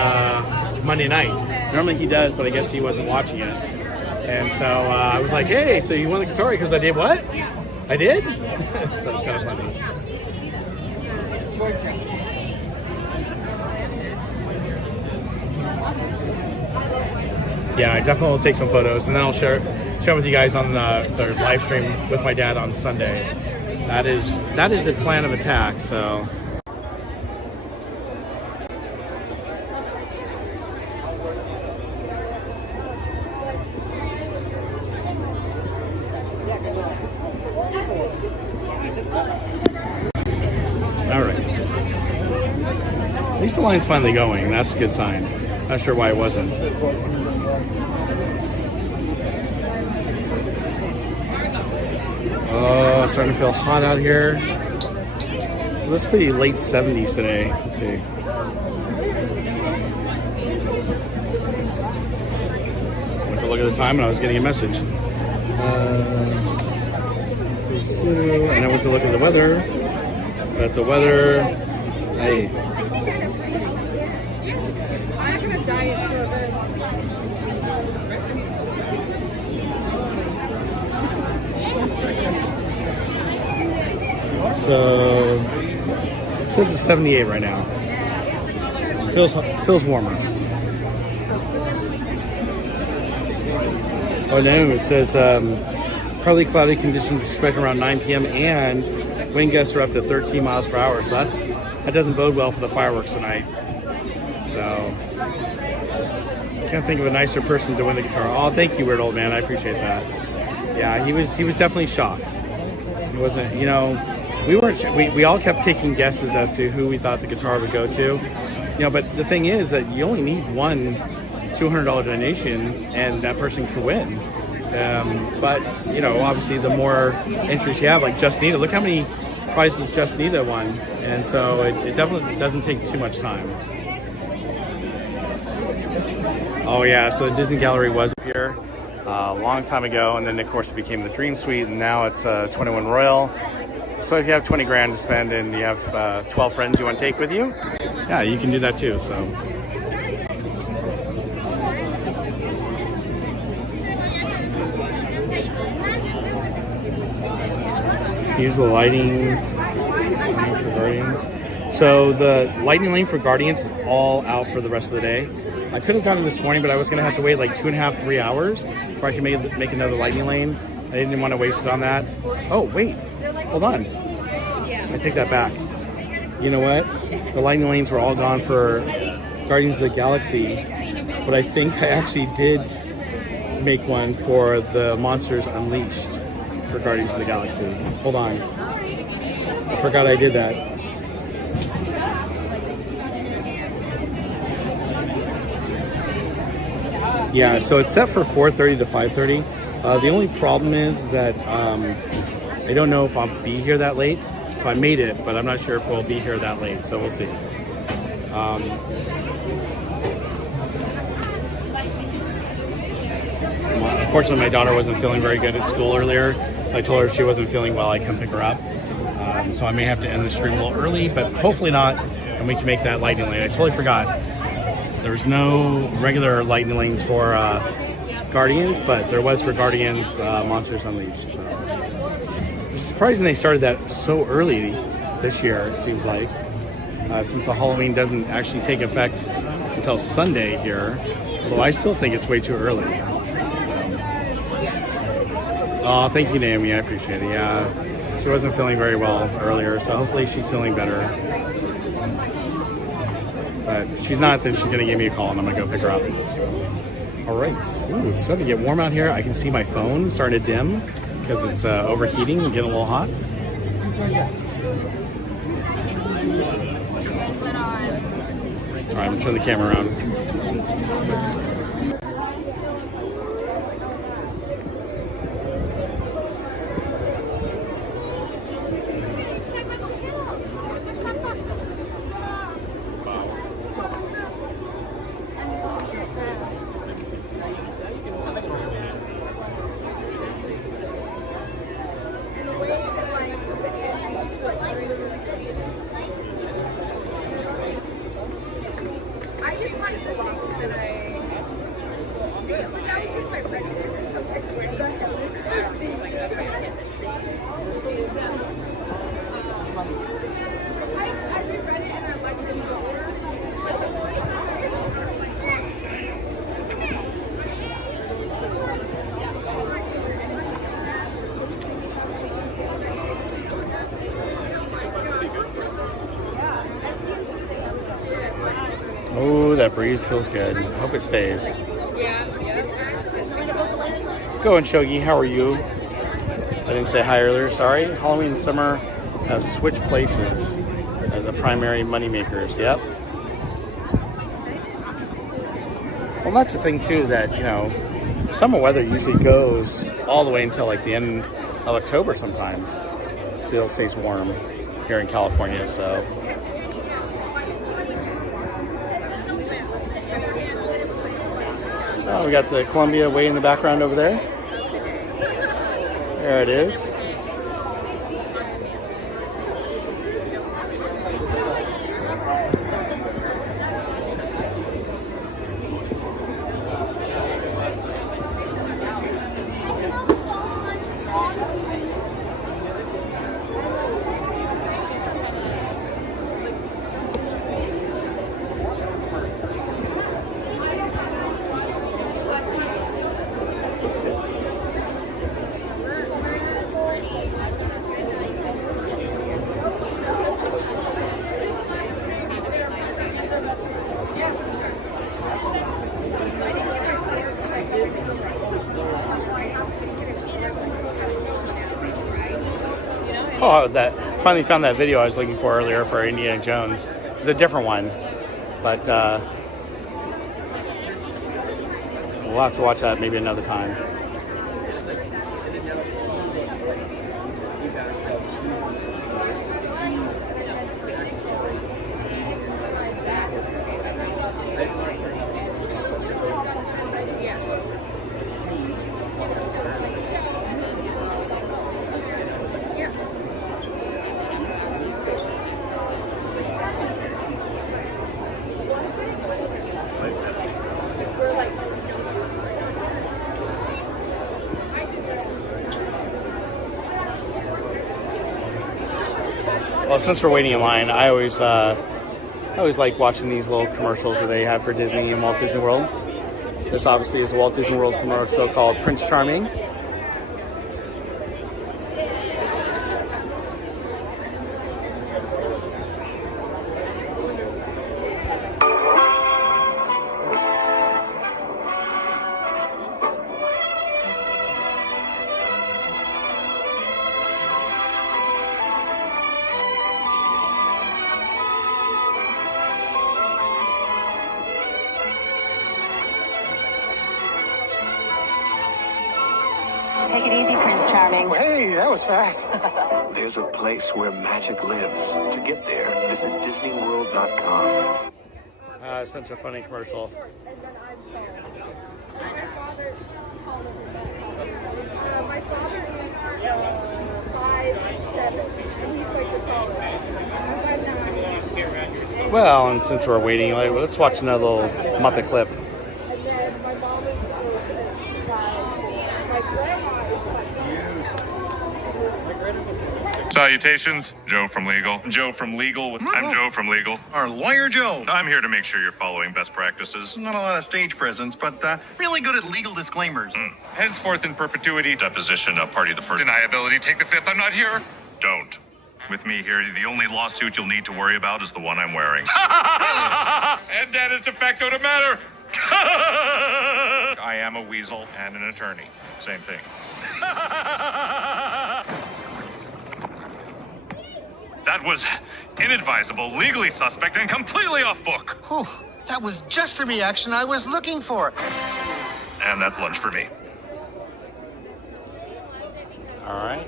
Monday night. Normally he does, but I guess he wasn't watching it. And so I was like, hey, so you won the guitar? Because I did what? I did? So it's kind of funny. Yeah, I definitely will take some photos, and then I'll share with you guys on the live stream with my dad on Sunday. That is a plan of attack. So. All right. At least the line's finally going. That's a good sign. Not sure why it wasn't. Oh, it's starting to feel hot out here. So let's be late 70s today. Let's see. Went to look at the time and I was getting a message. And I went to look at the weather. But the weather, hey. So it says it's 78 right now. Feels warmer. Oh no, it says partly cloudy conditions expected around 9 p.m. and wind gusts are up to 13 miles per hour. So that doesn't bode well for the fireworks tonight. So can't think of a nicer person to win the guitar. Oh, thank you, weird old man. I appreciate that. Yeah, he was definitely shocked. He wasn't, you know. We all kept taking guesses as to who we thought the guitar would go to, you know. But the thing is that you only need one $200 donation, and that person could win. But you know, obviously, the more entries you have, like Just Need It. Look how many prices just needed one, and so it definitely doesn't take too much time. Oh yeah, so the Disney Gallery was up here a long time ago, and then of course it became the Dream Suite, and now it's 21 Royal. So if you have 20 grand to spend and you have 12 friends you want to take with you, yeah, you can do that too. So here's the lighting lane for Guardians. So the lightning lane for Guardians is all out for the rest of the day. I could have gotten this morning, but I was going to have to wait like 2.5, 3 hours before I could make another lightning lane. I didn't want to waste it on that. Oh, wait. Hold on. I take that back. You know what? The lightning lanes were all gone for Guardians of the Galaxy, but I think I actually did make one for the Monsters Unleashed for Guardians of the Galaxy. Hold on. I forgot I did that. Yeah, so it's set for 4:30 to 5:30. The only problem is that I don't know if I'll be here that late. So I made it, but I'm not sure if we'll be here that late, so we'll see. Unfortunately, my daughter wasn't feeling very good at school earlier, so I told her if she wasn't feeling well, I'd come pick her up. So I may have to end the stream a little early, but hopefully not, and we can make that lightning lane. I totally forgot. There's no regular lightning lanes for Guardians, but there was for Guardians Monsters Unleashed. So. It's surprising they started that so early this year, it seems like, since the Halloween doesn't actually take effect until Sunday here, although I still think it's way too early. Oh, thank you, Naomi. I appreciate it. Yeah, she wasn't feeling very well earlier, so hopefully she's feeling better. But if she's not, then she's going to give me a call and I'm going to go pick her up. All right. Ooh, it's starting to get warm out here. I can see my phone starting to dim because it's overheating and getting a little hot. All right, I'm going to turn the camera around. Oh, that breeze feels good. I hope it stays. Go on, Shogi. How are you? I didn't say hi earlier. Sorry. Halloween and summer have switched places as the primary money makers. Yep. Well, that's the thing too, that, you know, summer weather usually goes all the way until like the end of October sometimes. It still stays warm here in California, so. Oh, we got the Columbia way in the background over there. There it is. Oh, that finally found that video I was looking for earlier for Indiana Jones. It was a different one, but we'll have to watch that maybe another time. Well, since we're waiting in line, I always like watching these little commercials that they have for Disney and Walt Disney World. This obviously is a Walt Disney World commercial called Prince Charming. Take it easy, Prince Charming. Hey, that was fast. There's a place where magic lives. To get there, visit DisneyWorld.com. Such a funny commercial. My father's 5'7", and he's like the tallest. I'm 5'9". Well, and since we're waiting, let's watch another little Muppet clip. And then my mom is 5'4". My grandma is 5'9". Salutations, Joe from Legal. Joe from Legal. I'm Joe from Legal. Our lawyer Joe. I'm here to make sure you're following best practices. Not a lot of stage presence, but really good at legal disclaimers. Henceforth in perpetuity, deposition of party the first. Deniability, take the fifth, I'm not here. Don't. With me here, the only lawsuit you'll need to worry about is the one I'm wearing. And that is de facto to matter. I am a weasel and an attorney. Same thing. That was inadvisable, legally suspect, and completely off book. Whew, that was just the reaction I was looking for. And that's lunch for me. All right.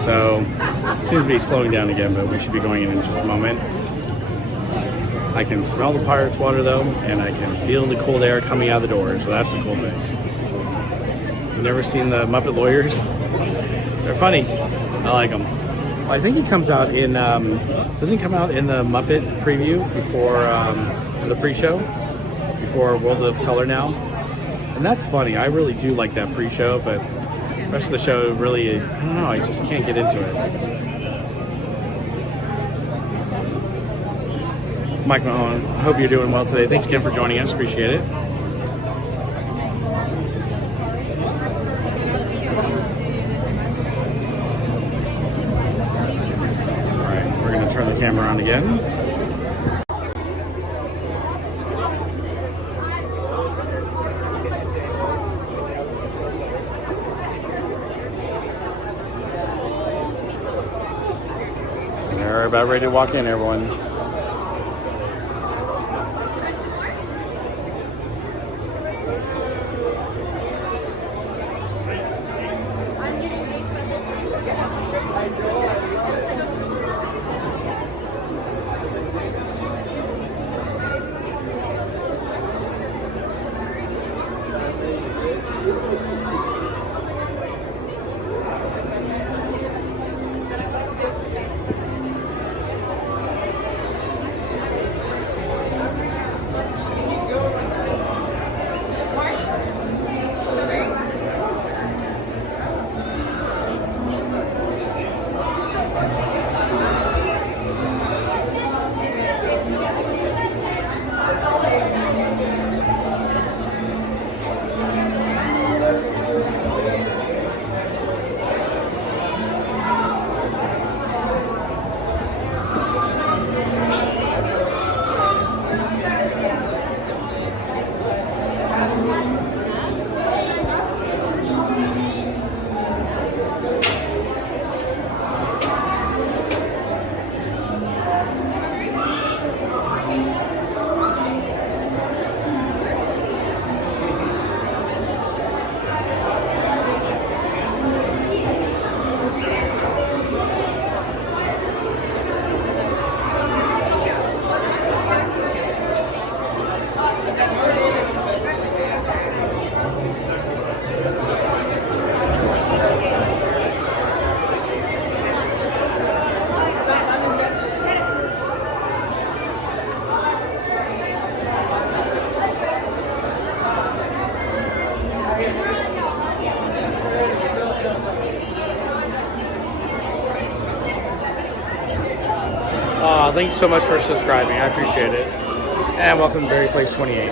So, seems to be slowing down again, but we should be going in just a moment. I can smell the Pirates water though, and I can feel the cold air coming out of the door, so that's the cool thing. You've never seen the Muppet Lawyers? They're funny. I like them. Well, I think he comes out in, doesn't he come out in the Muppet preview before the pre-show? Before World of Color Now? And that's funny. I really do like that pre-show, but the rest of the show really, I don't know, I just can't get into it. Mike Mahone, I hope you're doing well today. Thanks again for joining us. Appreciate it. All right, we're going to turn the camera on again. We're about ready to walk in, everyone. Wow, thank you so much for subscribing. I appreciate it. And welcome to Berry Place 28.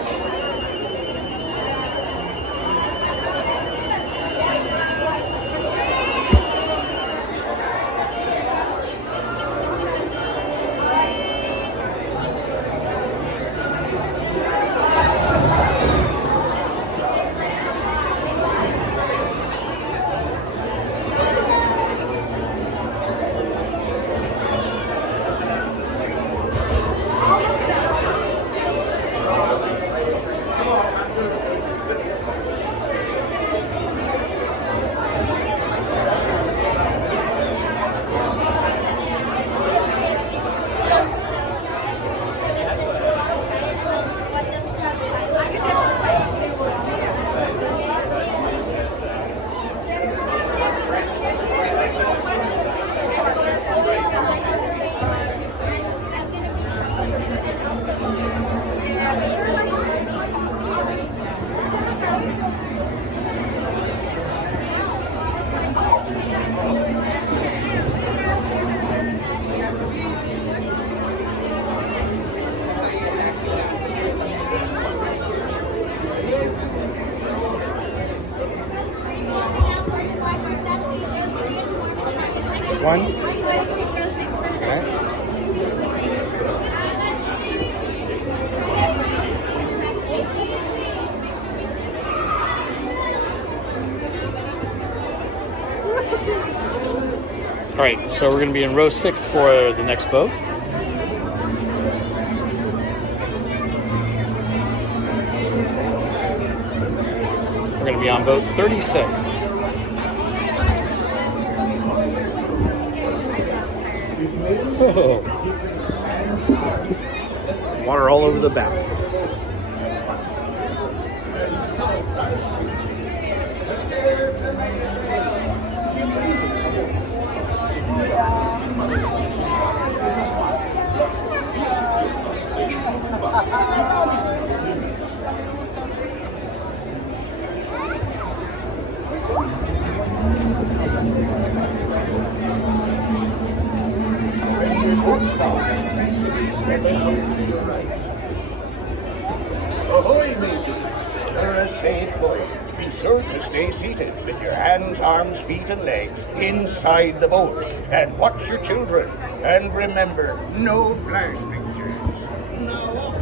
One. Okay. All right, so we're going to be in row 6 for the next boat. We're going to be on boat 36. Oh. Water all over the back. Ahoy, matey! For a safe voyage, be sure to stay seated with your hands, arms, feet, and legs inside the boat. And watch your children. And remember, no flash pictures. Now,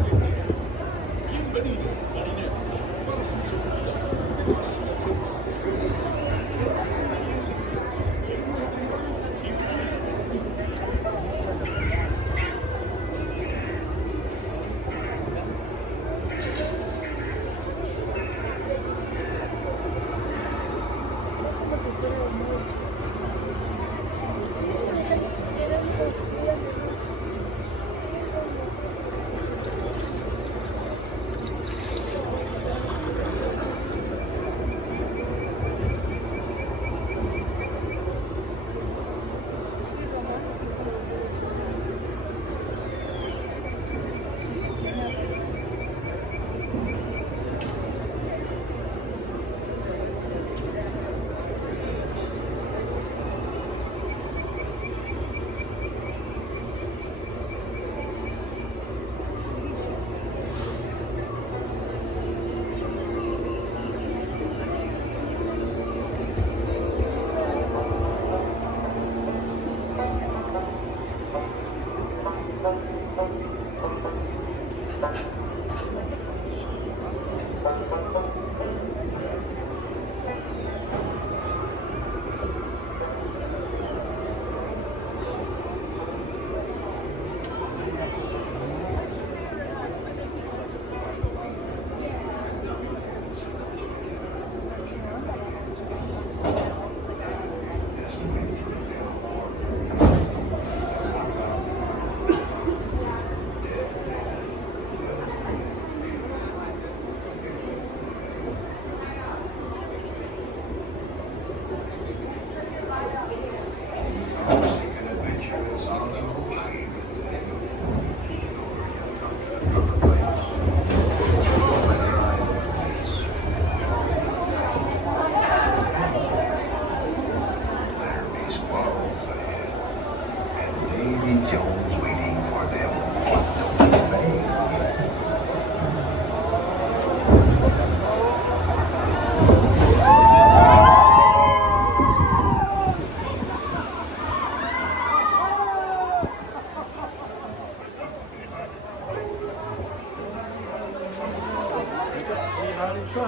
howdy, ho.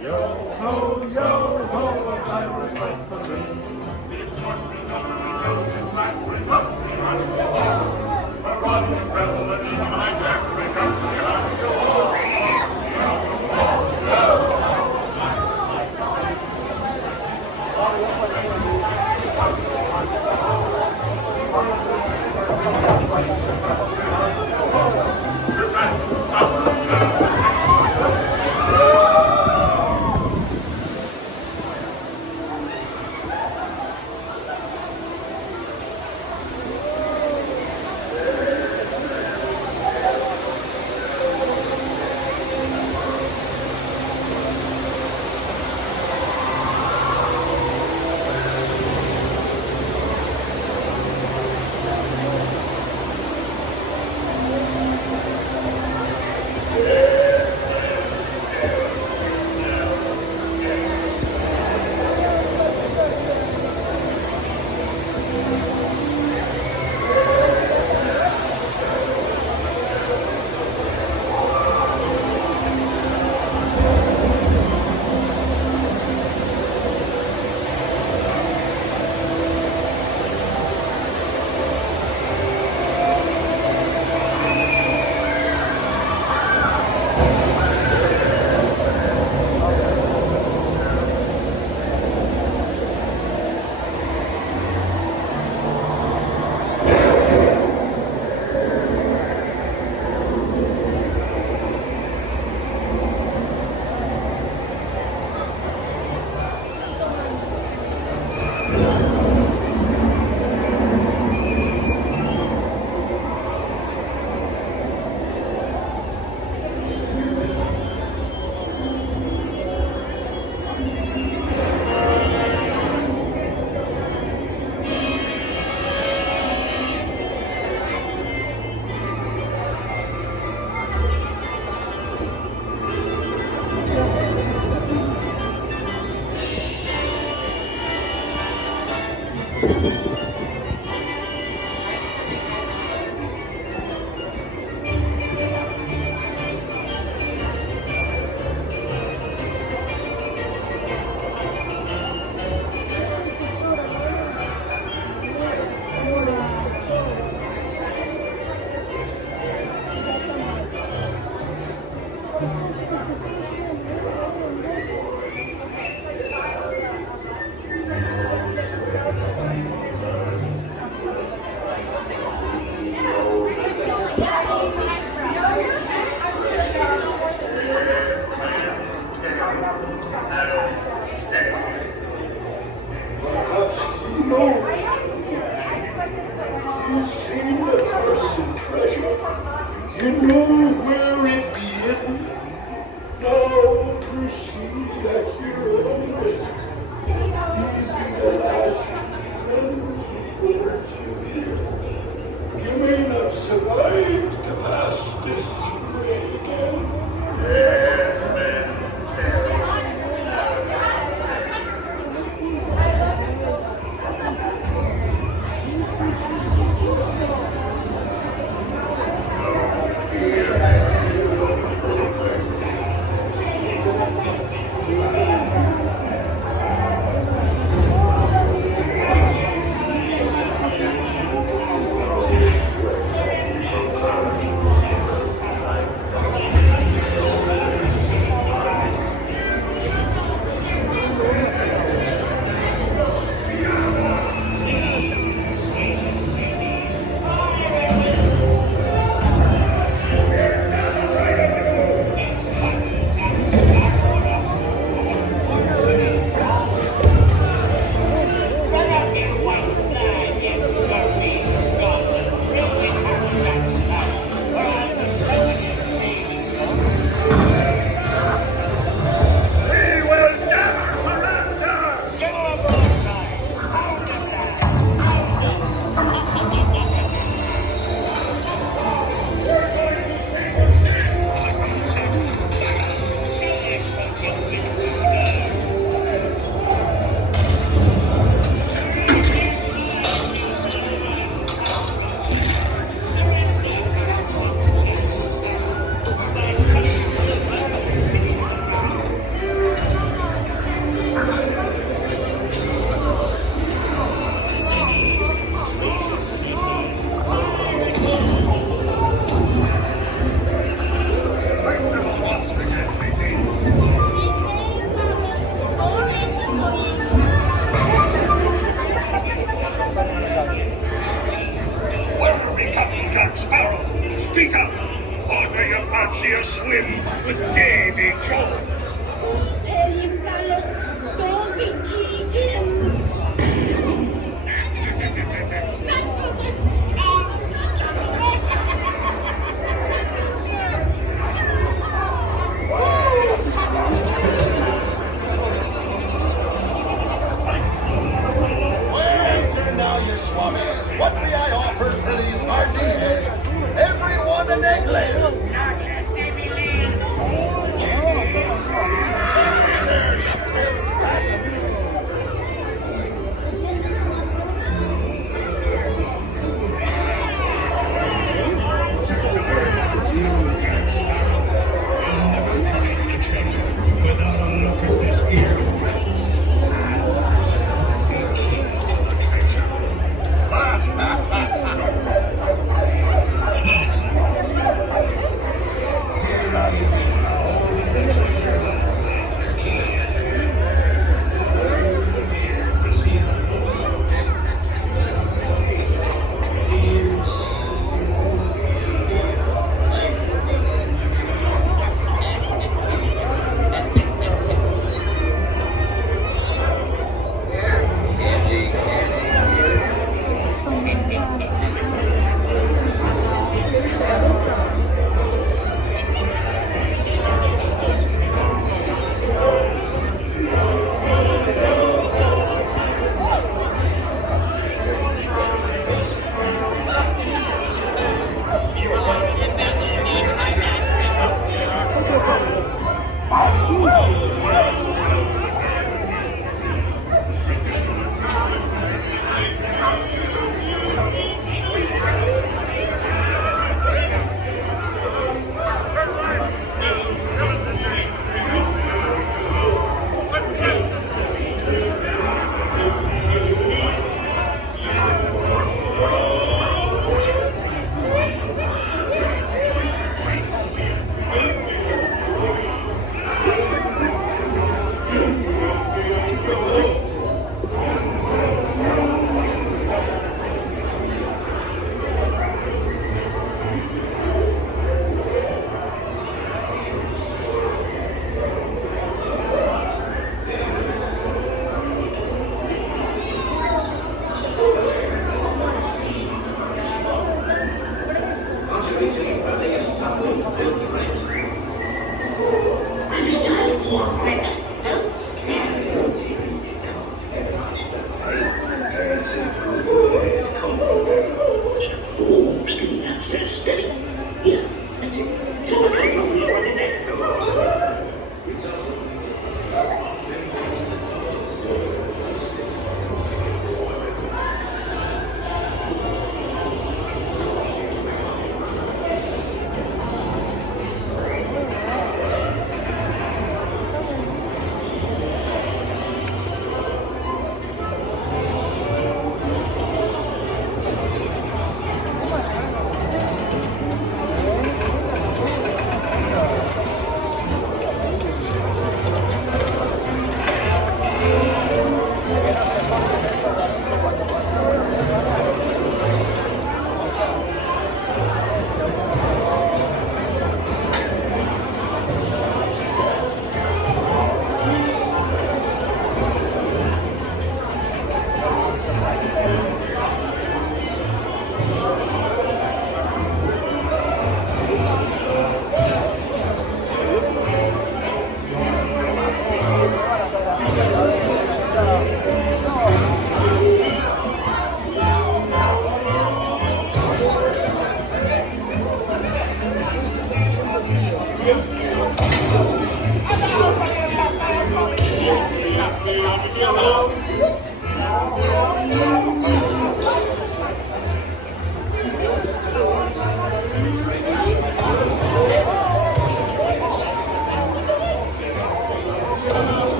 Yo ho, a diver's life for me. You know where it be hidden. Now proceed at your own risk. These be the last friends you may not survive to pass this way again.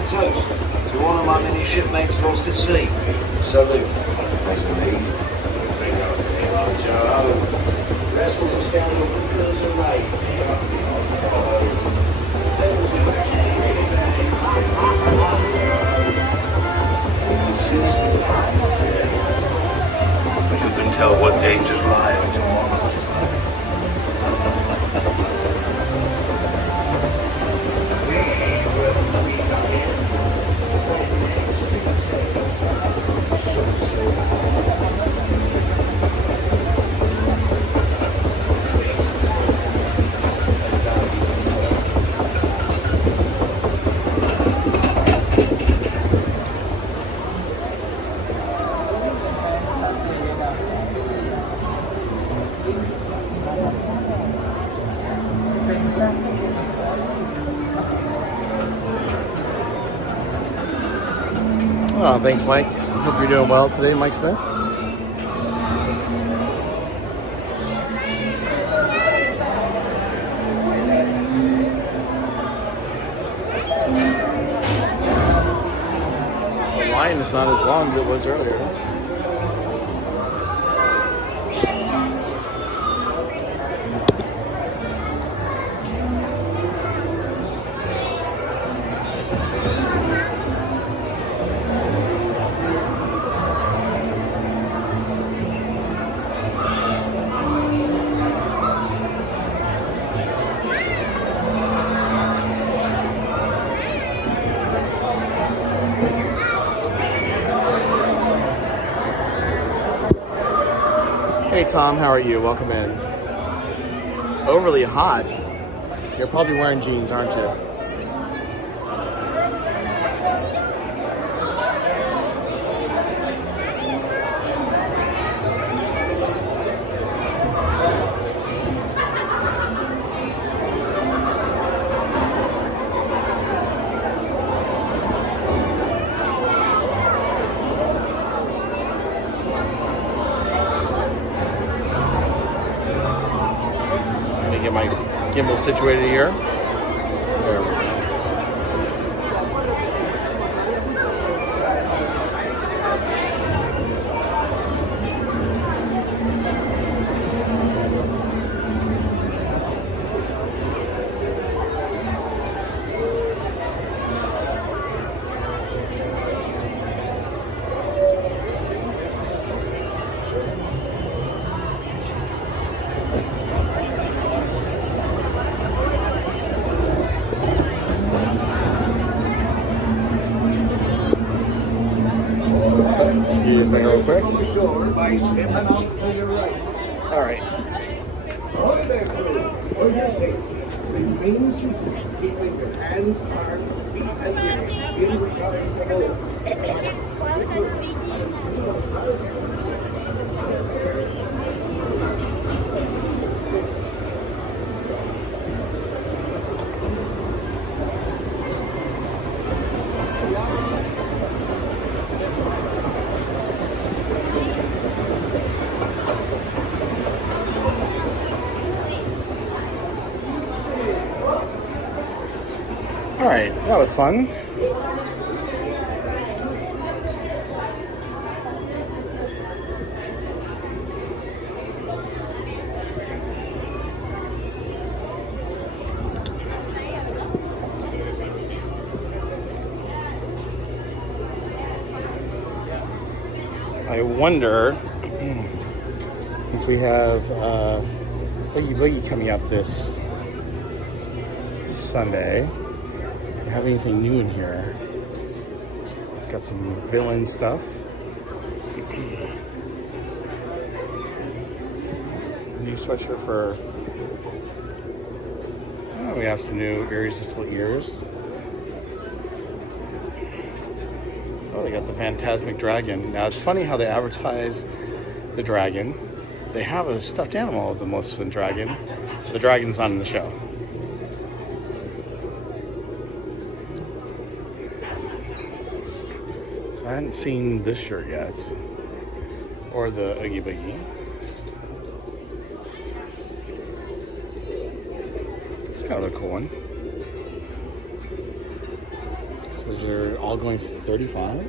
a toast to all of my many shipmates lost at sea. Salute. As a lead, drink up the Rancho. Vessels are scattered on the pillars of rain. But you can tell what dangers lie in tomorrow's time. Oh, thanks, Mike. Hope you're doing well today, Mike Smith. The line is not as long as it was earlier. Hey Tom, how are you? Welcome in. Overly hot. You're probably wearing jeans, aren't you? Get my gimbal situated here. There we go. Excuse me real quick. By stepping out to your right. All right. Hold there, crew. For your safety. Remain seated, keeping your hands, arms, feet, and legs in the side of the boat. Why was I speaking? All right, that was fun. I wonder, since we have Oogie Boogie coming up this Sunday, have anything new in here? Got some villain stuff. New sweatshirt for. Oh, we have some new irresistible ears. Oh, they got the Phantasmic Dragon. Now it's funny how they advertise the dragon. They have a stuffed animal of the most dragon. The dragon's not in the show. I hadn't seen this shirt yet, or the Oogie Boogie. It's kind of a cool one. So Those are all going for $35.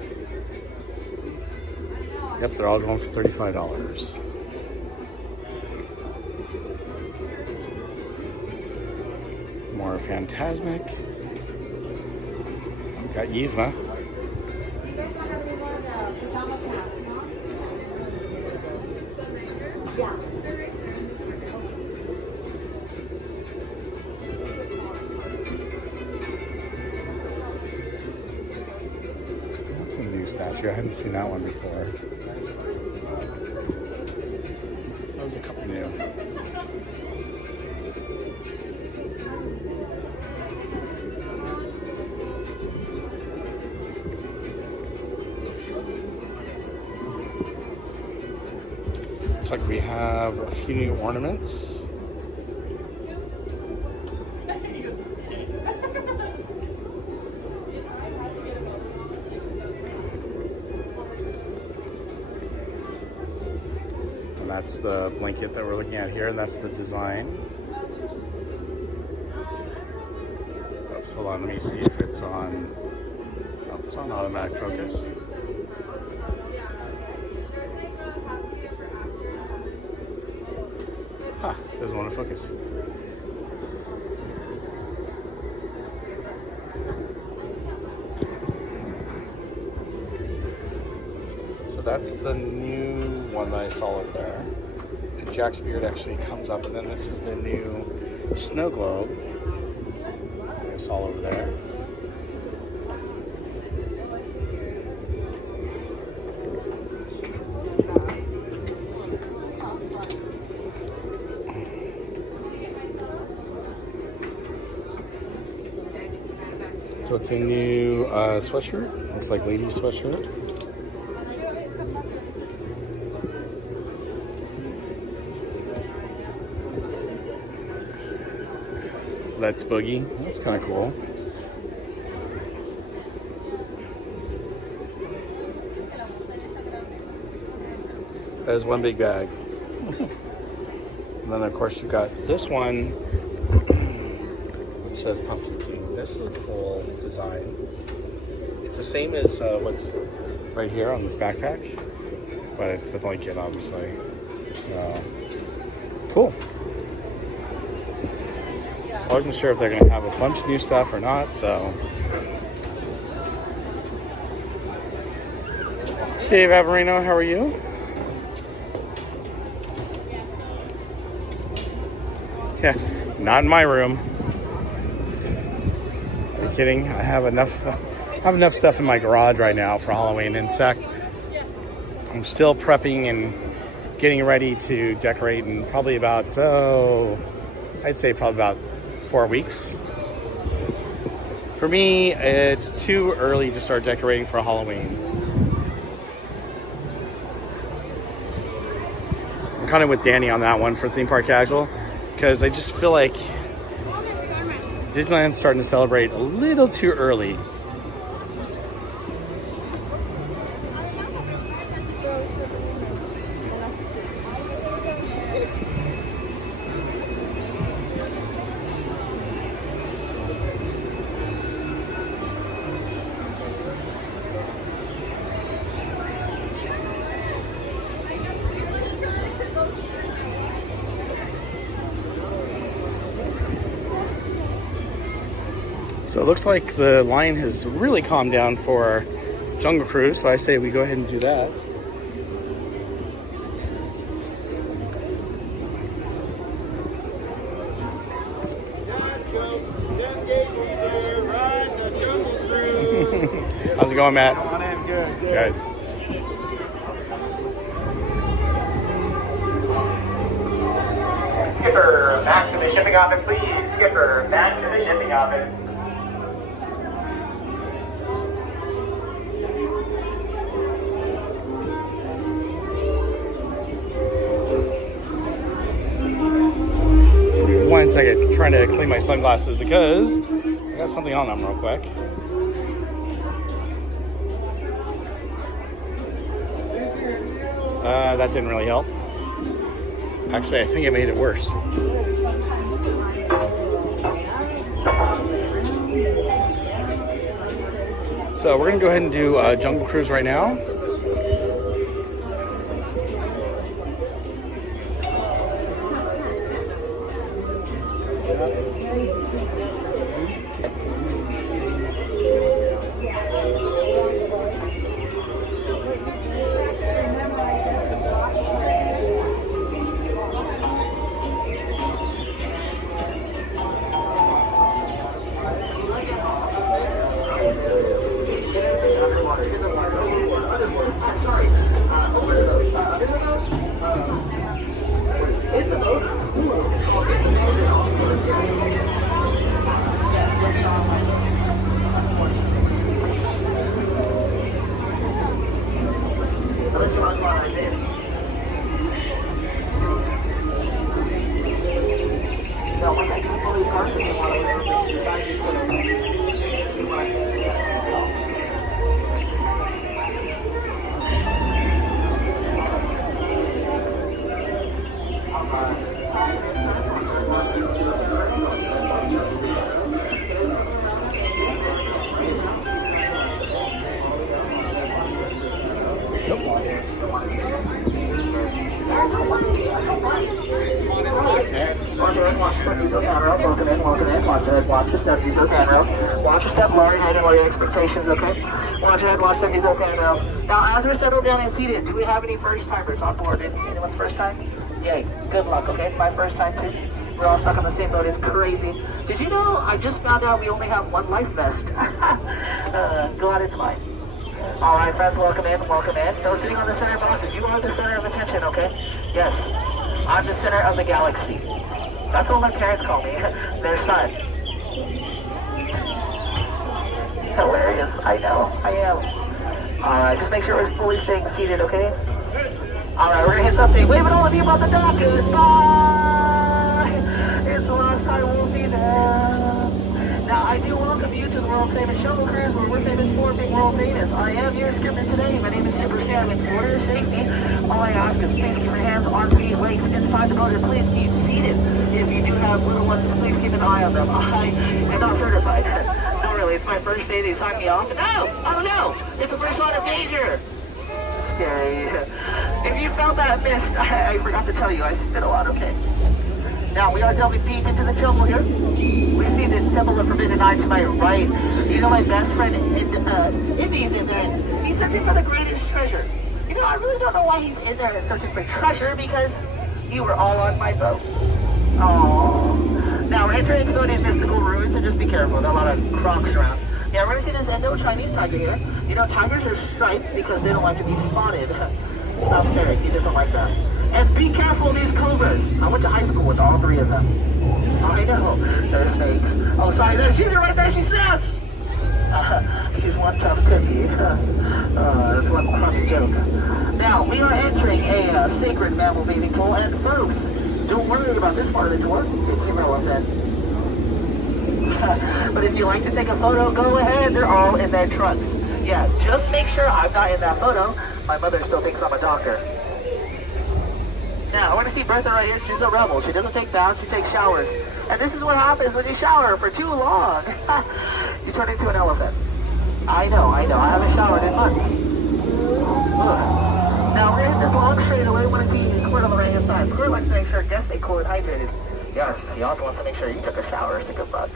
Yep, they're all going for $35. More Phantasmic. Got Yzma. Yeah. That's a new statue. I haven't seen that one before. That was a couple new. Looks like we have a few new ornaments. And that's the blanket that we're looking at here, and that's the design. Oops, hold on, let me see if it's on. Oh, it's on automatic focus. Huh, doesn't want to focus. So that's the new one that I saw up there. And Jack's beard actually comes up, and then this is the new snow globe that I saw over there. So it's a new sweatshirt. Looks like ladies' sweatshirt. Let's Boogie. That's kind of cool. That is one big bag. And then of course you've got this one, which says Pumpkin King. This is a cool design. It's the same as what's right here on this backpack, but it's a blanket, obviously. So cool. I wasn't sure if they're going to have a bunch of new stuff or not, so. Dave Averino, how are you? Yeah, not in my room. Are you kidding? I have enough stuff in my garage right now for Halloween. In fact, I'm still prepping and getting ready to decorate in probably about, I'd say probably about 4 weeks. For me, it's too early to start decorating for Halloween. I'm kind of with Danny on that one for Theme Park Casual, because I just feel like Disneyland's starting to celebrate a little too early. So it looks like the line has really calmed down for Jungle Cruise, so I say we go ahead and do that. How's it going, Matt? Going in, good. Good. Skipper, back to the shipping office, please. Skipper, back to the shipping office. Give me 1 second, trying to clean my sunglasses because I got something on them real quick. That didn't really help. Actually, I think it made it worse. So we're gonna go ahead and do Jungle Cruise right now. Watch your step, lower your head and lower your expectations, okay? Watch your head, watch step, use those handrails. Now, as we're settled down and seated, do we have any first-timers on board? Anyone's first time? Yay, good luck, okay? It's my first time, too. We're all stuck on the same boat. It's crazy. Did you know I just found out we only have one life vest? Glad it's mine. All right, friends, welcome in, welcome in. Those sitting on the center boxes, you are the center of attention, okay? Yes, I'm the center of the galaxy. That's what my parents call me, their son. Hilarious, I know, I am. Alright, just make sure we're fully staying seated, okay? Alright, we're gonna hit something. Wave at all of you about the dock. Goodbye! It's the last time we'll see them. Now, I do welcome you to the world famous shuttle cruise where we're famous for being world famous. I am your skipper today. My name is Skipper Sam. And for your safety, all I ask is please keep your hands on feet, weights inside the boat, and please keep seated. If you do have little ones, please keep an eye on them. I am not certified. No, really, it's my first day. They signed me off. No! Oh no! It's the first line of danger! Scary. If you felt that mist, I forgot to tell you, I spit a lot, okay? Now, we are delving deep into the jungle here. We see this Temple of Forbidden Eye to my right. You know, my best friend, Indy's in there, and he's searching for the greatest treasure. You know, I really don't know why he's in there searching for treasure, because you were all on my boat. Oh. Now, we're entering Cambodian mystical ruins, and just be careful. There are a lot of crocs around. Yeah, we're going to see this Indo-Chinese tiger here. You know, tigers are striped because they don't like to be spotted. Stop staring, he doesn't like that. And be careful of these cobras. I went to high school with all three of them. I know, they're snakes. Oh, sorry, there's Junior right there, she snaps! She's one tough cookie. That's one funny joke. Now, we are entering a sacred mammal bathing pool, and folks, don't worry about this part of the tour. It's irrelevant. But if you like to take a photo, go ahead. They're all in their trunks. Yeah, just make sure I'm not in that photo. My mother still thinks I'm a doctor. Now, I want to see Bertha right here. She's a rebel. She doesn't take baths, she takes showers. And this is what happens when you shower for too long. You turn into an elephant. I know. I haven't showered in months. Ugh. Now, we're going to hit this long straightaway. We want to see Squirt on the right-hand side. Squirt likes to make sure guests stay cool and hydrated. Yes, he also wants to make sure you took a shower. Stick a bug.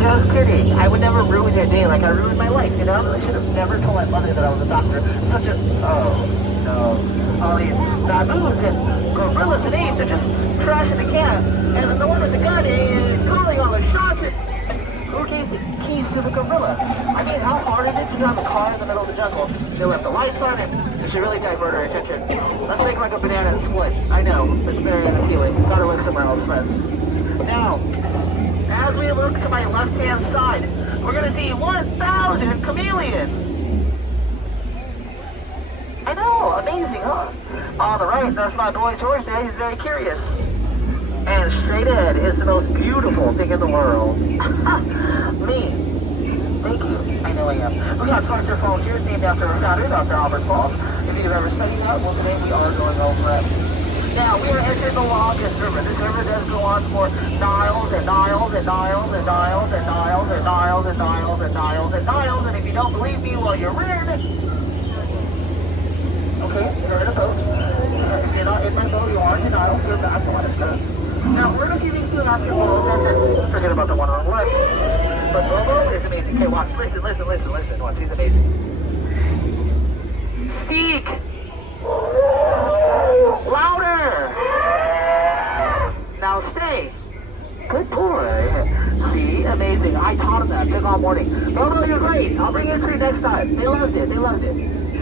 Just kidding. I would never ruin your day like I ruined my life, you know? I should have never told my mother that I was a doctor. Such a... Oh, no. All these baboons and gorillas and apes are just trashing the can. And then the one with the gun is calling all the shots. And who gave the keys to the gorilla? I mean, how hard is it to drive a car in the middle of the jungle? They left the lights on and it should really divert our attention. Let's take like a banana and split. I know, it's very unappealing. Gotta look somewhere else, friends. Now, as we look to my left-hand side, we're going to see 1,000 chameleons. I know, amazing, huh? On the right, there's my boy George there. He's very curious. And straight ahead is the most beautiful thing in the world. Me. Thank you. I know I am. We got Dr. Falls here, named after our founder, Dr. Albert Falls. If you've ever studied that, well, today we are going over it. Now, we are entering the longest river. This river does go on for miles and miles and miles and miles and miles and miles and miles and miles and miles. And if you don't believe me, well, you're weird. Okay, you're in a boat. If you're not in my boat, you are in the Nile. You're back to let us go. Now, we're going to see these two basketballs. That's it. Forget about the one on the left. But Bobo is amazing. Okay, watch. Listen. Watch. He's amazing. Speak! Louder! Now stay. Good boy. See? Amazing. I taught him that. Took all morning. Bobo, you're great. I'll bring you a treat next time. They loved it.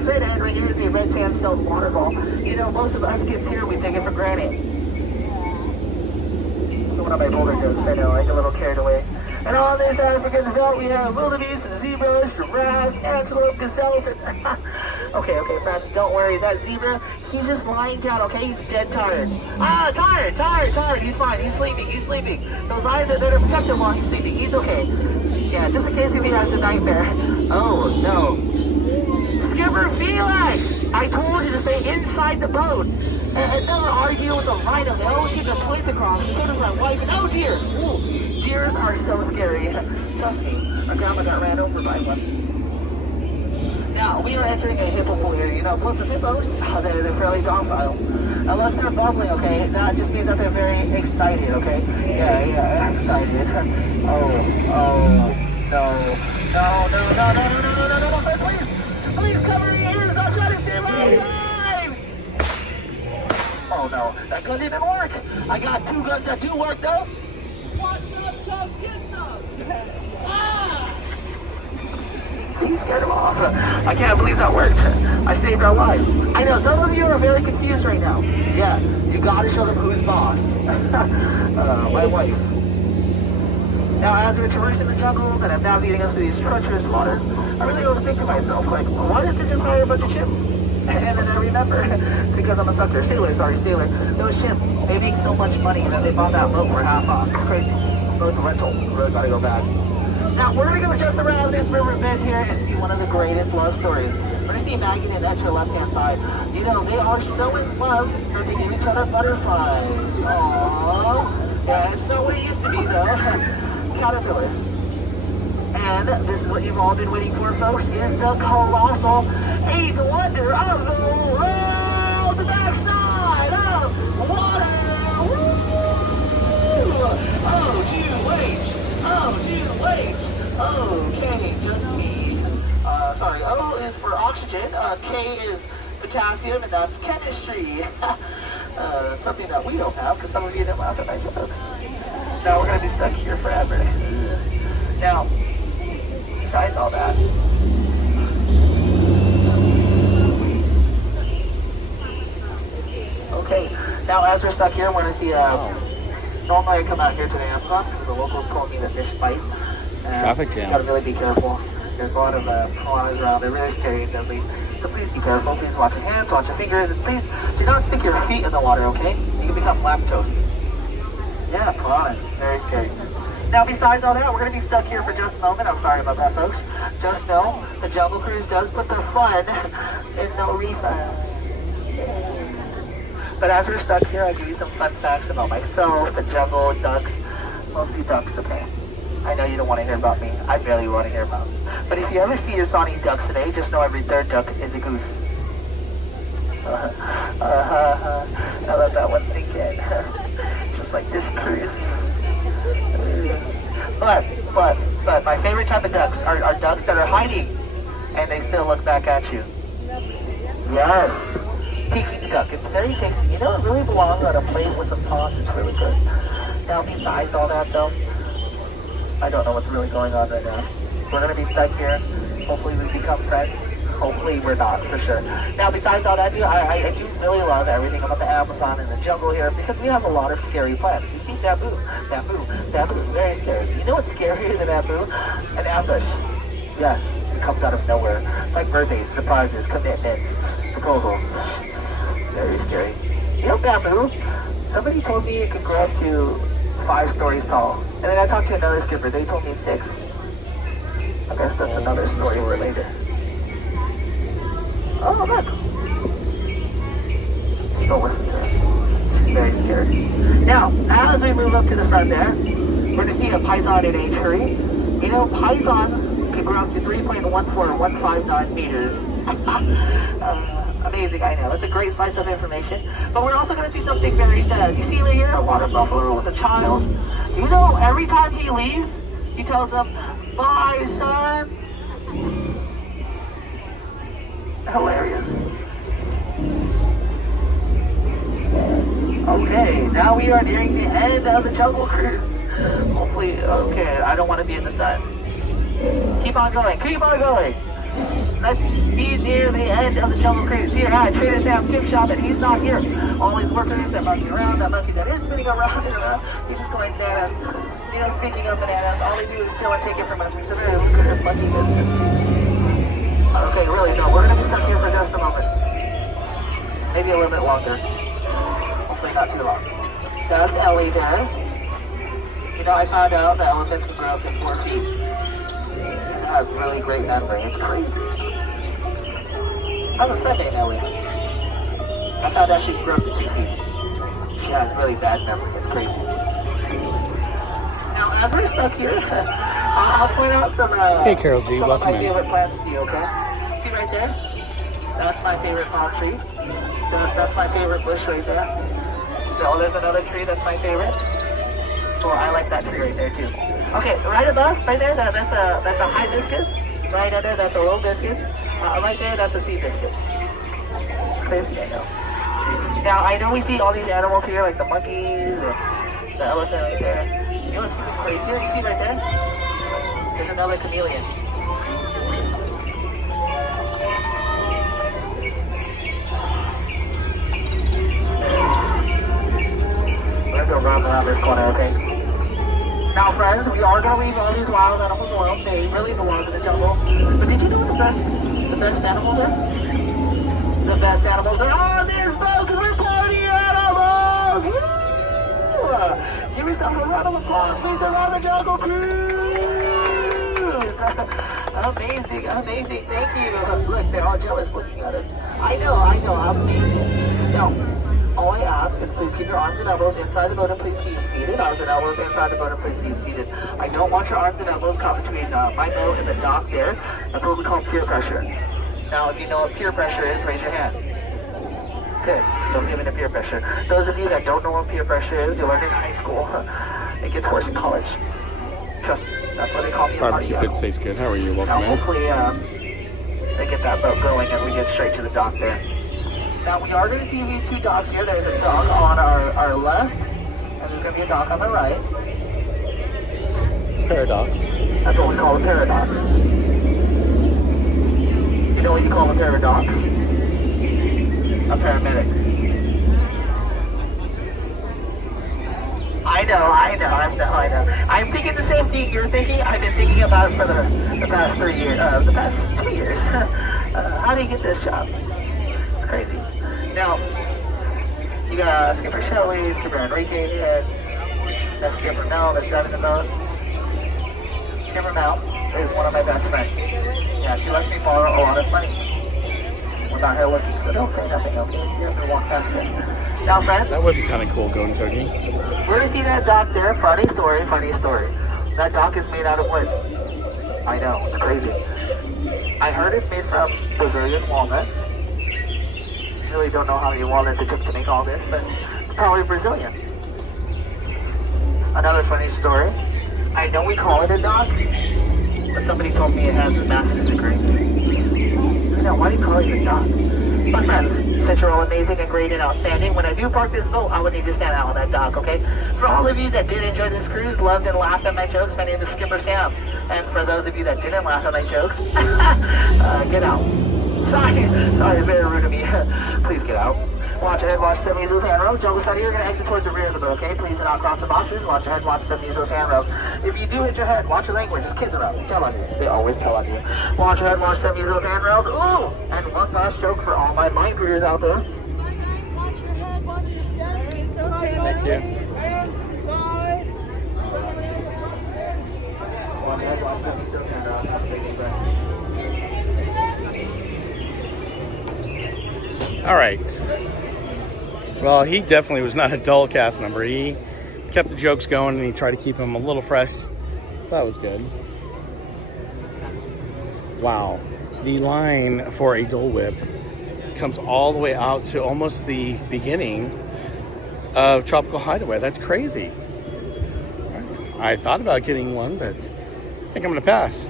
Straight ahead right here is the red sandstone waterfall. You know, most of us kids here, we take it for granted. One of my boulder jokes, I know, I get a little carried away. And on this African belt, we have wildebeest, zebras, giraffes, antelope, gazelles, and... Okay, friends, don't worry. That zebra, he's just lying down, okay? He's dead tired. Tired. He's fine. He's sleeping. Those eyes are there to protect him while he's sleeping. He's okay. Yeah, just in case if he has a nightmare. Oh, no. Skipper Felix! I told you to stay inside the boat. And never argue with a rhino. They always get their points across. So does my wife. And oh dear! Ooh, deers are so scary. Trust me, our grandma got ran over by one. Now, we are entering a hippo pool here. You know, most of hippos, they're fairly docile. Unless they're bubbling, okay? That just means that they're very excited, okay? Yeah, excited. Oh, no, please cover your ears. I'll try to stay alive. Oh no, that gun didn't work. I got two guns that do work though. Want some? Come get some. He scared him off. I can't believe that worked. I saved our lives. I know some of you are very confused right now. Yeah, you gotta show them who's boss. My wife. Now, as we're traversing the jungle and I'm navigating us through these treacherous waters, I really always think to myself, like, why didn't they just hire a bunch of chimps? And then I remember, because I'm a sailor, those chimps, they make so much money that they bought that boat for half off. It's crazy. Boat's a rental. The road gotta go bad. Now, we're gonna go just around this river bed here and see one of the greatest love stories. We're gonna see Maggie and at your left-hand side. You know, they are so in love that they give each other butterflies. Aww. Yeah, it's not what it used to be, though. Caterpillar. And this is what you've all been waiting for, folks, is the colossal eighth wonder of the world, the backside of water. Woo! Oh, gee, wait. Okay, just speed. Sorry, O is for oxygen, K is potassium, and that's chemistry. Something that we don't have, because some of you didn't laugh at my joke. Now we're going to be stuck here forever. Now, besides all that, okay, now as we're stuck here, we're going to see, normally I come out here to the Amazon, because the locals told me that fish bite. Traffic jam. You gotta really be careful. There's a lot of piranhas around, they're really scary and deadly. So please be careful, please watch your hands, watch your fingers, and please do not stick your feet in the water, okay? You can become lactose. Yeah, piranhas, very scary. Now, besides all that, we're going to be stuck here for just a moment. I'm sorry about that, folks. Just know, the Jungle Cruise does put their fun in no refund. But as we're stuck here, I'll give you some fun facts about myself, the jungle, ducks, mostly ducks, okay? I know you don't want to hear about me. I barely want to hear about me. But if you ever see your Sonic ducks today, just know every third duck is a goose. I let that one sink in. Just like this cruise. But my favorite type of ducks are ducks that are hiding and they still look back at you. Yes. Peking duck. It's very tasty. You know, it really belongs on a plate with some sauce. It's really good. Now, besides all that, though, I don't know what's really going on right now. We're going to be stuck here. Hopefully we become friends. Hopefully we're not, for sure. Now, besides all that, I do really love everything about the Amazon and the jungle here because we have a lot of scary plants. You see, bamboo, very scary. You know what's scarier than bamboo? An ambush. Yes, it comes out of nowhere. Like birthdays, surprises, commitments, proposals. Very scary. You know bamboo? Somebody told me it could grow up to 5 stories tall. And then I talked to another skipper. They told me 6. I guess that's another story related. Oh, look. Don't listen to it. very scared. Now, as we move up to the front there, we're going to see a python in a tree. You know, pythons can grow up to 3.1415 meters. Amazing, I know. It's a great slice of information. But we're also going to see something very sad. You see right here, a water buffalo with a child. You know, every time he leaves, he tells them, "Bye, son." Hilarious. Okay, now we are nearing the end of the Jungle Cruise. Hopefully, okay, I don't want to be in the sun. Keep on going, keep on going. Let's be near the end of the Jungle Cruise. Here at Trader Sam's gift shop, and he's not here. All his workers that monkey around, that monkey that is spinning around and around. He's just going bananas. You know, speaking of bananas, all they do is steal and take it from us. It's a very lucrative monkey business. Okay, really, no, we're going to be stuck here for just a moment. Maybe a little bit longer. Hopefully not too long. That's Ellie there. You know, I found out that elephants can grow up to 4 feet. And it has really great memory. It's crazy. I have a friend named Ellie. I found out she grew up to 2 feet. She has really bad memory. It's crazy. Now, as we're stuck here, I'll point out some, hey, Carol G, some of welcome my in. favorite plants to you, okay? See right there? That's my favorite palm tree. That's my favorite bush right there. So there's another tree that's my favorite. Oh, I like that tree right there too. Okay, right above, right there, that's a hibiscus. Right under, that's a low hibiscus. Right there, that's a sea hibiscus. Crazy, I know. Now, I know we see all these animals here, like the monkeys, the elephant right there. You know what's crazy? You see right there? There's another chameleon. We're gonna go around this corner, okay? Now, friends, we are gonna leave all these wild animals alone. They really belong in the jungle. But did you know what the best animals are? The best animals are on this boat, because we're party animals! Woo! Give yourself a round of applause, please, around the Jungle Cruise! Amazing, amazing, thank you. Look, they're all jealous looking at us. I know, how amazing. Now, all I ask is please keep your arms and elbows inside the boat and please keep seated. Arms and elbows inside the boat and please keep seated. I don't want your arms and elbows caught between my boat and the dock there. That's what we call peer pressure. Now, if you know what peer pressure is, raise your hand. Good. Don't give in to peer pressure. Those of you that don't know what peer pressure is, you learn in high school. It gets worse in college. Trust me. That's what they call me a party Barbecue Good Stays Good. How are you? Welcome now, in. hopefully, they get that boat going and we get straight to the dock there. Now, we are going to see these two docks here. There's a dock on our left, and there's going to be a dock on the right. Paradox. That's what we call a paradox. You know what you call a paradox? A paramedic. I know. I'm thinking the same thing you're thinking. I've been thinking about it for the past 3 years, the past 2 years. How do you get this job? It's crazy. Now, you got Skipper Shelley, Skipper Enrique here. That's Skipper Mel that's driving the boat. Skipper Mel is one of my best friends. Yeah, she lets me borrow a lot of money. We're not here looking, so don't say nothing, okay? You have to walk past it. Now, friends. That would be kind of cool going surfing. We're going to see that dock there. Funny story. That dock is made out of wood. I know, it's crazy. I heard it's made from Brazilian walnuts. I really don't know how many walnuts it took to make all this, but it's probably Brazilian. Another funny story. I know we call it a dock, but somebody told me it has a master's degree. Now, why do you call it a dock? But friends, since you're all amazing and great and outstanding, when I do park this boat, I would need to stand out on that dock, okay? For all of you that did enjoy this cruise, loved and laughed at my jokes, my name is Skipper Sam. And for those of you that didn't laugh at my jokes, get out. Sorry, very rude of me. Please get out. Watch ahead, watch the measles handrails. Jungle Study, you're going to exit towards the rear of the boat, okay? Please do not cross the boxes. Watch ahead, watch the measles handrails. If you do hit your head, watch your language. There's kids around. Tell on you. They always tell on you. Watch ahead, watch the measles handrails. Ooh! And one last joke for all my mind readers out there. Bye guys, watch your head, watch your step. It's okay. Thank you. Hands inside. Watch ahead, watch the measles handrails. Have a big breath. All right. Well, he definitely was not a dull cast member. He kept the jokes going and he tried to keep them a little fresh. So that was good. Wow. The line for a Dole Whip comes all the way out to almost the beginning of Tropical Hideaway. That's crazy. I thought about getting one, but I think I'm going to pass.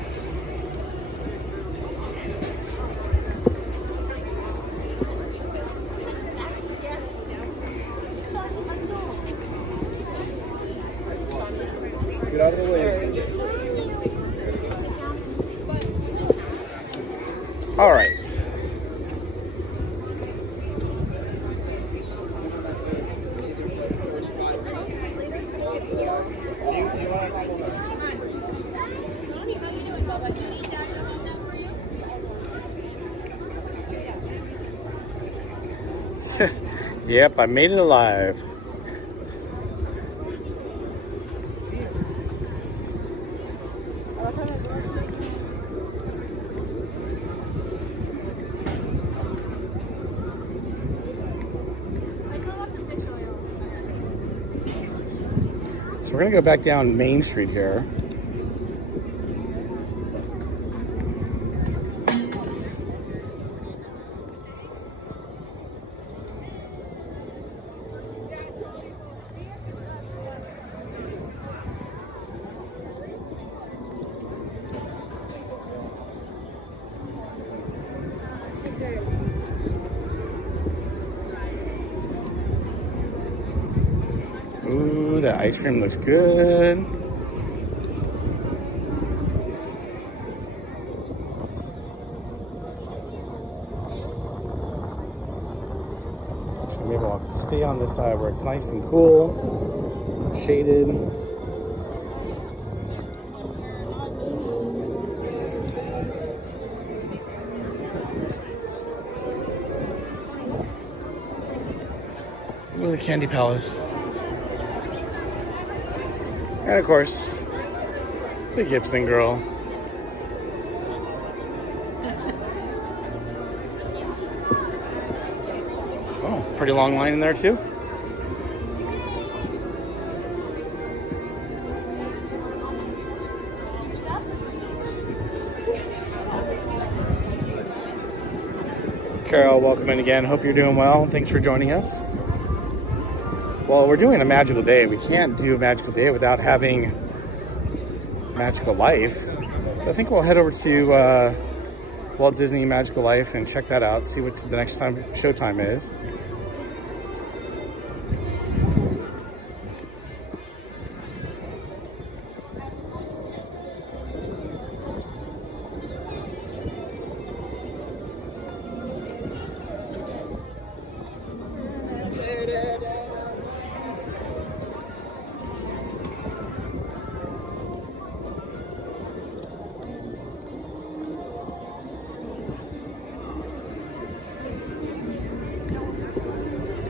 Get out of the way. All right. Yep, I made it alive. So we're gonna go back down Main Street here. Ooh, that ice cream looks good. So maybe I'll stay on this side where it's nice and cool, shaded. Ooh, the Candy Palace. And of course, the Gibson girl. Oh, pretty long line in there too. Carol, welcome in again. Hope you're doing well. Thanks for joining us. Well, we're doing a magical day. We can't do a magical day without having Magical Life. So I think we'll head over to Walt Disney Magical Life and check that out, see what the next time showtime is.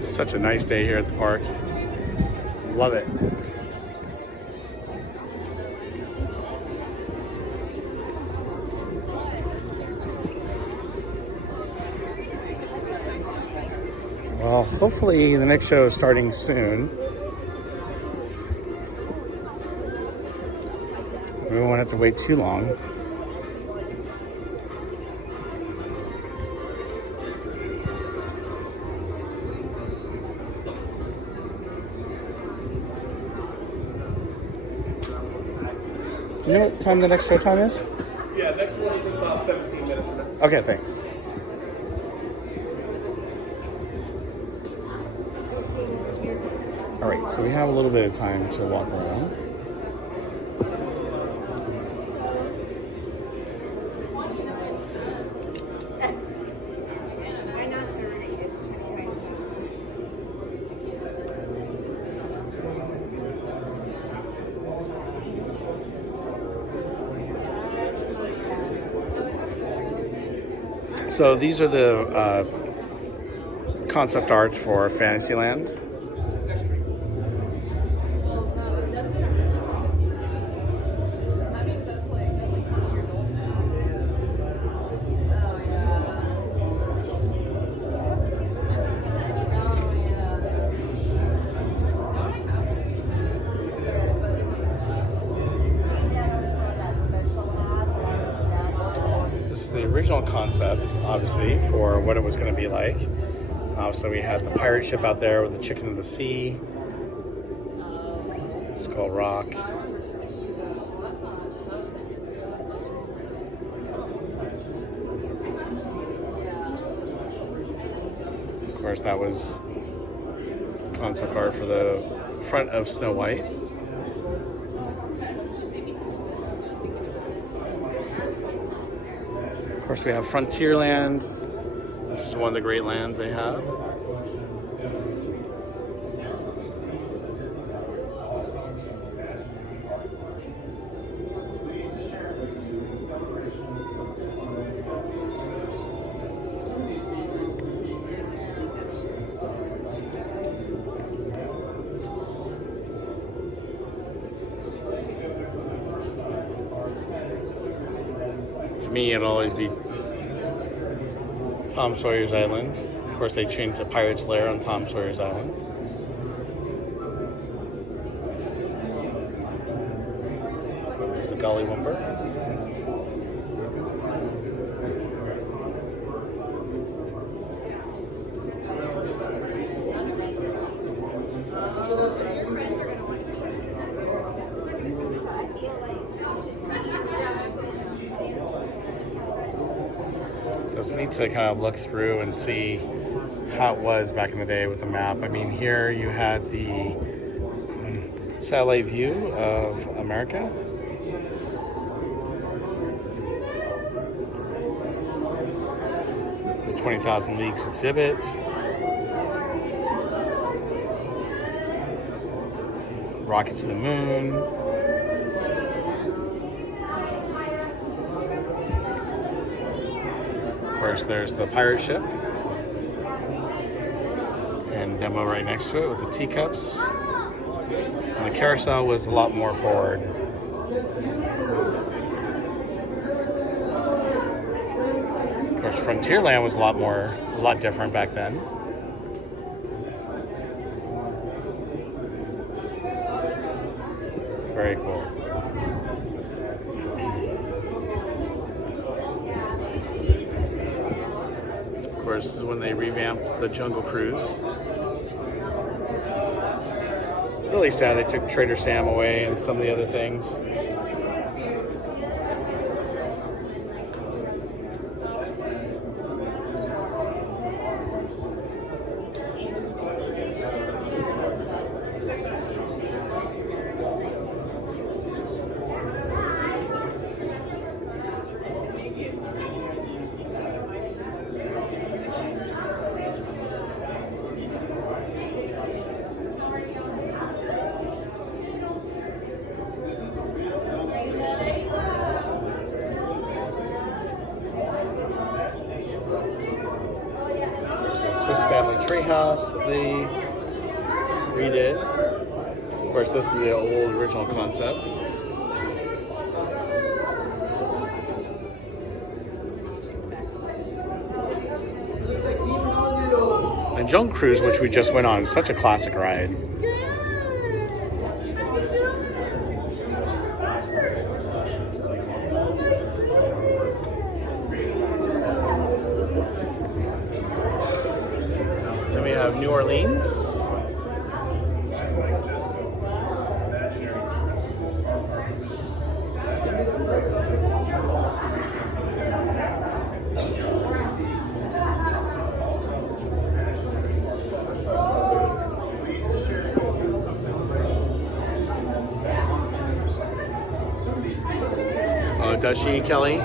Such a nice day here at the park. Love it. Well, hopefully the next show is starting soon. We won't have to wait too long. Do you know what time the next show time is? Yeah, next one is in about 17 minutes from now. Okay, thanks. All right, so we have a little bit of time to walk around. So these are the concept art for Fantasyland. obviously, for what it was going to be like. So we had the pirate ship out there with the Chicken of the Sea, Skull Rock. Of course, that was concept art for the front of Snow White. Of course, we have Frontierland, which is one of the great lands they have. To me, it'll always be Tom Sawyer's Island. Of course, they changed to Pirate's Lair on Tom Sawyer's Island. There's the Golly Whumper. So it's neat to kind of look through and see how it was back in the day with the map. I mean, here you had the satellite view of America. The 20,000 Leagues exhibit. Rocket to the Moon. Of course, there's the pirate ship. And demo right next to it with the teacups. And the carousel was a lot more forward. Of course, Frontierland was a lot different back then. Very cool. Of course, this is when they revamped the Jungle Cruise. Really sad they took Trader Sam away and some of the other things. Family Treehouse that they redid. Of course, this is the old original concept. And Jungle Cruise, which we just went on, is such a classic ride. New Orleans. Oh, does she, Kelly?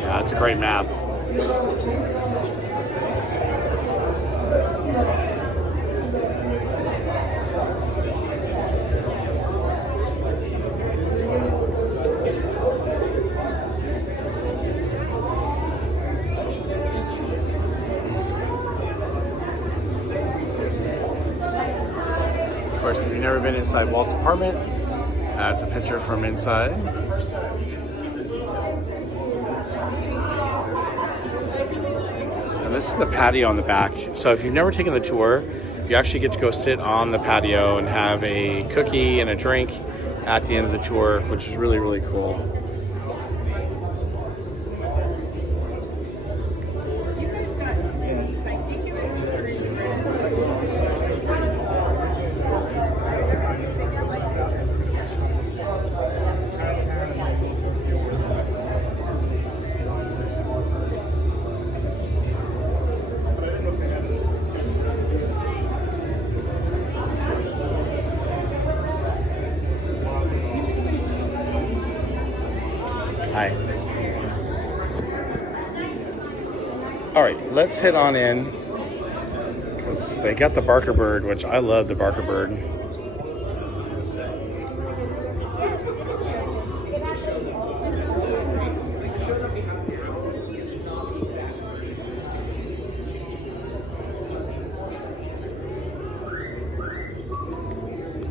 Yeah, it's a great map. Of course, if you've never been inside Walt's apartment, it's a picture from inside. And this is the patio on the back. So if you've never taken the tour, you actually get to go sit on the patio and have a cookie and a drink at the end of the tour, which is really, really cool. Hi. All right, let's head on in because they got the Barker Bird, which I love the Barker Bird.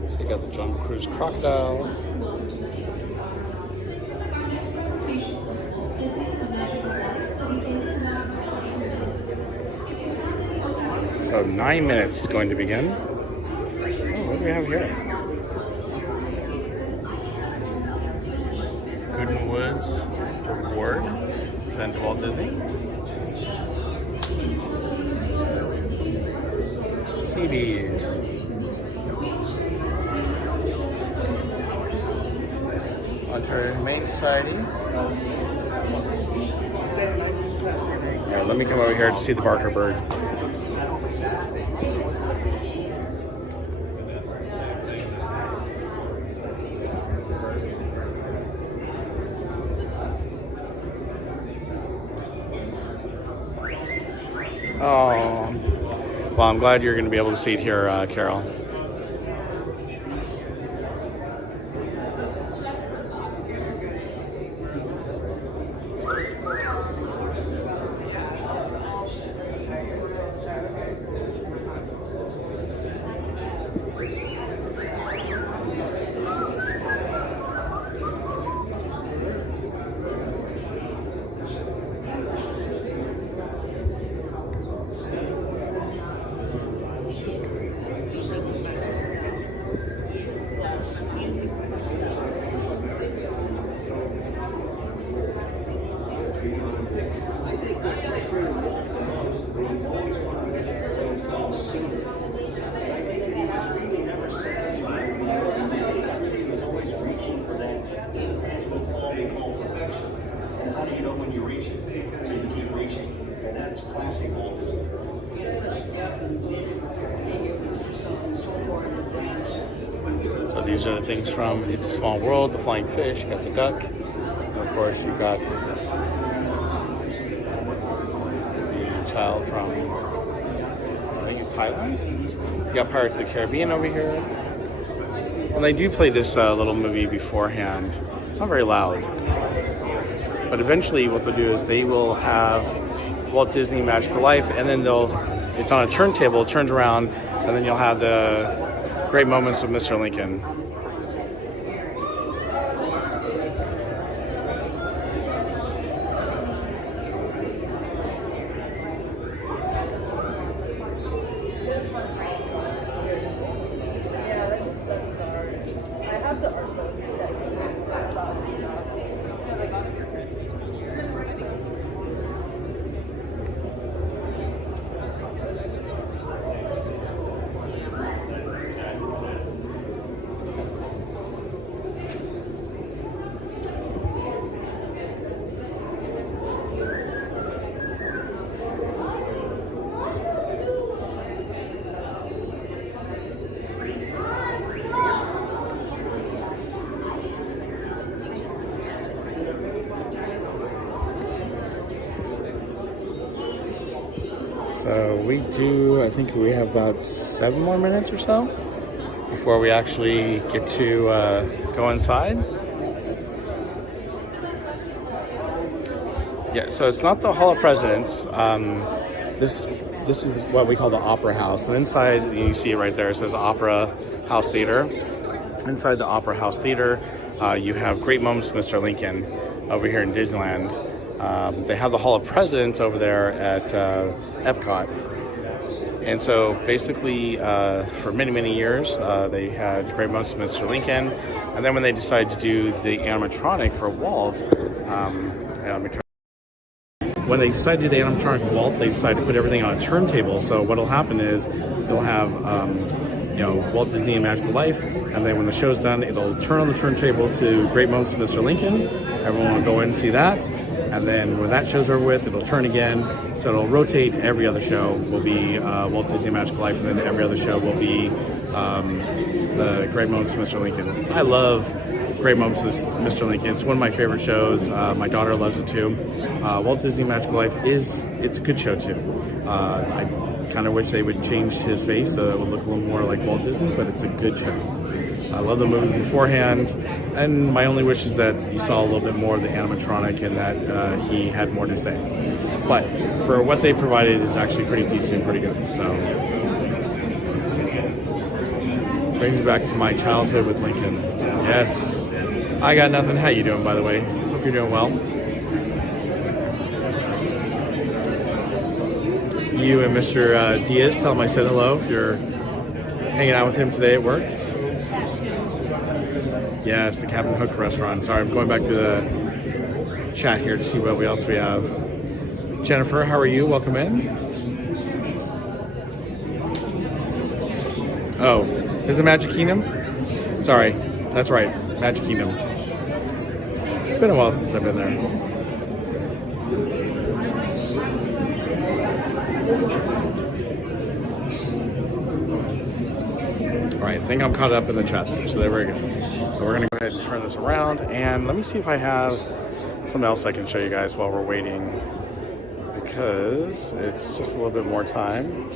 So you got the Jungle Cruise Crocodile. So 9 minutes is going to begin. Oh, what do we have here? Goodman Woods Award, presented to Walt Disney. CDs. Ontario Humane Society. Alright, let me come over here to see the Barker Bird. Oh, well, I'm glad you're going to be able to see it here, Carol. So these are the things from It's a Small World, the flying fish, you got the duck, and of course you got the child from, I think it's Thailand. You got Pirates of the Caribbean over here. And they do play this little movie beforehand. It's not very loud. But eventually what they'll do is they will have Walt Disney Magical Life, and then it's on a turntable, it turns around, and then you'll have the Great Moments of Mr. Lincoln. So we do, I think we have about 7 more minutes or so before we actually get to go inside. Yeah, so it's not the Hall of Presidents. This is what we call the Opera House. And inside, you see it right there, it says Opera House Theater. Inside the Opera House Theater, you have Great Moments with Mr. Lincoln over here in Disneyland. They have the Hall of Presidents over there at Epcot. And so basically, for many, many years, they had Great Moments with Mr. Lincoln. And then when they decided to do the animatronic for Walt, when they decided to do the animatronic for Walt, they decided to put everything on a turntable. So what'll happen is they'll have Walt Disney and Magical Life, and then when the show's done, it'll turn on the turntable to Great Moments with Mr. Lincoln. Everyone will go in and see that. And then when that show's over with, it'll turn again. So it'll rotate. Every other show will be Walt Disney Magical Life, and then every other show will be the Great Moments with Mr. Lincoln. I love great moments with Mr. Lincoln. It's one of my favorite shows. My daughter loves it too. Walt Disney Magical Life it's a good show too. I kind of wish they would change his face so it would look a little more like Walt Disney, but it's a good show. I love the movie beforehand, and my only wish is that you saw a little bit more of the animatronic and that he had more to say. But for what they provided, it's actually pretty decent and pretty good. So, brings me back to my childhood with Lincoln. Yes, I got nothing. How you doing, by the way? Hope you're doing well. You and Mr. Diaz, tell him I said hello if you're hanging out with him today at work. Yes, the Captain Hook restaurant. Sorry, I'm going back to the chat here to see what else we have. Jennifer, how are you? Welcome in. Oh, is the Magic Kingdom? Sorry, that's right, Magic Kingdom. It's been a while since I've been there. All right, I think I'm caught up in the chat there, so there we go. So we're gonna go ahead and turn this around, and let me see if I have something else I can show you guys while we're waiting, because it's just a little bit more time.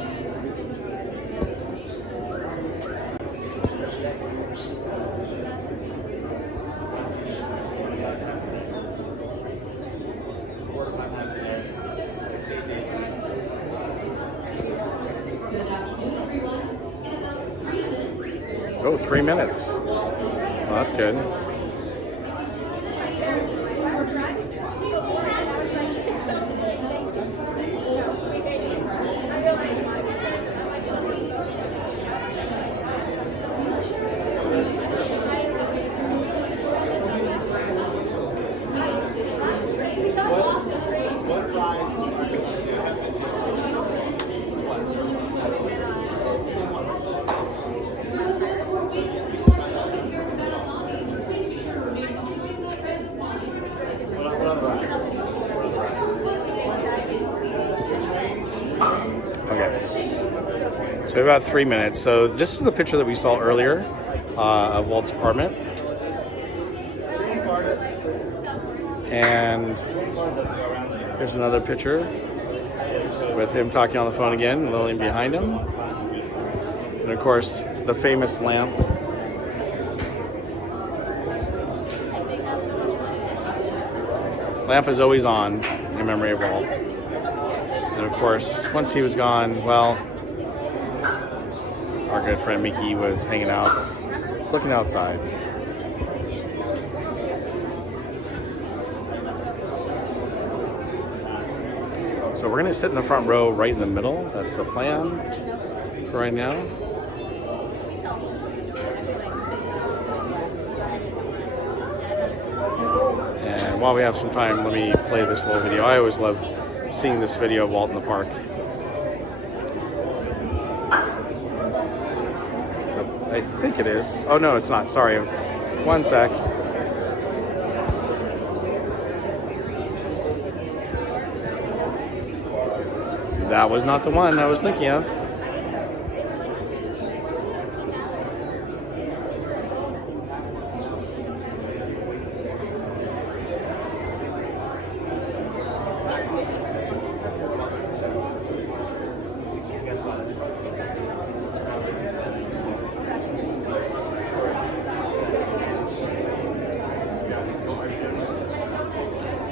Oh, 3 minutes. Well, that's good. So about 3 minutes. So this is the picture that we saw earlier of Walt's apartment. And here's another picture with him talking on the phone again, Lillian behind him. And of course, the famous lamp. Lamp is always on in memory of Walt. And of course, once he was gone, well, our good friend Mickey was hanging out, looking outside. So we're gonna sit in the front row right in the middle. That's the plan for right now. And while we have some time, let me play this little video. I always love seeing this video of Walt in the park. I think it is. Oh no, it's not. Sorry. One sec. That was not the one I was thinking of.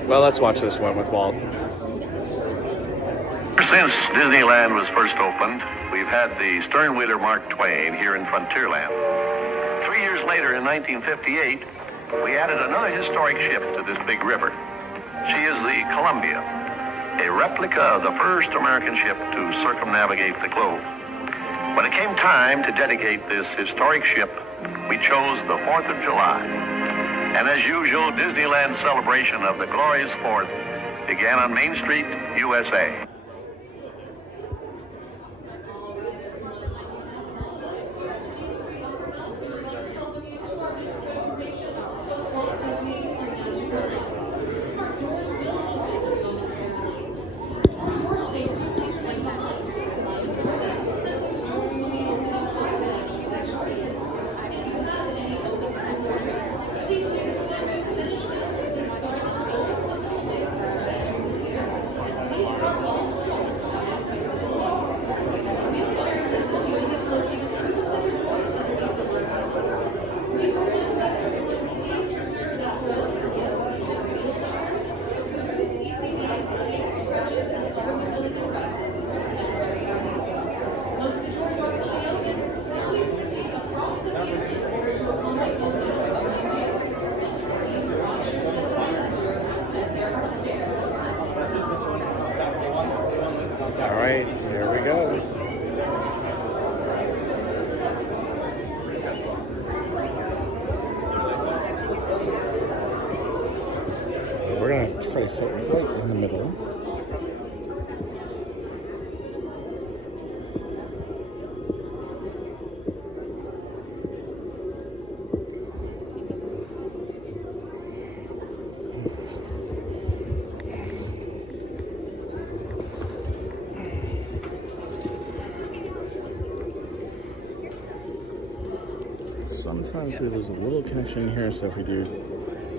Well, let's watch this one with Walt. Since Disneyland was first opened, we've had the sternwheeler Mark Twain here in Frontierland. 3 years later, in 1958, we added another historic ship to this big river. She is the Columbia, a replica of the first American ship to circumnavigate the globe. When it came time to dedicate this historic ship, we chose the 4th of July. And as usual, Disneyland's celebration of the glorious 4th began on Main Street, USA. Please sit right in the middle. Sometimes we lose a little connection here, so if we do,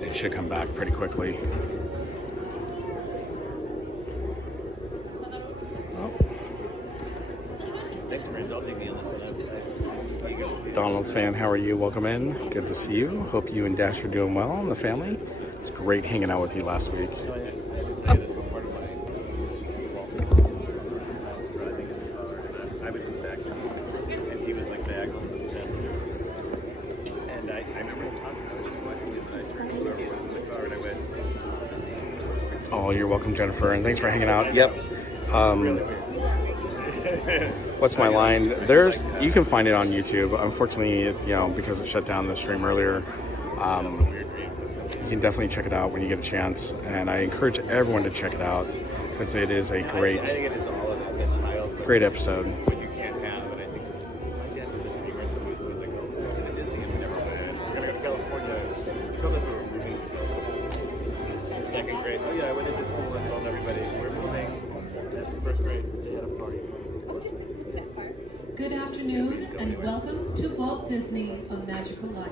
it should come back pretty quickly. Donald's fan, how are you? Welcome in. Good to see you. Hope you and Dash are doing well and the family. It's great hanging out with you last week. Oh, you're welcome, Jennifer, and thanks for hanging out. Yep. What's my line? You can find it on YouTube. Unfortunately, because it shut down the stream earlier, you can definitely check it out when you get a chance. And I encourage everyone to check it out because it is a great episode. Good afternoon and welcome to Walt Disney, A Magical Life.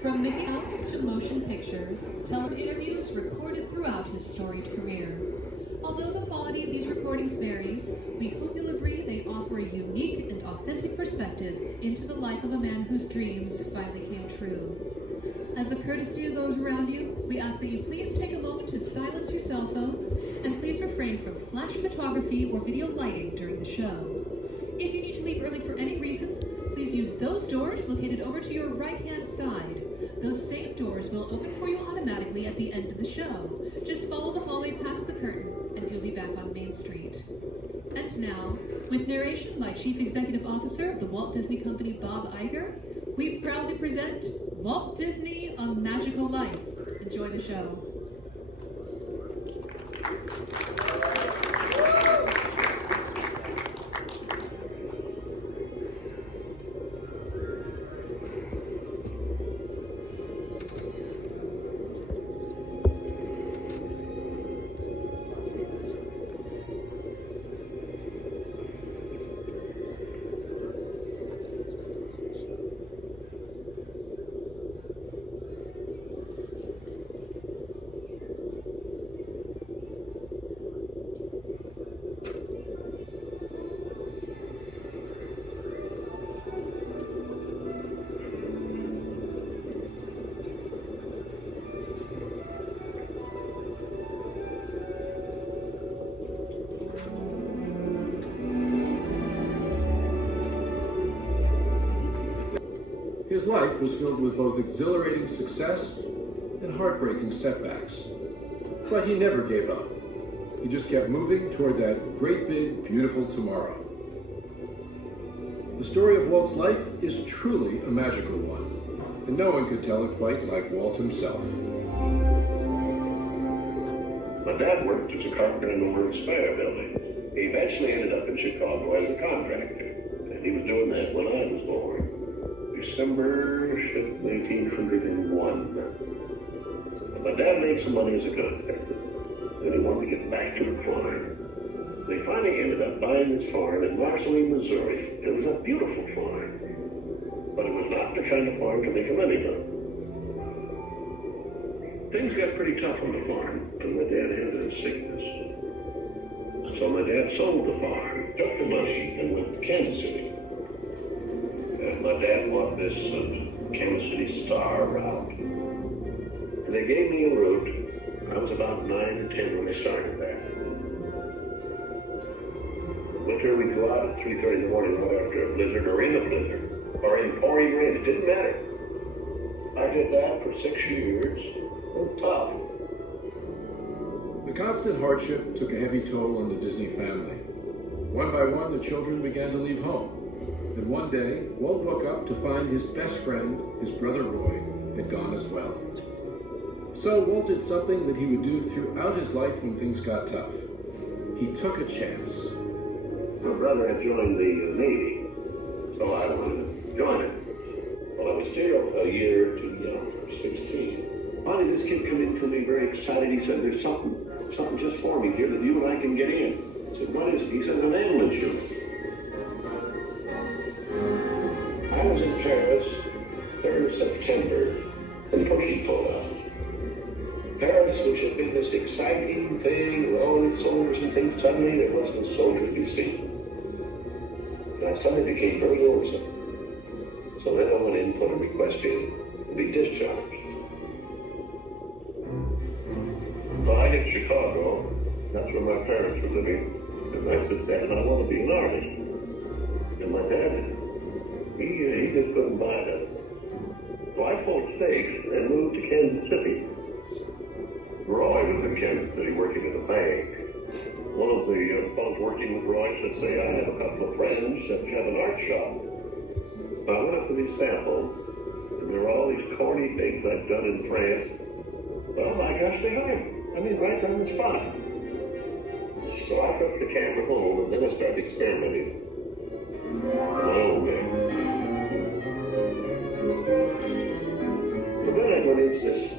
From Mickey Mouse to motion pictures, interviews recorded throughout his storied career. Although the quality of these recordings varies, we hope you'll agree they offer a unique and authentic perspective into the life of a man whose dreams finally came true. As a courtesy to those around you, we ask that you please take a moment to silence your cell phones and please refrain from flash photography or video lighting during the show. If you need to leave early for any reason, please use those doors located over to your right-hand side. Those same doors will open for you automatically at the end of the show. Just follow the hallway past the curtain and you'll be back on Main Street. And now, with narration by Chief Executive Officer of the Walt Disney Company, Bob Iger, we proudly present Walt Disney, A Magical Life. Enjoy the show. His life was filled with both exhilarating success and heartbreaking setbacks. But he never gave up. He just kept moving toward that great big, beautiful tomorrow. The story of Walt's life is truly a magical one, and no one could tell it quite like Walt himself. My dad worked as a carpenter in the World's Fair building. He eventually ended up in Chicago as a contractor, and he was doing that when I was born. December 1901. My dad made some money as a contractor, and he wanted to get back to the farm. They finally ended up buying this farm in Marceline, Missouri. It was a beautiful farm, but it was not the kind of farm to make a living on. Things got pretty tough on the farm, and my dad had a sickness. So my dad sold the farm, took the money, and went to Kansas City. My dad bought this Kansas City Star route. And they gave me a route. I was about 9 or 10 when I started there. Winter, we'd go out at 3:30 in the morning, right after a blizzard, or in a blizzard, or in pouring rain. It didn't matter. I did that for 6 years. It was tough. The constant hardship took a heavy toll on the Disney family. One by one, the children began to leave home. And one day, Walt woke up to find his best friend, his brother Roy, had gone as well. So Walt did something that he would do throughout his life when things got tough. He took a chance. My brother had joined the Navy, so I wanted to join him. Well, I was still a year too young, 16. Finally, this kid came in to me very excited. He said, there's something just for me here that you and I can get in. I said, what is it? He said, an ambulance chute. I was in Paris, 3rd of September, and Percy pulled out. Paris, which had been this exciting thing with all its soldiers and things, suddenly there wasn't a soldier to be seen. And I suddenly became very lonesome. So then I went in and put a request in to be discharged. So I get to Chicago, that's where my parents were living, and I said, Dad, I want to be an artist. And my dad, he just couldn't buy that. So I pulled stakes and moved to Kansas City. Roy was in Kansas City working at a bank. One of the folks working with Roy said, say, I have a couple of friends that have an art shop. So I went up to these samples, and there were all these corny things I'd done in France. Well, my gosh, they hung him. I mean, right on the spot. So I took the camera home, and then I started experimenting. Oh, man. But then I went into this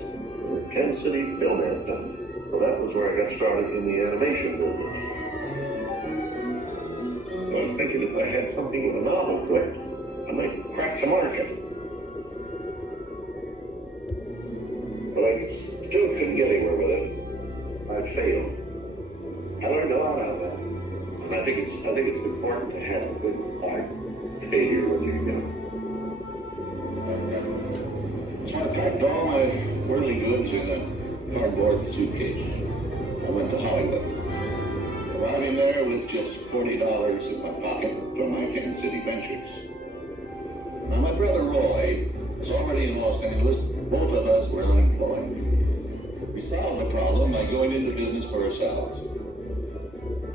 Kansas City Film Anthem. So that was where I got started in the animation business. So I was thinking if I had something with a novel quick, I might crack the market. But I still couldn't get anywhere with it. I'd failed. I learned a lot out of that. And I think it's important to have a good art failure when you're young. So I packed all my whirly goods in a cardboard suitcase. I went to Hollywood. Arriving there with just $40 in my pocket from my Kansas City ventures. Now my brother Roy was already in Los Angeles. Both of us were unemployed. We solved the problem by going into business for ourselves.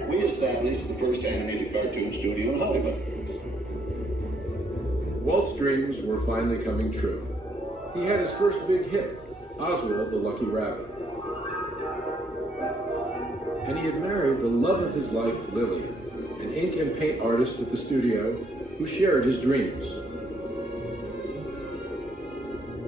We established the first animated cartoon studio in Hollywood. Walt's dreams were finally coming true. He had his first big hit, Oswald the Lucky Rabbit. And he had married the love of his life, Lillian, an ink and paint artist at the studio who shared his dreams.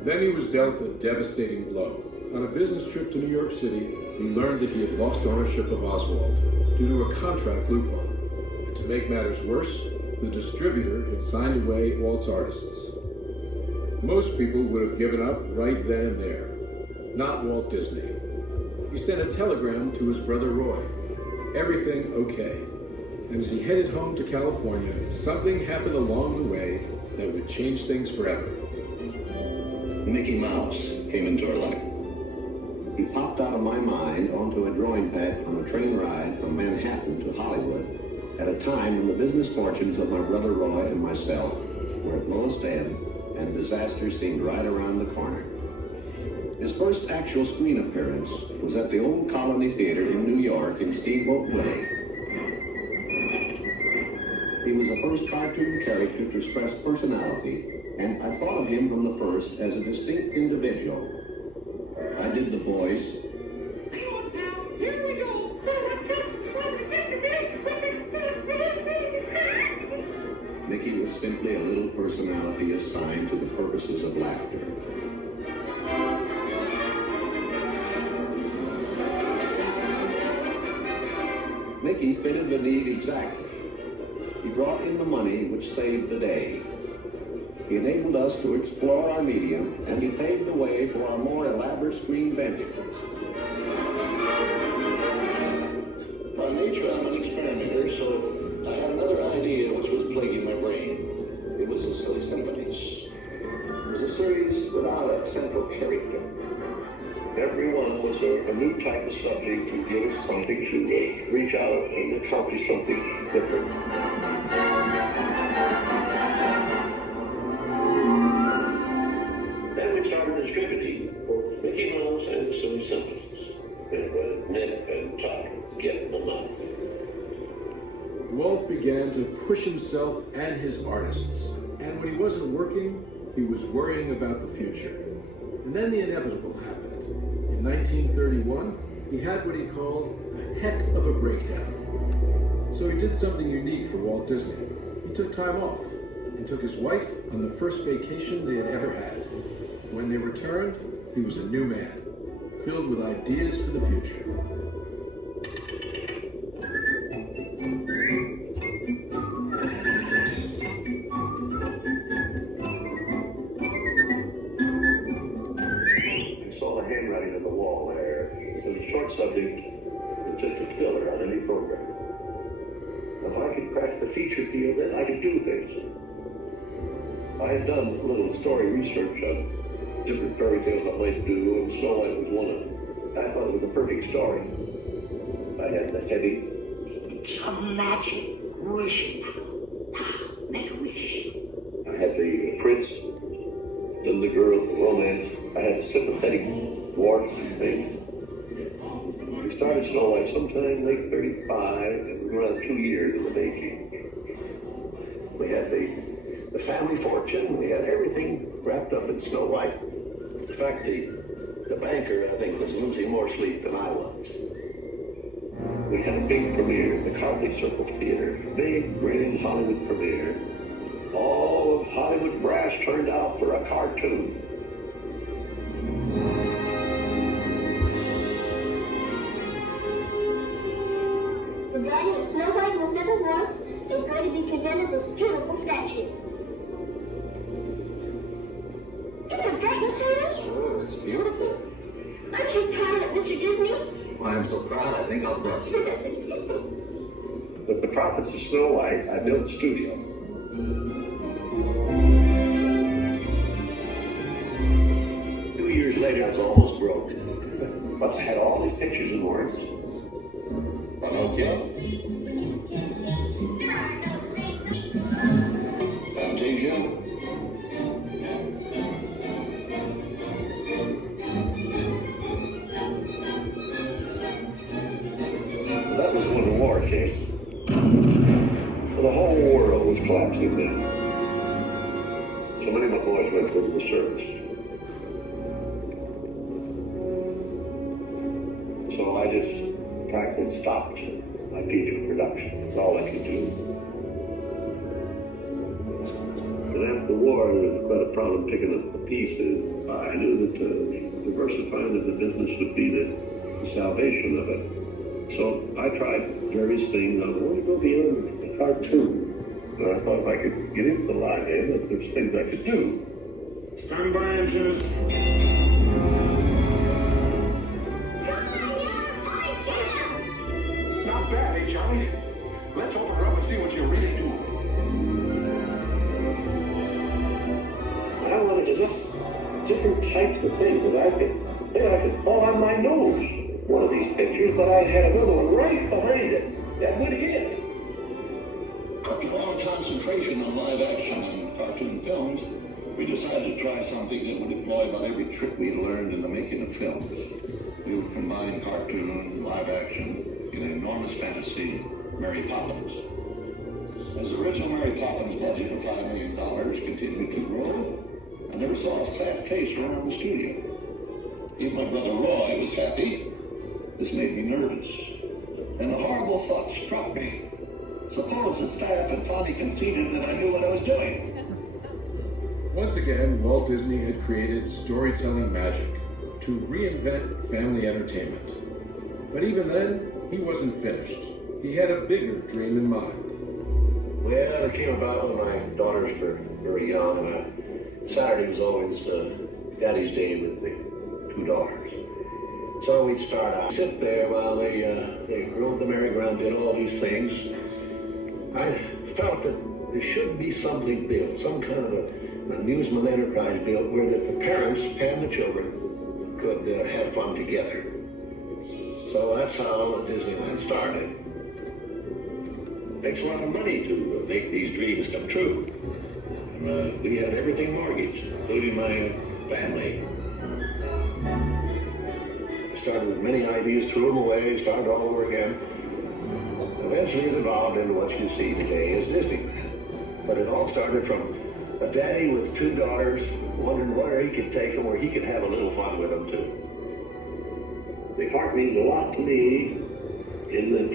Then he was dealt a devastating blow. On a business trip to New York City, he learned that he had lost ownership of Oswald due to a contract loophole. And to make matters worse, the distributor had signed away Walt's artists. Most people would have given up right then and there. Not Walt Disney. He sent a telegram to his brother Roy. Everything okay. And as he headed home to California, something happened along the way that would change things forever. Mickey Mouse came into our life. He popped out of my mind onto a drawing pad on a train ride from Manhattan to Hollywood at a time when the business fortunes of my brother Roy and myself were at lowest ebb and disaster seemed right around the corner. His first actual screen appearance was at the Old Colony Theater in New York in Steamboat Willie. He was the first cartoon character to stress personality, and I thought of him from the first as a distinct individual. I did the voice. Here we go. Mickey was simply a little personality assigned to the purposes of laughter. Mickey fitted the need exactly. He brought in the money which saved the day. He enabled us to explore our medium, and he paved the way for our more elaborate screen ventures. By nature, I'm an experimenter, so I had another idea which was plaguing my brain. It was the Silly Symphonies. It was a series without a central character. Every one was a new type of subject to give us something to reach out and accomplish something different. Then we started distributing both Mickey Mouse and the Silly Symphonies. It was Nick and Todd getting them out. Walt began to push himself and his artists. And when he wasn't working, he was worrying about the future. And then the inevitable happened. In 1931, he had what he called a heck of a breakdown. So he did something unique for Walt Disney. He took time off and took his wife on the first vacation they had ever had. When they returned, he was a new man, filled with ideas for the future. Handwriting on the wall there. It was a short subject. It's just a filler on any program. If I could crack the feature field, then I could do things. I had done a little story research on different fairy tales I might do, and Snow White was one of them. I thought it was a perfect story. I had the heavy. Some magic wish. Make a wish. I had the prince, then the girl, the romance. I had the sympathetic dwarfs and things. We started Snow White sometime late 35, and around 2 years in the making. We had the family fortune, we had everything wrapped up in Snow White. In fact, the banker, I think, was losing more sleep than I was. We had a big premiere, the Carthay Circle Theater, big, grand Hollywood premiere. All of Hollywood brass turned out for a cartoon. The body of Snow White and the Seven Dwarfs is going to be presented this beautiful statue. Isn't it great, Monsieur? Sure, it's beautiful. Aren't you proud of it, Mr. Disney? Why, I'm so proud, I think I'll bust. With the profits of Snow White, I built a studio. 2 years later, I was almost broke. But I had all these pictures and words. Pinocchio. Fantasia. That was when the war came. The whole world was collapsing then. So many of my boys went into the service. So I just practically stopped my TV production. That's all I could do. And after the war, there was quite a problem picking up the pieces. I knew that diversifying the business would be the salvation of it. So I tried various things. I wanted to go beyond the cartoon. And I thought if I could get into the live end, that there's things I could do. Stand by, engines. Not bad, eh, Johnny? Let's open her up and see what you really do. I wanted to just different types of things that I could fall on my nose. One of these pictures, but I had another one right behind it. That would hit. After long concentration on live action and cartoon films, we decided to try something that would employ about every trick we'd learned in the making of films. We would combine cartoon and live action in an enormous fantasy, Mary Poppins. As the original Mary Poppins budget of $5 million continued to grow, I never saw a sad face around the studio. Even my brother Roy was happy. This made me nervous. And a horrible thought struck me. Suppose the staff had finally conceded that I knew what I was doing. Once again, Walt Disney had created storytelling magic to reinvent family entertainment. But even then, he wasn't finished. He had a bigger dream in mind. Well, it came about when my daughters were very young, and Saturday was always Daddy's Day with the two daughters. So we'd start out, sit there while they rode the merry-go-round, did all these things. I felt that there should be something built, some kind of an amusement enterprise built where that the parents and the children could have fun together. So that's how Disneyland started. It takes a lot of money to make these dreams come true. And, we had everything mortgaged, including my family. I started with many ideas, threw them away, started all over again. Eventually it evolved into what you see today as Disneyland. But it all started from a daddy with two daughters wondering where he could take them, where he could have a little fun with them too. The heart means a lot to me in that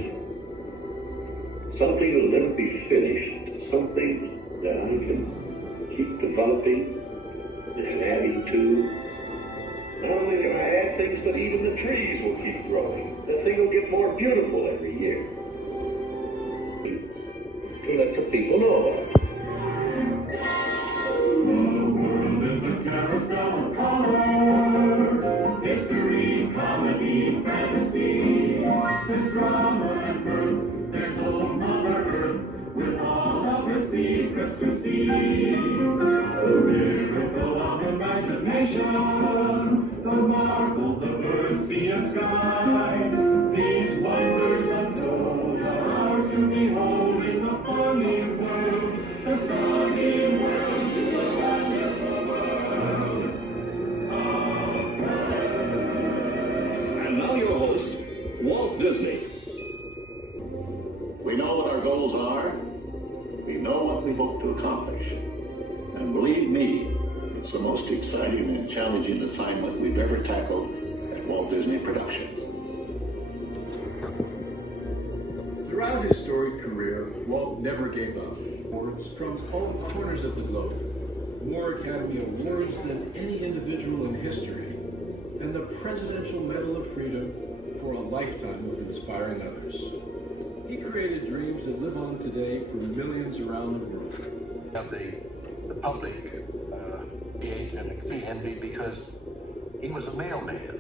something will never be finished, something that I can keep developing and adding to. Not only can I add things, but even the trees will keep growing. The thing will get more beautiful every year. To let the people know about it. Carousel of color, history, comedy, fantasy. There's drama and birth, there's old Mother Earth, with all of her secrets to see. The miracle of imagination, the marvels of earth, sea, and sky. These wonders untold are ours to behold in the funny world, the sunny world, the wonderful world. And now your host, Walt Disney. We know what our goals are. We know what we hope to accomplish. And believe me, it's the most exciting and challenging assignment we've ever tackled at Walt Disney Productions. Throughout his storied career, Walt never gave up. Awards from all corners of the globe. More Academy Awards than any individual in history. And the Presidential Medal of Freedom for a lifetime of inspiring others. He created dreams that live on today for millions around the world. Of the public and envy because he was a mailman,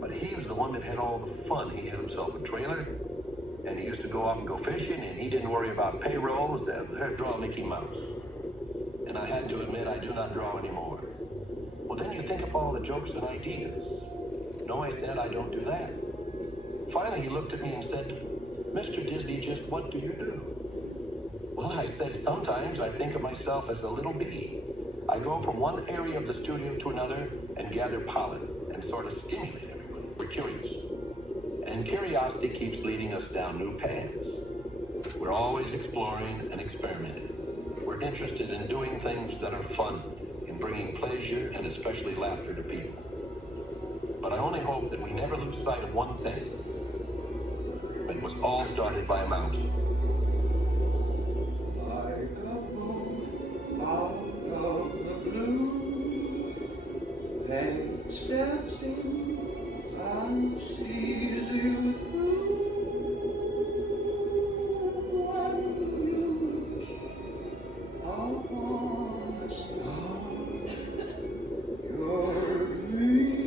but he was the one that had all the fun. He had himself a trailer, and he used to go off and go fishing, and he didn't worry about payrolls. They're draw Mickey Mouse. And I had to admit, I do not draw anymore. Well, then you think of all the jokes and ideas. No, I said, I don't do that. Finally, he looked at me and said, Mr. Disney, just what do you do? Well, I said, sometimes I think of myself as a little bee. I go from one area of the studio to another and gather pollen and sort of stimulate everyone. We're curious. And curiosity keeps leading us down new paths. We're always exploring and experimenting. We're interested in doing things that are fun, in bringing pleasure and especially laughter to people. But I only hope that we never lose sight of one thing. It was all started by a mouse. Like a boat out of the blue, then steps in and sees you through. One news upon a star, your dreams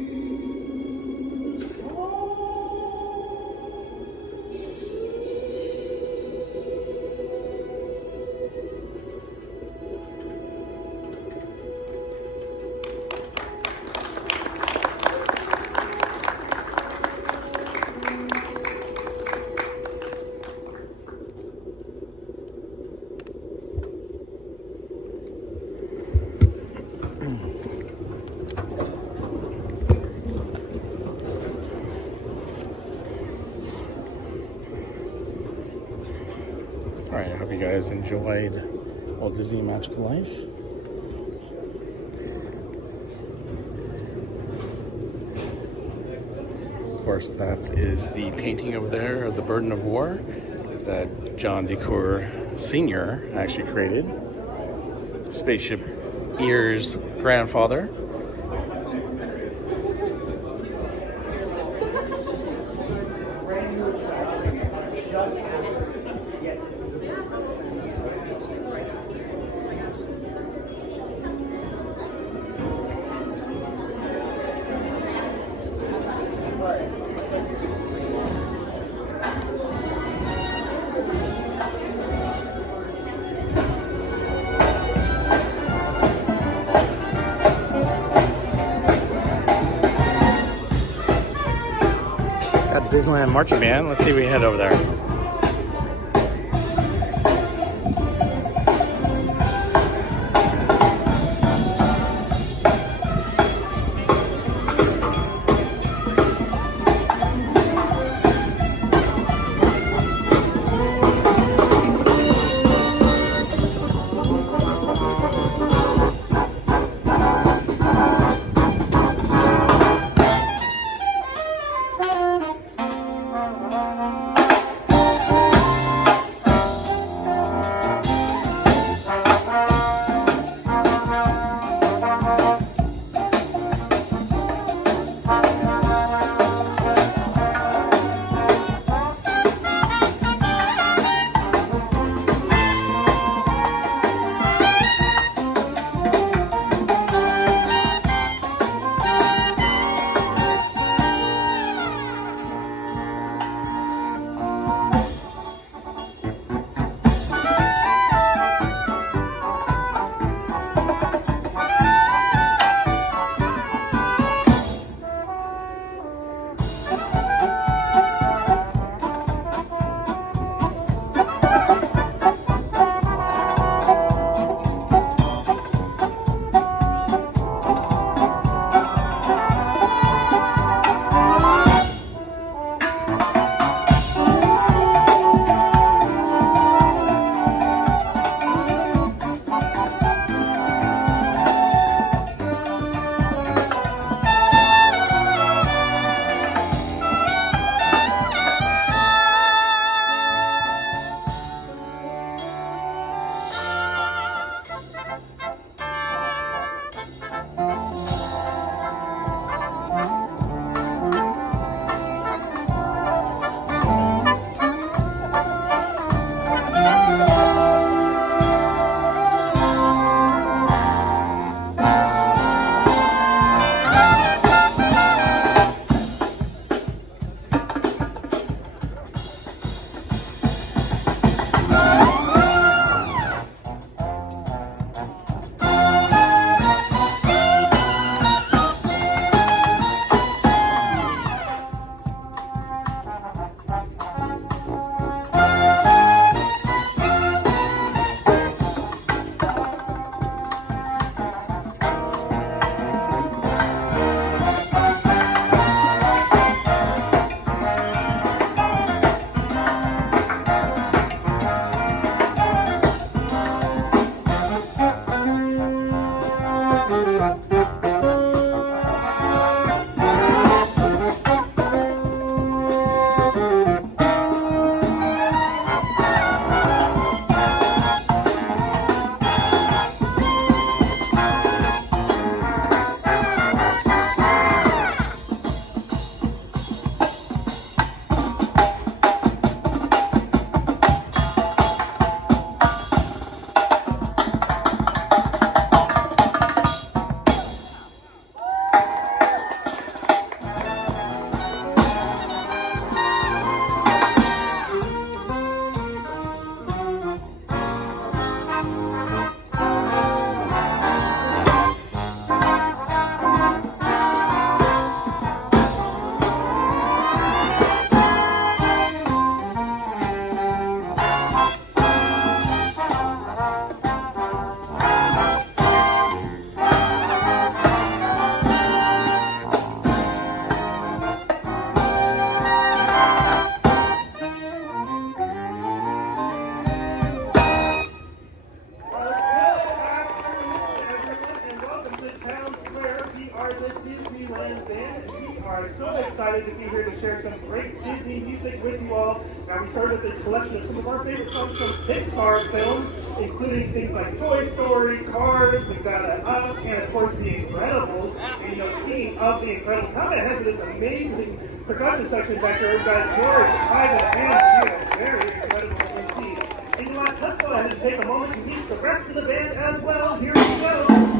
Alright, I hope you guys enjoyed Walt Disney Magical Life. Of course, that is the painting over there of the Burden of War that John Decour Sr. actually created. Spaceship Ear's grandfather. Disneyland marching band. Let's see if we head over there. are so excited to be here to share some great Disney music with you all. Now, we started with a selection of some of our favorite songs from Pixar films, including things like Toy Story, Cars, we've got Up, and of course The Incredibles. And speaking of The Incredibles, how ahead of this amazing percussion section back here, we've got George, Ivan, and very incredible indeed. And you know what, let's go ahead and take a moment to meet the rest of the band as well. Here we go.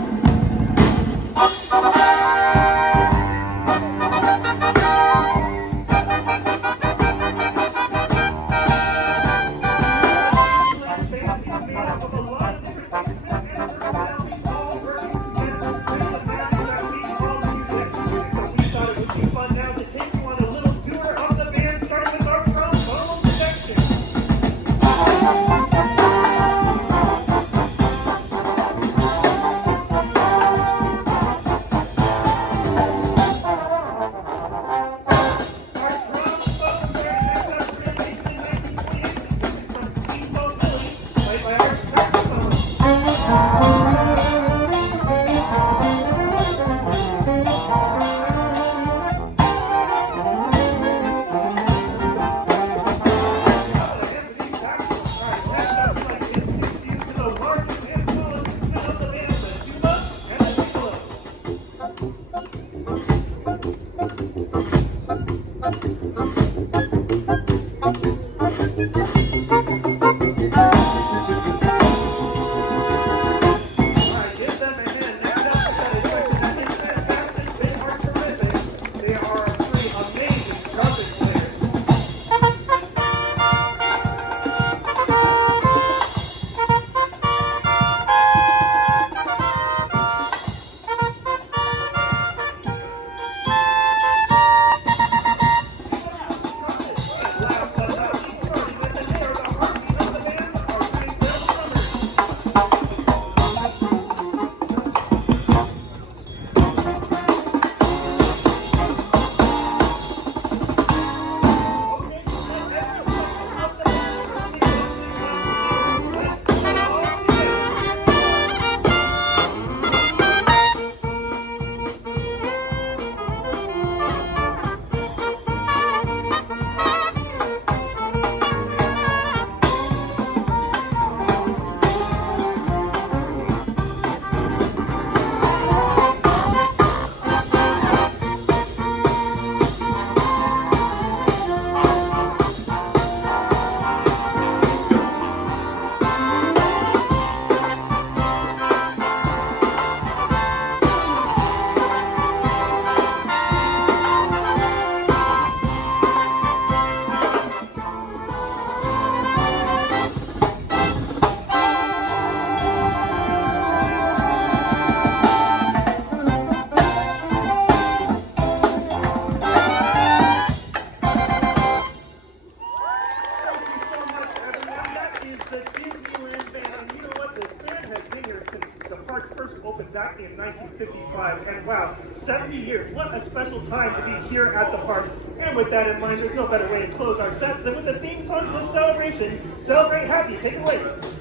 In 1955, and wow, 70 years, what a special time to be here at the park. And with that in mind, there's no better way to close our set than with the theme song to the celebration. Celebrate happy, take it away.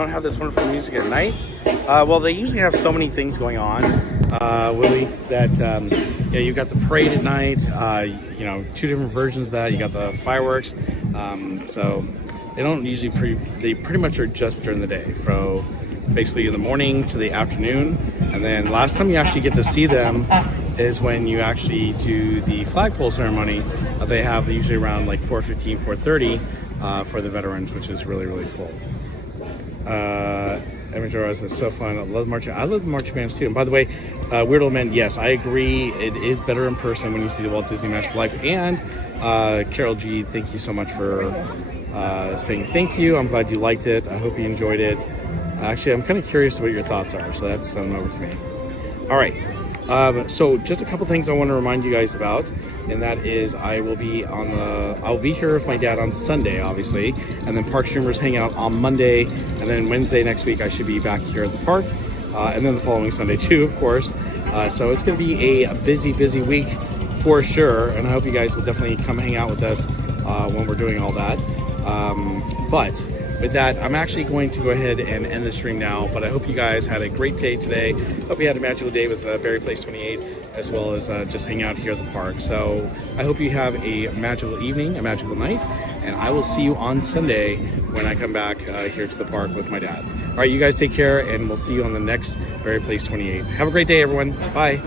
don't have this wonderful music at night. Well, they usually have so many things going on, Willie, that yeah, you got the parade at night. You know, 2 different versions of that. You got the fireworks. So they don't usually they pretty much are just during the day, from basically in the morning to the afternoon. And then last time you actually get to see them is when you actually do the flagpole ceremony. They have usually around like 4:15, 4:30 for the veterans, which is really, really cool. Adventureland is so fun. I love marching. I love the marching bands too. And by the way, Weird Old Men, yes, I agree. It is better in person when you see the Walt Disney Magical Life. And Carol G, thank you so much for saying thank you. I'm glad you liked it. I hope you enjoyed it. Actually, I'm kind of curious what your thoughts are, so that's sent over to me. All right. So just a couple things I want to remind you guys about, and that is I'll be here with my dad on Sunday, obviously, and then Park Streamers hang out on Monday, and then Wednesday next week I should be back here at the park, and then the following Sunday too, of course. So it's going to be a busy week for sure, and I hope you guys will definitely come hang out with us when we're doing all that. But with that, I'm actually going to go ahead and end the stream now, but I hope you guys had a great day today. Hope you had a magical day with Berry Place 28, as well as just hang out here at the park. So I hope you have a magical evening, a magical night, and I will see you on Sunday when I come back here to the park with my dad. All right, you guys take care, and we'll see you on the next Berry Place 28. Have a great day, everyone. Bye.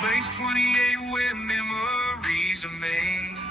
Place 28 where memories are made.